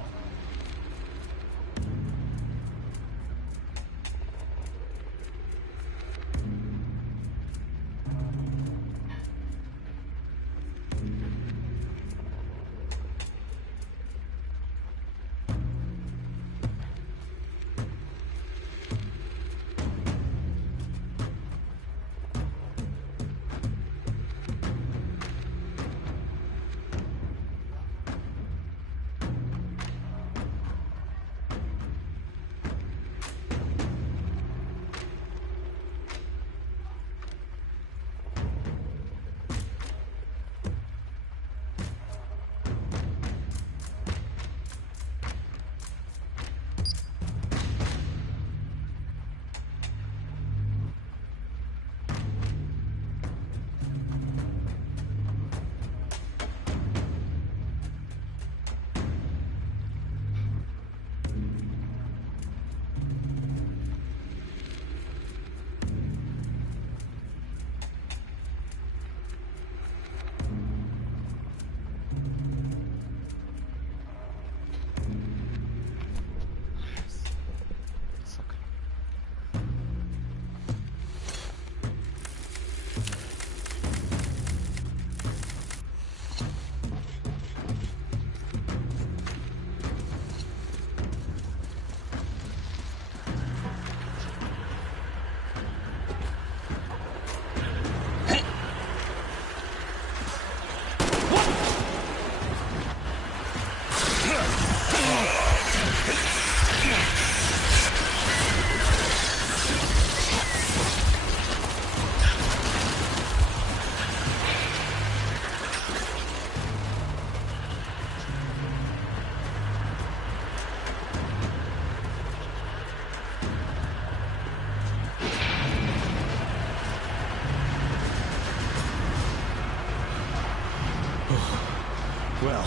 Well,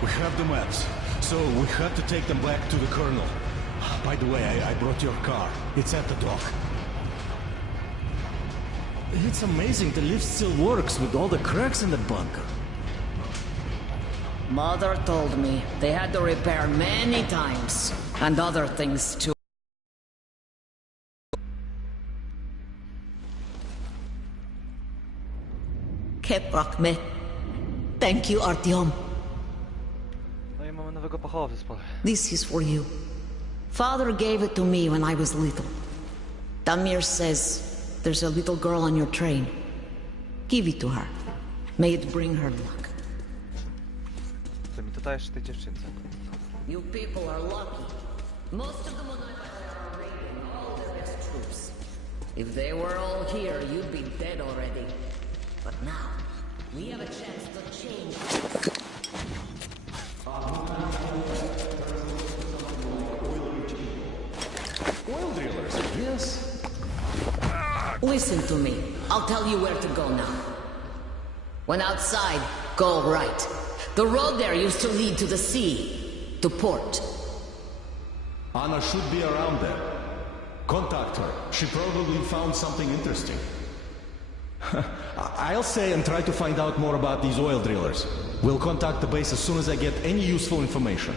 we have the maps, so we have to take them back to the Colonel. By the way, I brought your car. It's at the dock. It's amazing the lift still works with all the cracks in the bunker. Mother told me they had to repair many times, and other things too. Keprakme. Thank you, Artyom. No i mamy nowego pachoła w zespole. This is for you. Father gave it to me when I was little. Damir says there's a little girl on your train. Give it to her. May it bring her luck. To mi to dajesz tej dziewczynce. You people are lucky. Most of them are raiding all the best troops. If they were all here, you'd be dead already. But now, we have a chance to change. Oil drillers, yes. Listen to me. I'll tell you where to go now. When outside, go right. The road there used to lead to the sea, to port. Anna should be around there. Contact her. She probably found something interesting. I'll stay and try to find out more about these oil drillers. We'll contact the base as soon as I get any useful information.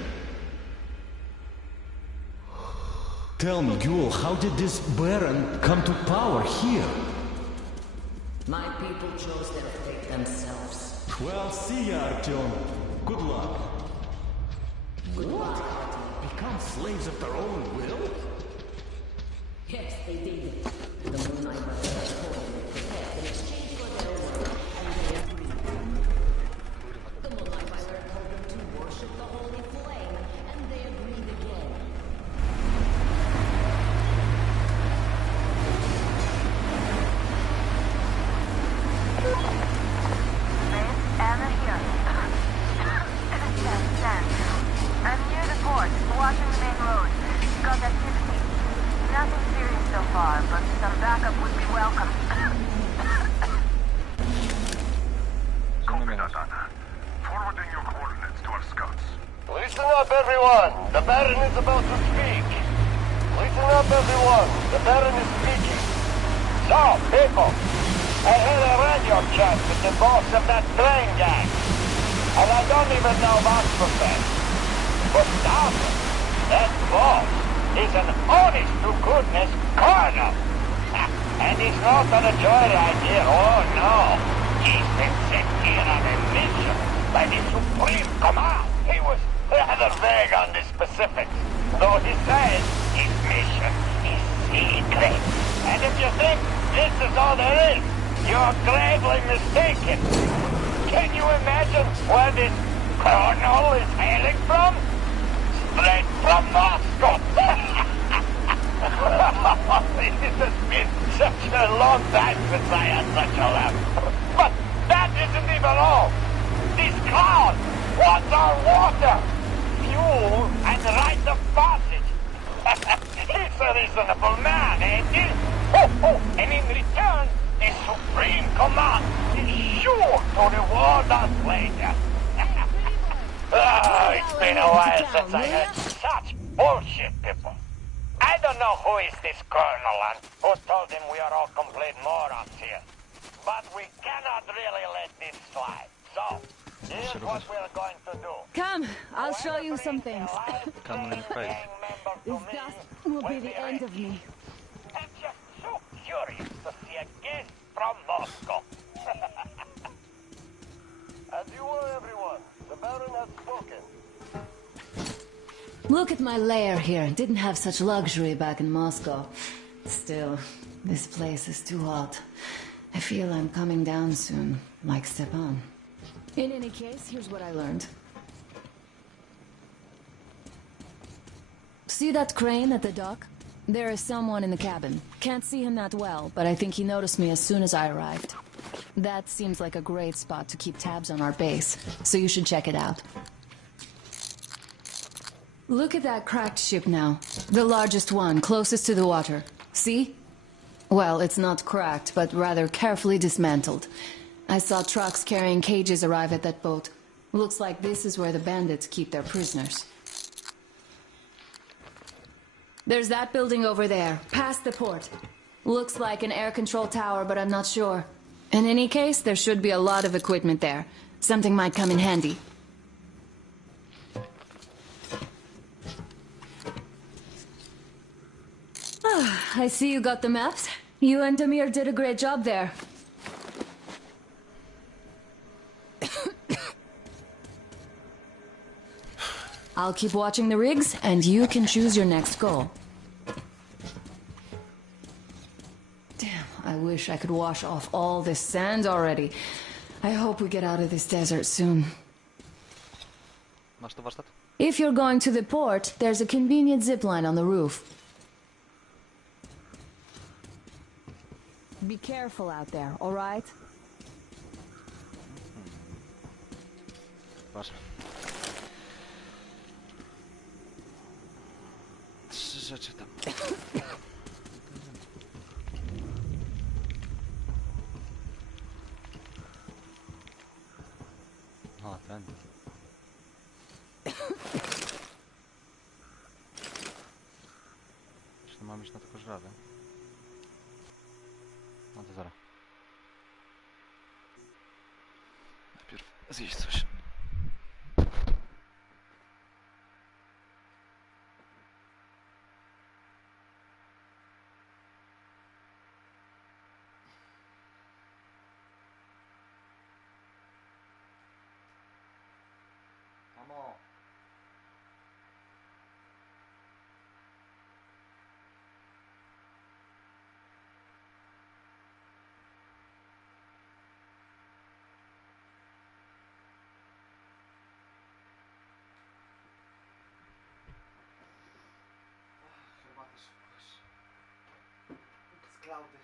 Tell me, Ghoul, how did this Baron come to power here? My people chose their fate themselves. Well, see ya, Artyom. Good luck. Goodbye. Become slaves of their own will? Yes, they did. The Moonlight Brothers told them to protect in exchange for their word, and they agreed. The Moonlight Brothers told them to worship the Holy Flame, and they agreed again. Anna here. Sam, I'm near the port, watching everyone. The Baron is about to speak. Listen up, everyone. The Baron is speaking. So, people, I had a radio chat with the boss of that train gang. And I don't even know what's from that. But now, that boss is an honest-to-goodness colonel. And he's not on a joyride here, oh no. He's been sent here on a mission by the Supreme Command. He was rather vague on the specifics, though he says his mission is secret. And if you think this is all there is, you're gravely mistaken. Can you imagine where this colonel is hailing from? Straight from Moscow. It has been such a long time since I had such a laugh. But that isn't even all. This clown wants our water, fuel, and right of passage. He's a reasonable man, ain't he? And in return, the Supreme Command is sure to reward us later. It's been a while since I heard such bullshit, people. I don't know who is this colonel and who told him we are all complete morons here. But we cannot really let this slide. So, here's what we're going to do. Come, I'll show you some things. Come in face. This dust will be the end of me. I'm just so curious to see a guest from Moscow. As you were, everyone, the Baron has spoken. Look at my lair here. Didn't have such luxury back in Moscow. Still, this place is too hot. I feel I'm coming down soon, like Stepan. In any case, here's what I learned. See that crane at the dock? There is someone in the cabin. Can't see him that well, but I think he noticed me as soon as I arrived. That seems like a great spot to keep tabs on our base, so you should check it out. Look at that cracked ship now. The largest one, closest to the water. See? Well, it's not cracked, but rather carefully dismantled. I saw trucks carrying cages arrive at that boat. Looks like this is where the bandits keep their prisoners. There's that building over there, past the port. Looks like an air control tower, but I'm not sure. In any case, there should be a lot of equipment there. Something might come in handy. I see you got the maps. You and Damir did a great job there. I'll keep watching the rigs, and you can choose your next goal. Damn, I wish I could wash off all this sand already. I hope we get out of this desert soon. Masz tu warsztat? If you're going to the port, there's a convenient zip line on the roof. Be careful out there, all right? Patrz. 3 rzeczy tam. O, ten. Czy to mam iść na tylko żrawy? No to zaraz. Najpierw zjeść coś. Mamo. Herbatę szybko. Z klaudy.